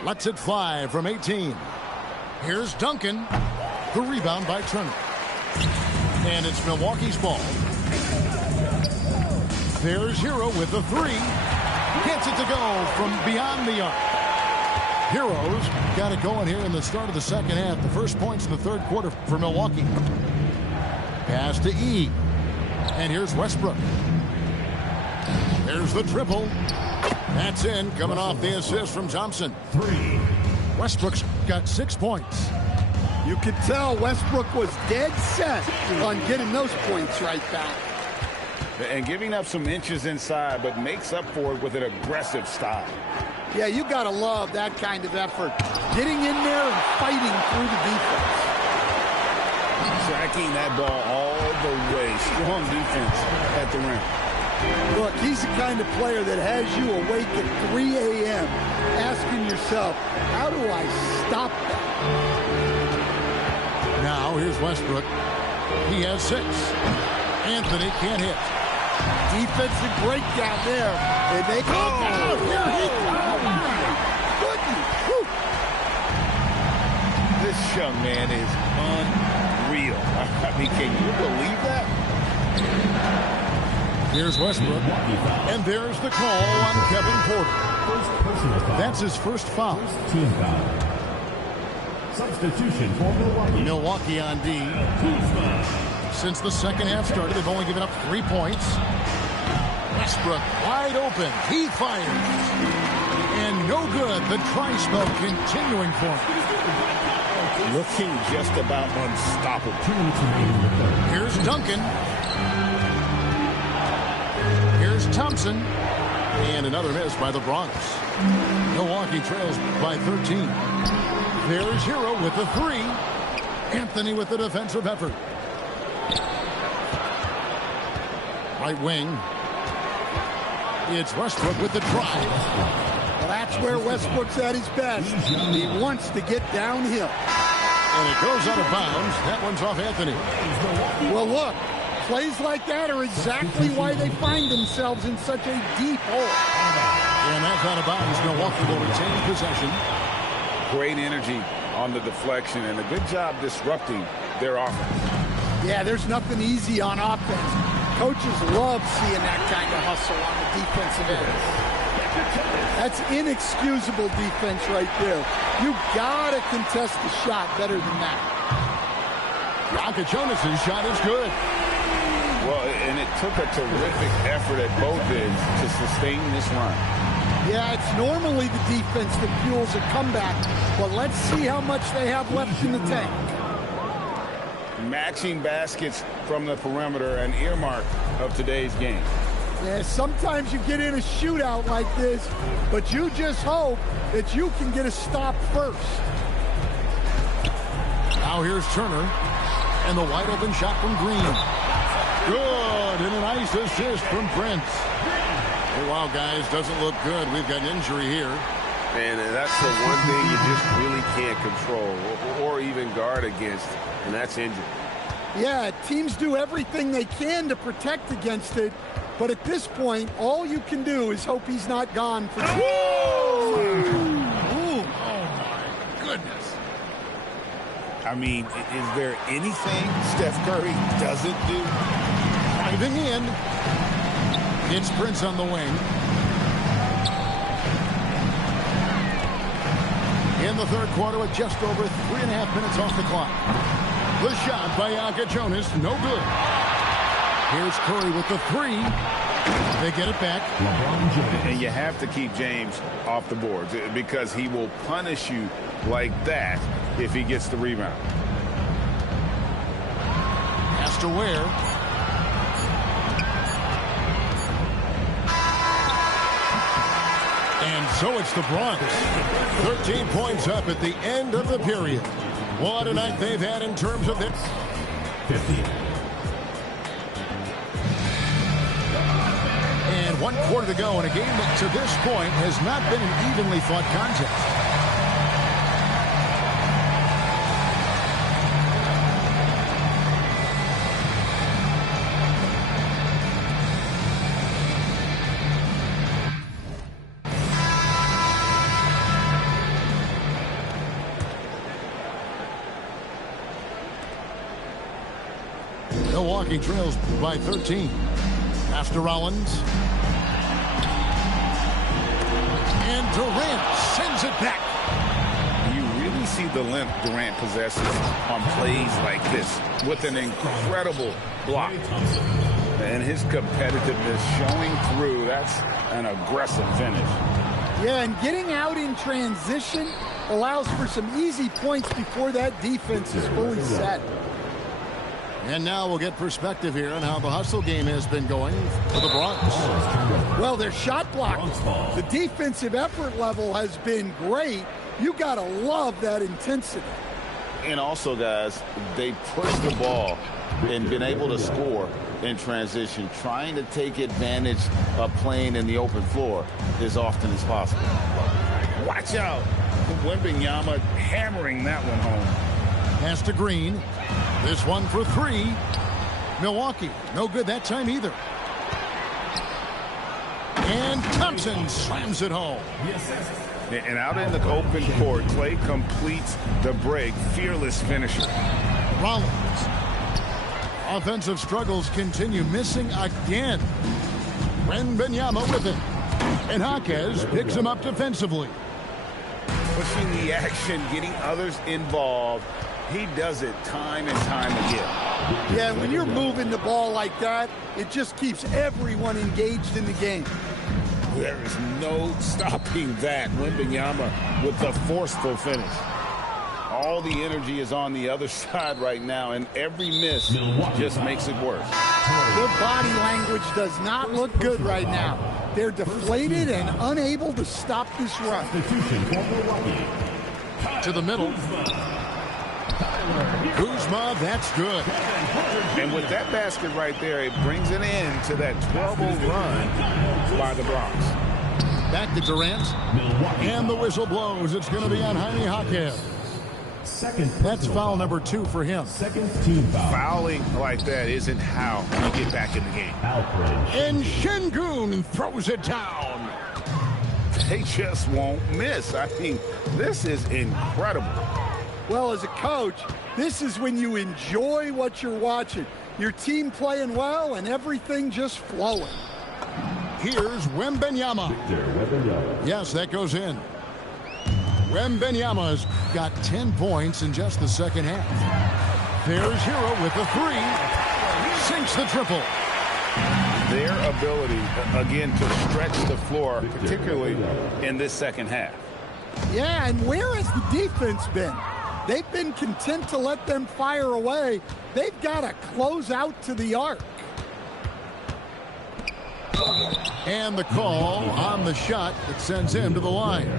Lets it fly from 18. Here's Duncan. The rebound by Turner. And it's Milwaukee's ball. There's Hero with the three. Gets it to go from beyond the arc. Heroes got it going here in the start of the second half. The first points in the third quarter for Milwaukee. Pass to E. And here's Westbrook. There's the triple. That's in, coming off the assist from Thompson. Westbrook's got 6 points. You could tell Westbrook was dead set on getting those points right back. And giving up some inches inside, but makes up for it with an aggressive style. Yeah, you got to love that kind of effort. Getting in there and fighting through the defense. Tracking that ball all the way. Strong defense at the rim. Look, he's the kind of player that has you awake at 3 a.m. asking yourself, how do I stop that? Now here's Westbrook. He has 6. Anthony can't hit. Defensive breakdown there. And they go down. Here he comes. Goodness. Whew. This young man is unreal. I mean, can you believe that? Here's Westbrook. And there's the call on Kevin Porter. That's his first foul. Team foul. Substitution for Milwaukee. Milwaukee on D. Since the second half started, they've only given up 3 points. Westbrook wide open. He fires. And no good. The try spell continuing for him. Looking just about unstoppable. Here's Duncan. Here's Thompson. And another miss by the Bronx. Milwaukee trails by 13. There's Hero with the 3. Anthony with the defensive effort. Right wing. It's Westbrook with the drive. Well, that's where Westbrook's at his best. He wants to get downhill. And it goes out of bounds. That one's off Anthony. Well, look, plays like that are exactly why they find themselves in such a deep hole. And that's out of bounds. Milwaukee will retain possession. Great energy on the deflection and a good job disrupting their offense. Yeah, there's nothing easy on offense. Coaches love seeing that kind of hustle on the defensive end. That's inexcusable defense right there. You gotta contest the shot better than that. Jonas' shot is good. Well, and it took a terrific effort at both ends to sustain this run. Yeah, it's normally the defense that fuels a comeback, but let's see how much they have left in the tank. Matching baskets from the perimeter, an earmark of today's game. Yeah, sometimes you get in a shootout like this, but you just hope that you can get a stop first. Now here's Turner, and the wide open shot from Green. Good, and a nice assist from Prince. Oh, wow, guys, doesn't look good. We've got an injury here. And that's the one thing you just really can't control or even guard against, and that's injury. Yeah, teams do everything they can to protect against it, but at this point, all you can do is hope he's not gone for... Ooh, oh, my goodness. I mean, is there anything Steph Curry doesn't do? Driving in. It's Prince on the wing. In the third quarter with just over 3.5 minutes off the clock. The shot by Jonas, no good. Here's Curry with the 3. They get it back. And you have to keep James off the boards because he will punish you like that if he gets the rebound. Has to Ware. And so it's the Bronx. 13 points up at the end of the period. What a night they've had in terms of this. 50. And 1 quarter to go in a game that to this point has not been an evenly fought contest. Milwaukee trails by 13. Pass to Rollins. And Durant sends it back. You really see the length Durant possesses on plays like this with an incredible block. And his competitiveness showing through. That's an aggressive finish. Yeah, and getting out in transition allows for some easy points before that defense is fully set. And now we'll get perspective here on how the hustle game has been going for the Bronx. Well, their shot block, the defensive effort level has been great. You got to love that intensity. And also, guys, they pushed the ball and been able to score in transition, trying to take advantage of playing in the open floor as often as possible. Watch out. Wembanyama hammering that one home. Pass to Green. This one for 3. Milwaukee, no good that time either. And Thompson slams it home. And out in the open court, Clay completes the break. Fearless finisher. Rollins. Offensive struggles continue, missing again. Wembanyama with it. And Jaquez picks him up defensively. Pushing the action, getting others involved. He does it time and time again. Yeah, when you're moving the ball like that, it just keeps everyone engaged in the game. There is no stopping that. Wembanyama with the forceful finish. All the energy is on the other side right now, and every miss just makes it worse. Their body language does not look good right now. They're deflated and unable to stop this run. To the middle. Kuzma, that's good. And with that basket right there, it brings an end to that 12-0 run by the Bronx. Back to Durant. And the whistle blows. It's going to be on Jaime Jaquez. That's foul number 2 for him. Second team foul. Fouling like that isn't how you get back in the game. And Şengün throws it down. They just won't miss. I mean, this is incredible. Well, as a coach, this is when you enjoy what you're watching. Your team playing well and everything just flowing. Here's Wembanyama. Yes, that goes in. Wembanyama's got 10 points in just the second half. There's Hero with the 3. Sinks the triple. Their ability, again, to stretch the floor, particularly in this second half. Yeah, and where has the defense been? They've been content to let them fire away. They've got to close out to the arc. And the call on the shot that sends him to the line.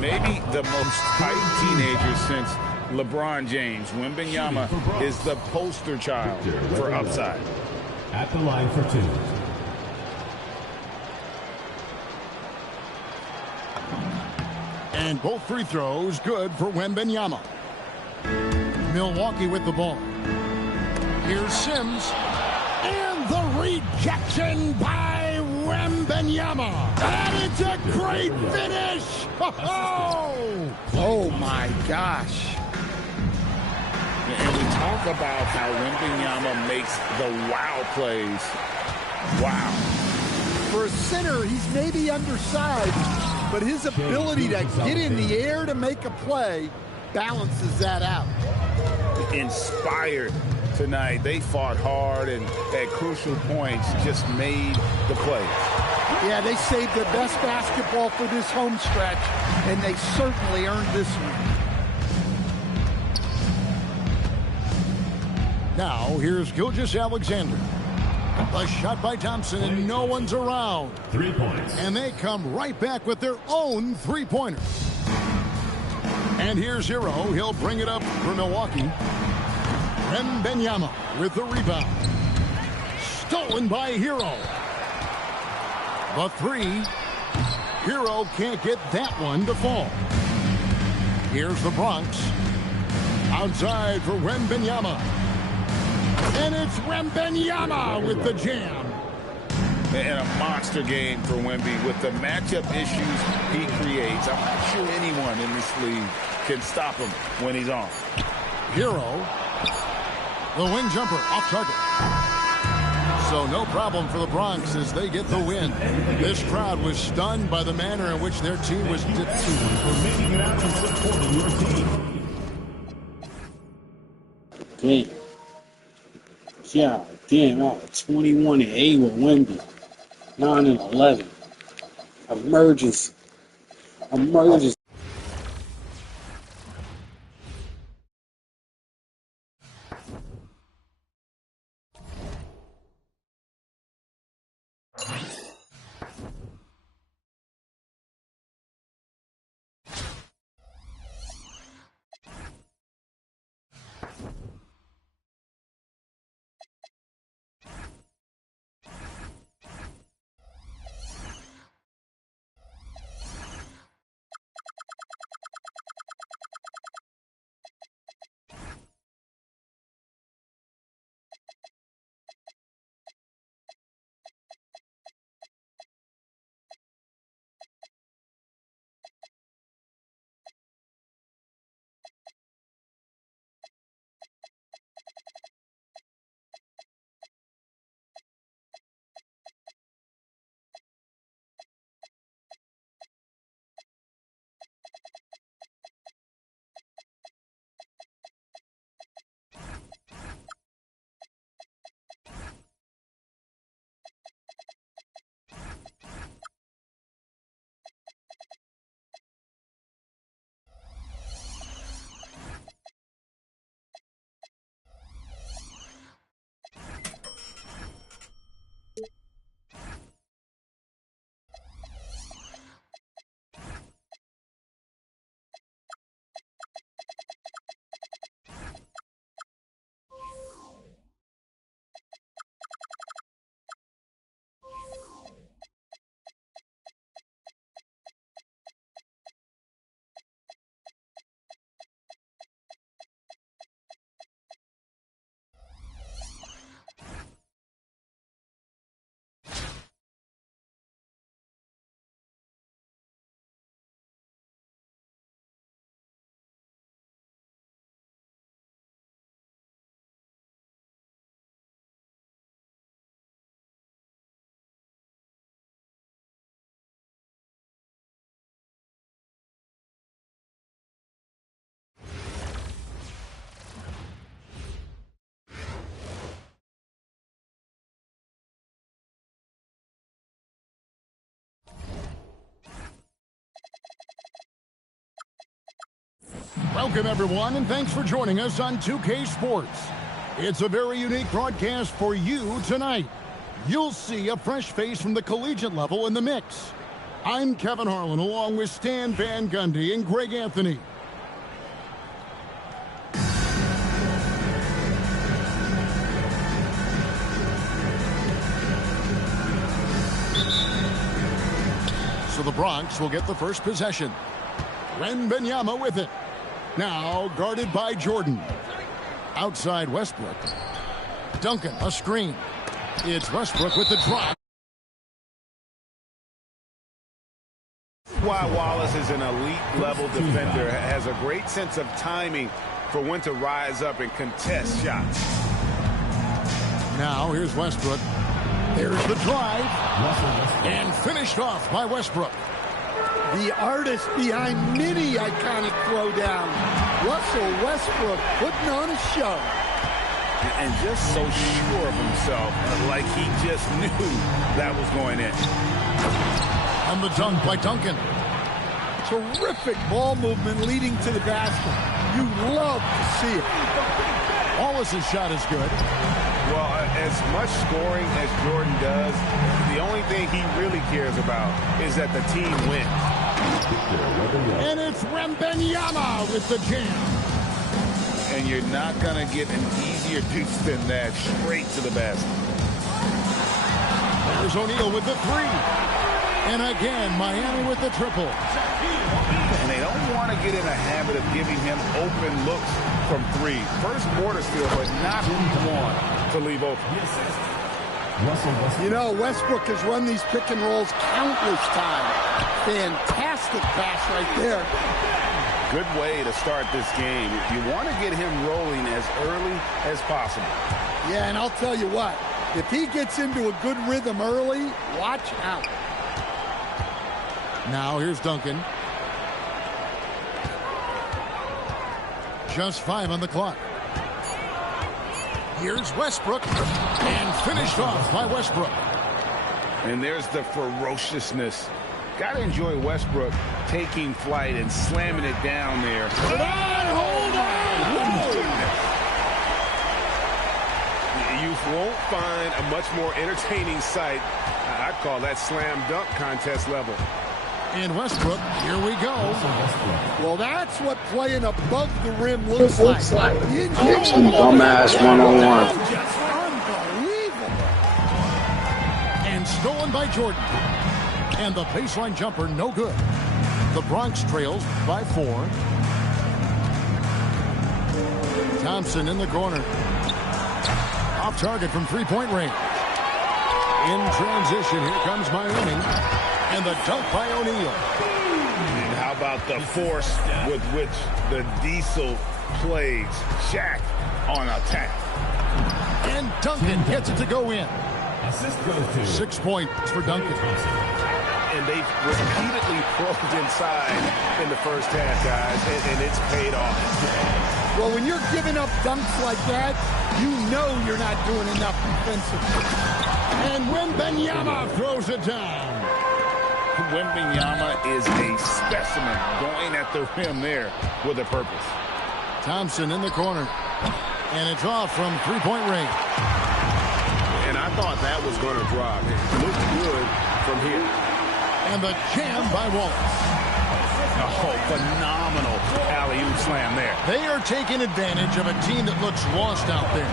Maybe the most hyped teenager since LeBron James. Wembanyama is the poster child for upside. At the line for 2. And both free throws good for Wembanyama. Milwaukee with the ball. Here's Sims. And the rejection by Wembanyama. And it's a great finish. Oh my gosh. And we talk about how Wembanyama makes the wow plays. Wow. For a center, he's maybe undersized, but his ability to get in the air to make a play balances that out. Inspired tonight. They fought hard and at crucial points just made the play. Yeah, they saved their best basketball for this home stretch, and they certainly earned this one. Now, here's Gilgeous-Alexander. The shot by Thompson, and no one's around. 3 points. And they come right back with their own three-pointer. And here's Hero. He'll bring it up for Milwaukee. Wembanyama with the rebound. Stolen by Hero. The three. Hero can't get that one to fall. Here's the Bronx. Outside for Wembanyama. And it's Wembanyama with the jam. And a monster game for Wemby with the matchup issues he creates. I'm not sure anyone in this league can stop him when he's on. Hero. The wing jumper off target. So no problem for the Bronx as they get the win. This crowd was stunned by the manner in which their team was defeated. For making it out and supporting your team. Damn. Yeah, damn, I was 21-8 with Wemby. 9-11. Emergency. Welcome, everyone, and thanks for joining us on 2K Sports. It's a very unique broadcast for you tonight. You'll see a fresh face from the collegiate level in the mix. I'm Kevin Harlan, along with Stan Van Gundy and Greg Anthony. So the Bronx will get the first possession. Wembanyama with it. Now guarded by Jordan. Outside Westbrook. Duncan, a screen. It's Westbrook with the drive. Why Wallace is an elite-level defender, has a great sense of timing for when to rise up and contest shots. Now here's Westbrook. There's the drive. And finished off by Westbrook. The artist behind many iconic throwdowns. Russell Westbrook putting on a show. And just so sure of himself, like he just knew that was going in. And the dunk by Duncan. Terrific ball movement leading to the basket. You love to see it. Wallace's shot is good. Well, as much scoring as Jordan does, the only thing he really cares about is that the team wins. And it's Wembanyama with the jam. And you're not going to get an easier deuce than that, straight to the basket. There's O'Neal with the three. And again, Miami with the triple. And they don't want to get in a habit of giving him open looks from three. First quarter still, but not who you want to leave open. You know, Westbrook has run these pick and rolls countless times. Fantastic pass right there. Good way to start this game. You want to get him rolling as early as possible. Yeah, and I'll tell you what, if he gets into a good rhythm early, watch out. Now here's Duncan. Just 5 on the clock. Here's Westbrook. And finished off by Westbrook. And there's the ferociousness. Got to enjoy Westbrook taking flight and slamming it down there. Hold on! You won't find a much more entertaining sight. I'd call that slam dunk contest level. And Westbrook, here we go. Well, that's what playing above the rim looks like. Some dumbass one-on-one. Unbelievable. And stolen by Jordan. And the baseline jumper, no good. The Bronx trails by 4. Thompson in the corner. Off target from three-point range. In transition, here comes Miami. And the dunk by O'Neal. And how about the force with which the Diesel plays Shaq on attack? And Duncan gets it to go in. 6 points for Duncan. And they've repeatedly probed inside in the first half, guys, and it's paid off. Well, when you're giving up dunks like that, you know you're not doing enough defensively. And Wembanyama throws it down. Wembanyama is a specimen going at the rim there with a purpose. Thompson in the corner. And it's off from three-point range. And I thought that was going to drop. It looked good from here. And the jam by Wallace. Oh, phenomenal alley-oop slam there. They are taking advantage of a team that looks lost out there.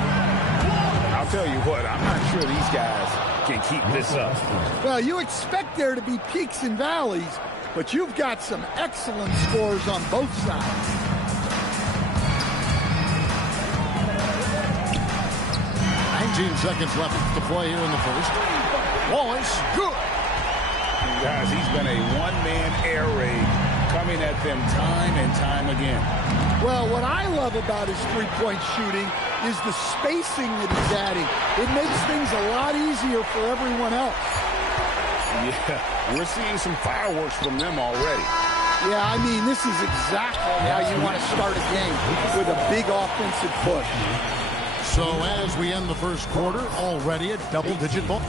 I'll tell you what, I'm not sure these guys can keep this up. Well, you expect there to be peaks and valleys, but you've got some excellent scores on both sides. Seconds left to play here in the first. Wallace, good. Guys, he's been a one-man air raid coming at them time and time again. Well, what I love about his three-point shooting is the spacing that he's adding. It makes things a lot easier for everyone else. Yeah, we're seeing some fireworks from them already. Yeah, I mean, this is exactly how you want to start a game, with a big offensive push. So as we end the first quarter, already a double-digit ball.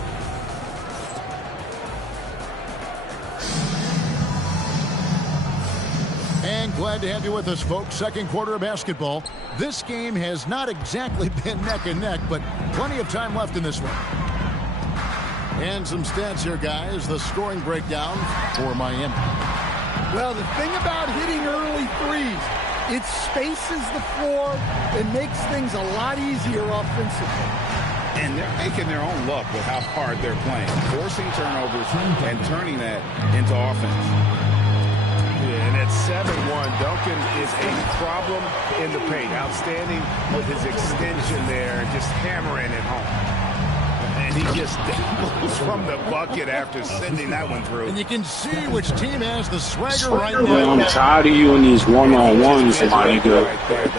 And glad to have you with us, folks. Second quarter of basketball. This game has not exactly been neck and neck, but plenty of time left in this one. And some stats here, guys. The scoring breakdown for Miami. Well, the thing about hitting early threes, it spaces the floor and makes things a lot easier offensively. And they're making their own luck with how hard they're playing, forcing turnovers and turning that into offense. Yeah, and at 7-1, Duncan is a problem in the paint. Outstanding with his extension there and just hammering it home. And he just goes from the bucket after sending that one through. And you can see which team has the swagger right now. I'm tired of you in these one-on-ones, my nigga.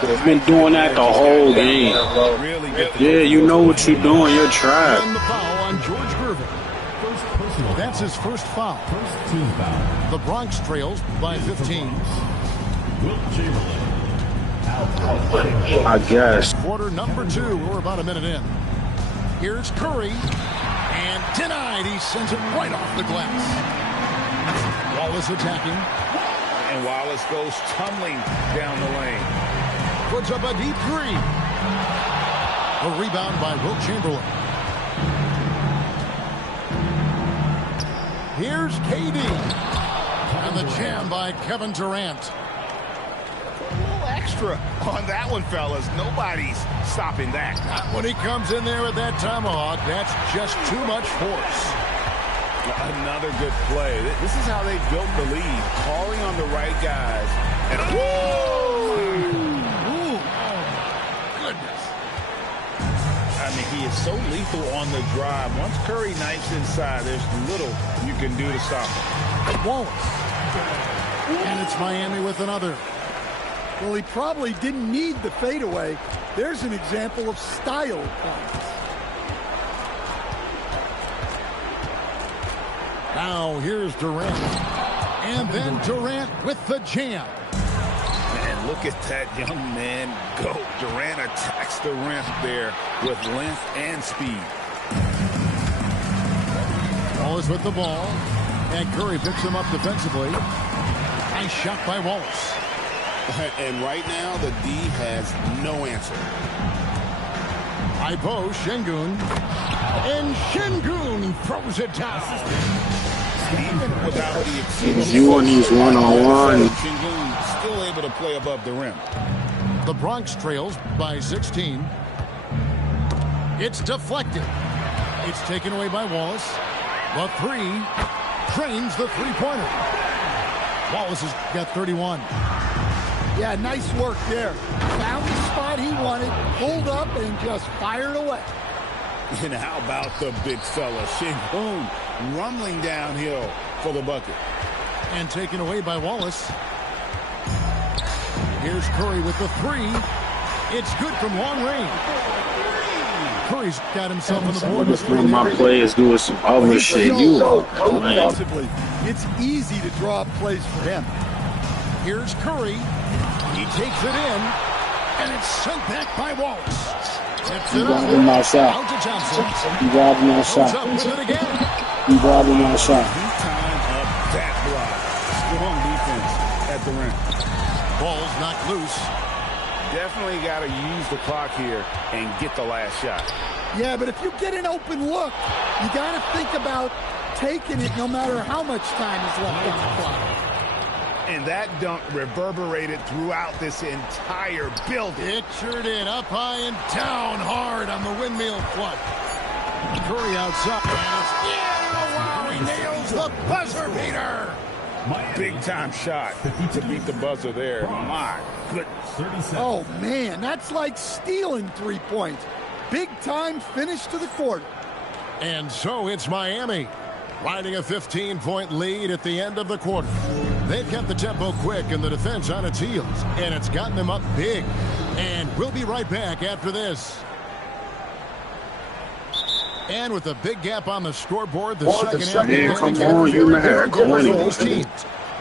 You've been doing that the whole game. Yeah, you know what you're doing. You're trash. And the foul on George Gervin. That's his first foul. The Bronx trails by 15. I guess. Quarter number 2. We're about a minute in. Here's Curry, and denied. He sends it right off the glass. Wallace attacking. And Wallace goes tumbling down the lane. Puts up a deep three. The rebound by Wilt Chamberlain. Here's KD. And the jam by Kevin Durant. A little extra on that one, fellas. Nobody's stopping that. Not when he comes in there with that tomahawk. That's just too much force. Another good play. This is how they built the lead. Calling on the right guys. And whoa! Ooh. Oh, goodness. I mean, he is so lethal on the drive. Once Curry knifes inside, there's little you can do to stop him. Wallace. And it's Miami with another. Well, he probably didn't need the fadeaway. There's an example of style points. Now here's Durant. And then Durant with the jam. And look at that young man go. Durant attacks the rim there with length and speed. Wallace with the ball. And Curry picks him up defensively. Nice shot by Wallace. And right now, the D has no answer. High post, Şengün. And Şengün throws it down. Even without the exception, You on these one-on-one. Şengün still able to play above the rim. The Bronx trails by 16. It's deflected. It's taken away by Wallace. The three drains the three-pointer. Wallace has got 31. Yeah, nice work there. Found the spot he wanted, pulled up, and just fired away. And how about the big fella, Şengün, rumbling downhill for the bucket. And taken away by Wallace. Here's Curry with the three. It's good from long range. Curry's got himself on the board with One of my players doing some other shit. You are Offensively, it's easy to draw up plays for him. Here's Curry. He takes it in, and it's sent back by Wallace. Tips it robbed him my shot. out to Johnson. He robbed my Goes shot. up with it again. He robbed my shot. He timed up that block. Strong defense at the rim. Ball's knocked loose. Definitely got to use the clock here and get the last shot. Yeah, but if you get an open look, you got to think about taking it no matter how much time is left on the clock. And that dunk reverberated throughout this entire building. Pictured it up high and down hard on the windmill flush. Curry outside. Yeah, wow, he nails the buzzer beater. Big time shot to beat the buzzer there. My goodness. Oh, man, that's like stealing 3 points. Big time finish to the quarter. And so it's Miami, riding a 15-point lead at the end of the quarter. They've kept the tempo quick and the defense on its heels, and it's gotten them up big. And we'll be right back after this. And with a big gap on the scoreboard, the second half. Man, come on, you man. Both teams.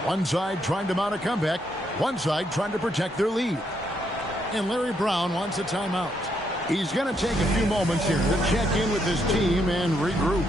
One side trying to mount a comeback, one side trying to protect their lead. And Larry Brown wants a timeout. He's going to take a few moments here to check in with his team and regroup.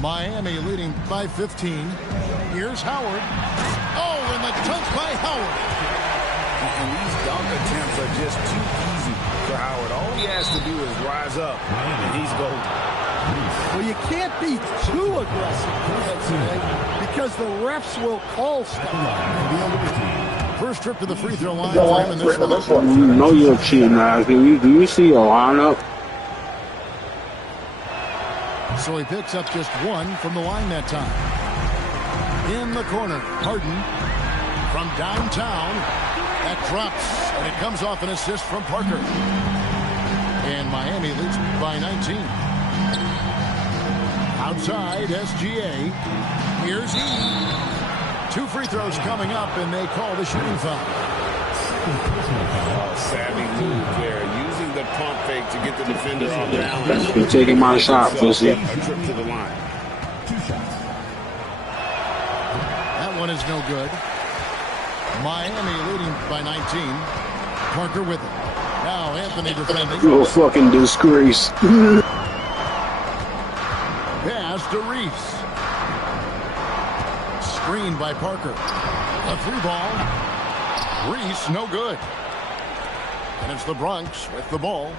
Miami leading by 15. Here's Howard. Oh, and the dunk by Howard. And these dunk attempts are just too easy for Howard. All he has to do is rise up, and he's golden. Well, you can't be too aggressive defensively because the refs will call stuff. First trip to the free throw line for him in this one. You know you're cheating, man. Do you see your lineup? So he picks up just one from the line that time. In the corner, Harden from downtown. That drops, and it comes off an assist from Parker. And Miami leads by 19. Outside, SGA. Here's E. 2 free throws coming up, and they call the shooting foul. Savvy move there, using the pump fake to get the defender off balance. You're taking my shot, pussy. A trip to the line. That one is no good. Miami leading by 19. Parker with it. Now Anthony defending. You a fucking disgrace. Pass to Reese. Screened by Parker. A 3-ball. Reese, no good. And it's the Bronx with the ball.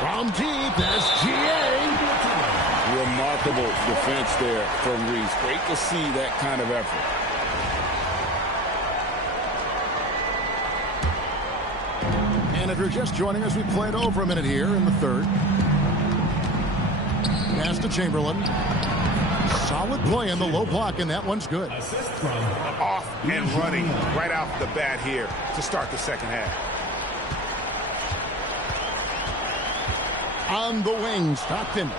From deep, SGA. Remarkable defense there from Reese. Great to see that kind of effort. And if you're just joining us, we played over a minute here in the third. Pass to Chamberlain. Solid play in the low block, and that one's good. Off and running right off the bat here to start the second half. On the wing, Stockton.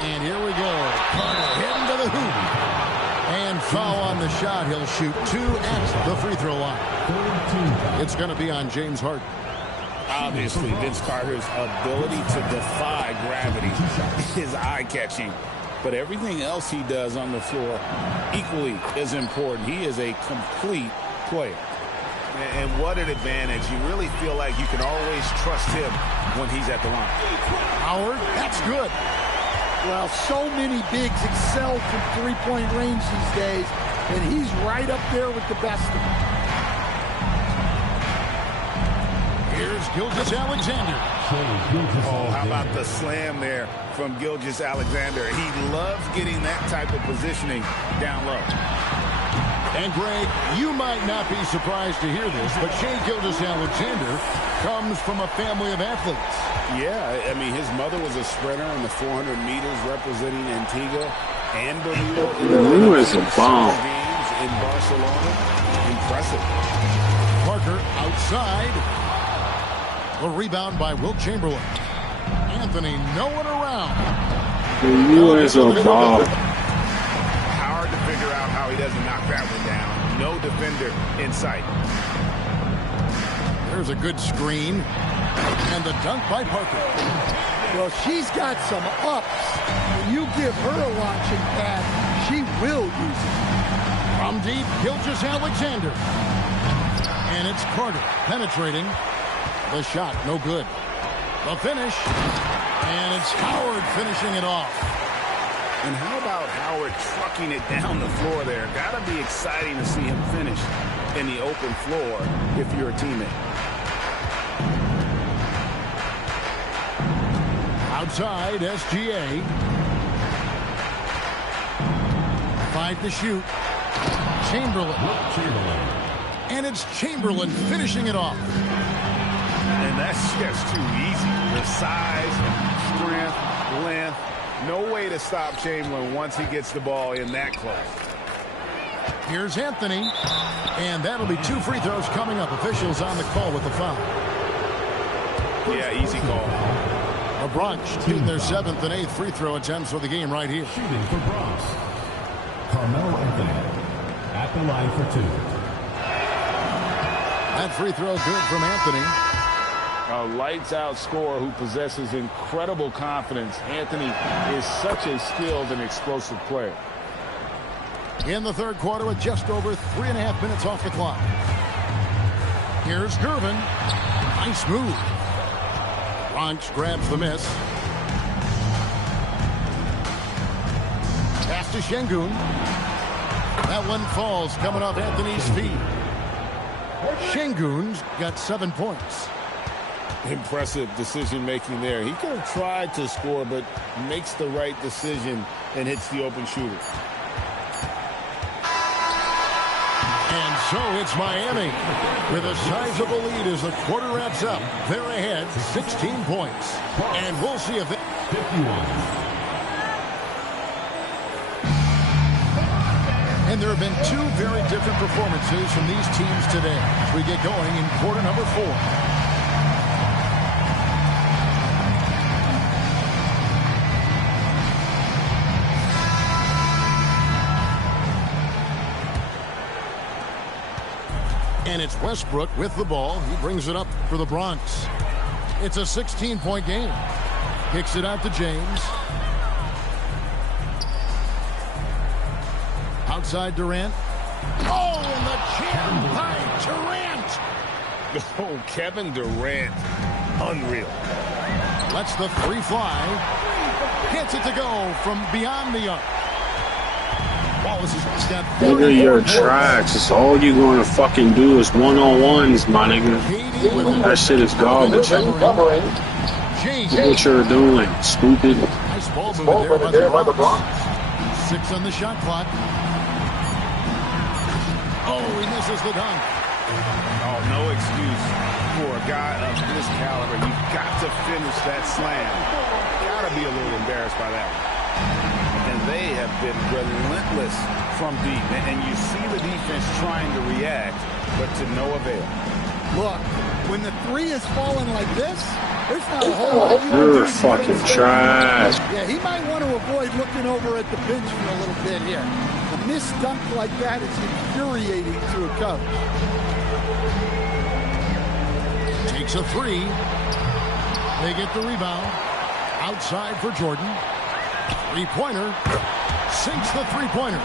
And here we go. Carter heading to the hoop. And foul on the shot. He'll shoot 2 at the free throw line. It's going to be on James Harden. Obviously, Vince Carter's ability to defy gravity is eye-catching. But everything else he does on the floor equally is important. He is a complete player. And what an advantage. You really feel like you can always trust him when he's at the line. Howard, that's good. Well, so many bigs excel from three-point range these days, and he's right up there with the best of them. Here's Gilgeous-Alexander. Oh, how about the slam there from Gilgeous-Alexander? He loves getting that type of positioning down low. And, Greg, you might not be surprised to hear this, but Shai Gilgeous-Alexander comes from a family of athletes. Yeah, I mean, his mother was a sprinter in the 400 meters representing Antigua and Bermuda. Bermuda is a bomb. Games in Barcelona. Impressive. Parker outside. The rebound by Wilt Chamberlain. Anthony nowhere around. You is a bomb. Hard to figure out how he doesn't knock that one down. No defender in sight. There's a good screen. And the dunk by Parker. Well, she's got some ups. When you give her a launching pad, she will use it. From deep, Gilgeous-Alexander. And it's Carter penetrating. The shot, no good. The finish. And it's Howard finishing it off. And how about Howard trucking it down the floor there? Gotta be exciting to see him finish in the open floor if you're a teammate. Outside, SGA. 5 to shoot. Chamberlain. And it's Chamberlain finishing it off. And that's just too easy. The size, strength, length. No way to stop Chamberlain once he gets the ball in that close. Here's Anthony. And that'll be 2 free throws coming up. Officials on the call with the foul. Yeah, easy call. The Bronx shooting their 7th and 8th free throw attempts for the game right here. Shooting for Bronx, Carmelo Anthony at the line for 2. That free throw good from Anthony. A lights-out scorer who possesses incredible confidence. Anthony is such a skilled and explosive player. In the third quarter with just over 3.5 minutes off the clock. Here's Gervin. Nice move. Bronx grabs the miss. Pass to Şengün. That one falls coming off Anthony's feet. Şengün's got 7 points. Impressive decision-making there. He could have tried to score, but makes the right decision and hits the open shooter. And so it's Miami with a sizable lead as the quarter wraps up. They're ahead 16 points. And we'll see if they... 51. And there have been 2 very different performances from these teams today as we get going in quarter number 4. And it's Westbrook with the ball. He brings it up for the Bronx. It's a 16-point game. Kicks it out to James. Outside Durant. Oh, and the jam by Durant. Oh, Kevin Durant. Unreal. Lets the three fly. Gets it to go from beyond the arc. Wallace has got Nigga, you're trash. It's all you gonna fucking do is one-on-ones, my nigga. That shit is garbage. Look what you're doing, stupid. Nice ball movement there by the Bronx. 6 on the shot clock. Oh, he misses the dunk. Oh, no excuse for a guy of this caliber. You've got to finish that slam. Got to be a little embarrassed by that. And they have been relentless from deep. And you see the defense trying to react, but to no avail. Look, when the three is falling like this, there's not a whole lot you You're can do. fucking trash. Yeah, he might want to avoid looking over at the bench for a little bit here. A missed dunk like that is infuriating to a coach. Takes a three. They get the rebound. Outside for Jordan. Three-pointer. Sinks the three-pointer.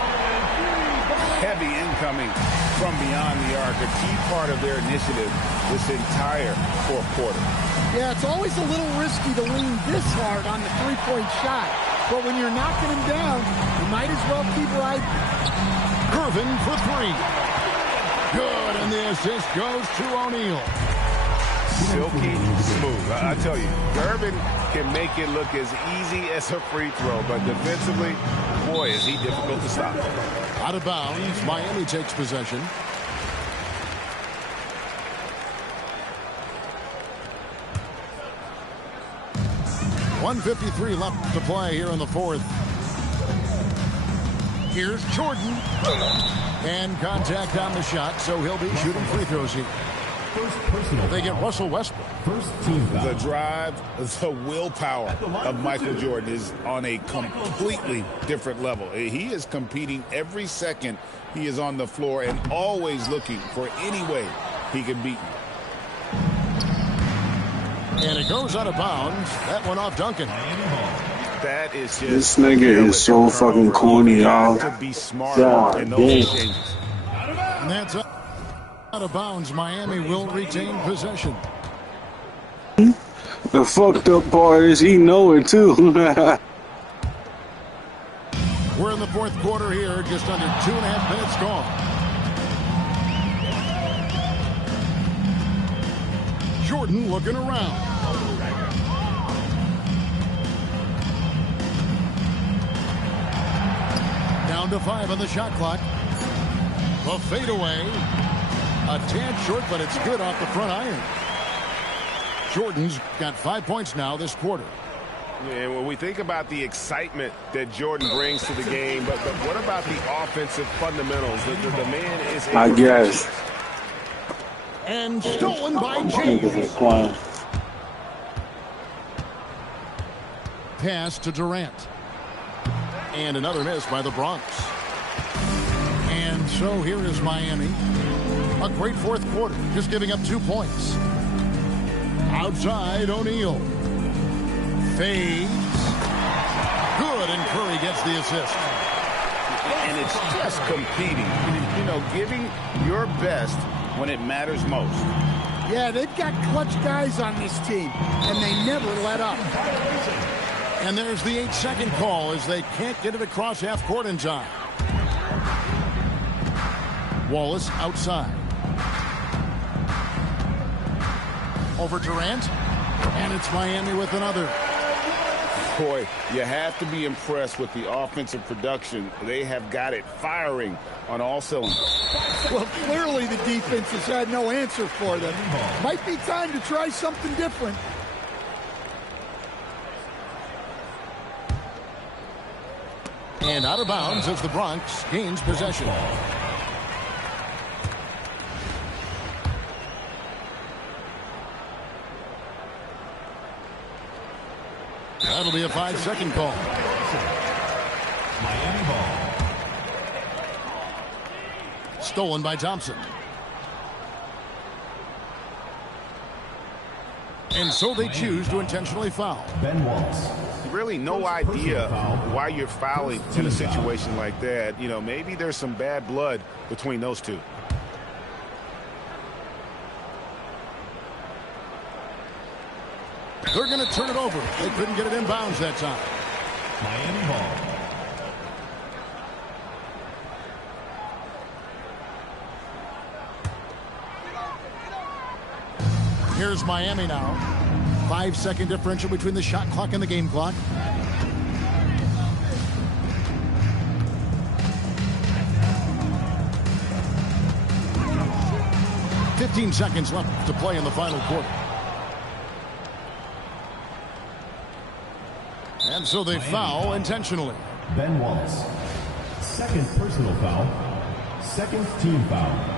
Heavy incoming from beyond the arc. A key part of their initiative this entire fourth quarter. Yeah, it's always a little risky to lean this hard on the three-point shot. But when you're knocking him down, you might as well keep right. Irvin for three. Good, and the assist goes to O'Neal. Silky smooth. I tell you, Irvin can make it look as easy as a free throw, but defensively, boy, is he difficult to stop. Out of bounds, Miami takes possession. .153 left to play here in the fourth. Here's Jordan. And contact on the shot, so he'll be shooting free throws here. They get Russell Westbrook. The drive, the willpower of Michael Jordan is on a completely different level. He is competing every second he is on the floor and always looking for any way he can beat you. And it goes out of bounds. That one off Duncan. That is just This nigga is so fucking corny, y'all. to be smart in those exchanges. And that's out of bounds. Miami will retain possession. The fucked up part is he know it too. We're in the fourth quarter here, just under 2.5 minutes gone. Jordan looking around. Down to 5 on the shot clock. The fadeaway. A tad short, but it's good off the front iron. Jordan's got 5 points now this quarter. And when we think about the excitement that Jordan brings to the game, but what about the offensive fundamentals? The man is a I guess. And stolen by Niggas James. is quiet. Pass to Durant. And another miss by the Bronx. And so here is Miami. A great fourth quarter, just giving up 2 points. Outside, O'Neal. Fades. Good, and Curry gets the assist. And it's just competing, you know, giving your best when it matters most. Yeah, they've got clutch guys on this team, and they never let up. And there's the 8-second call as they can't get it across half court in time. Wallace outside. Over Durant. And it's Miami with another. Boy, you have to be impressed with the offensive production. They have got it firing on all cylinders. Well, clearly the defense has had no answer for them. Might be time to try something different. And out of bounds as the Bronx gains possession. That'll be a 5-second call. Miami ball. Stolen by Thompson. And so they choose to intentionally foul. Ben Wallace. Really no idea why you're fouling in a situation like that. You know, maybe there's some bad blood between those two. They're going to turn it over. They couldn't get it in bounds that time. Miami ball. Here's Miami now. 5-second differential between the shot clock and the game clock. "15 seconds left to play in the final quarter. And so they foul intentionally. Ben Wallace. Second personal foul. Second team foul.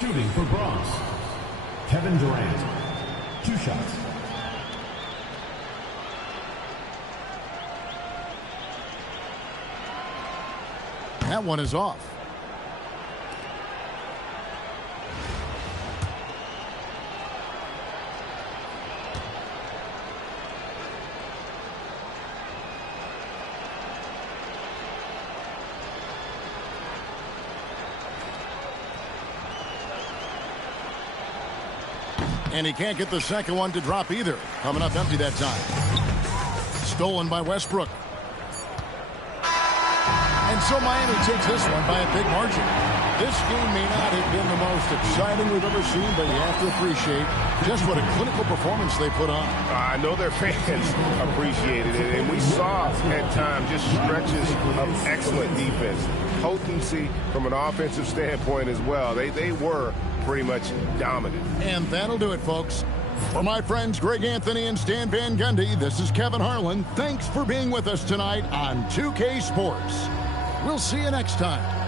Shooting for Bronx, Kevin Durant. 2 shots. That one is off. And he can't get the second one to drop either. Coming up empty that time. Stolen by Westbrook. And so Miami takes this one by a big margin. This game may not have been the most exciting we've ever seen, but you have to appreciate just what a clinical performance they put on. I know their fans appreciated it, and we saw at times just stretches of excellent defense. Potency from an offensive standpoint as well. They were pretty much dominant. And that'll do it, folks. For my friends Greg Anthony and Stan Van Gundy, this is Kevin Harlan. Thanks for being with us tonight on 2K Sports. We'll see you next time.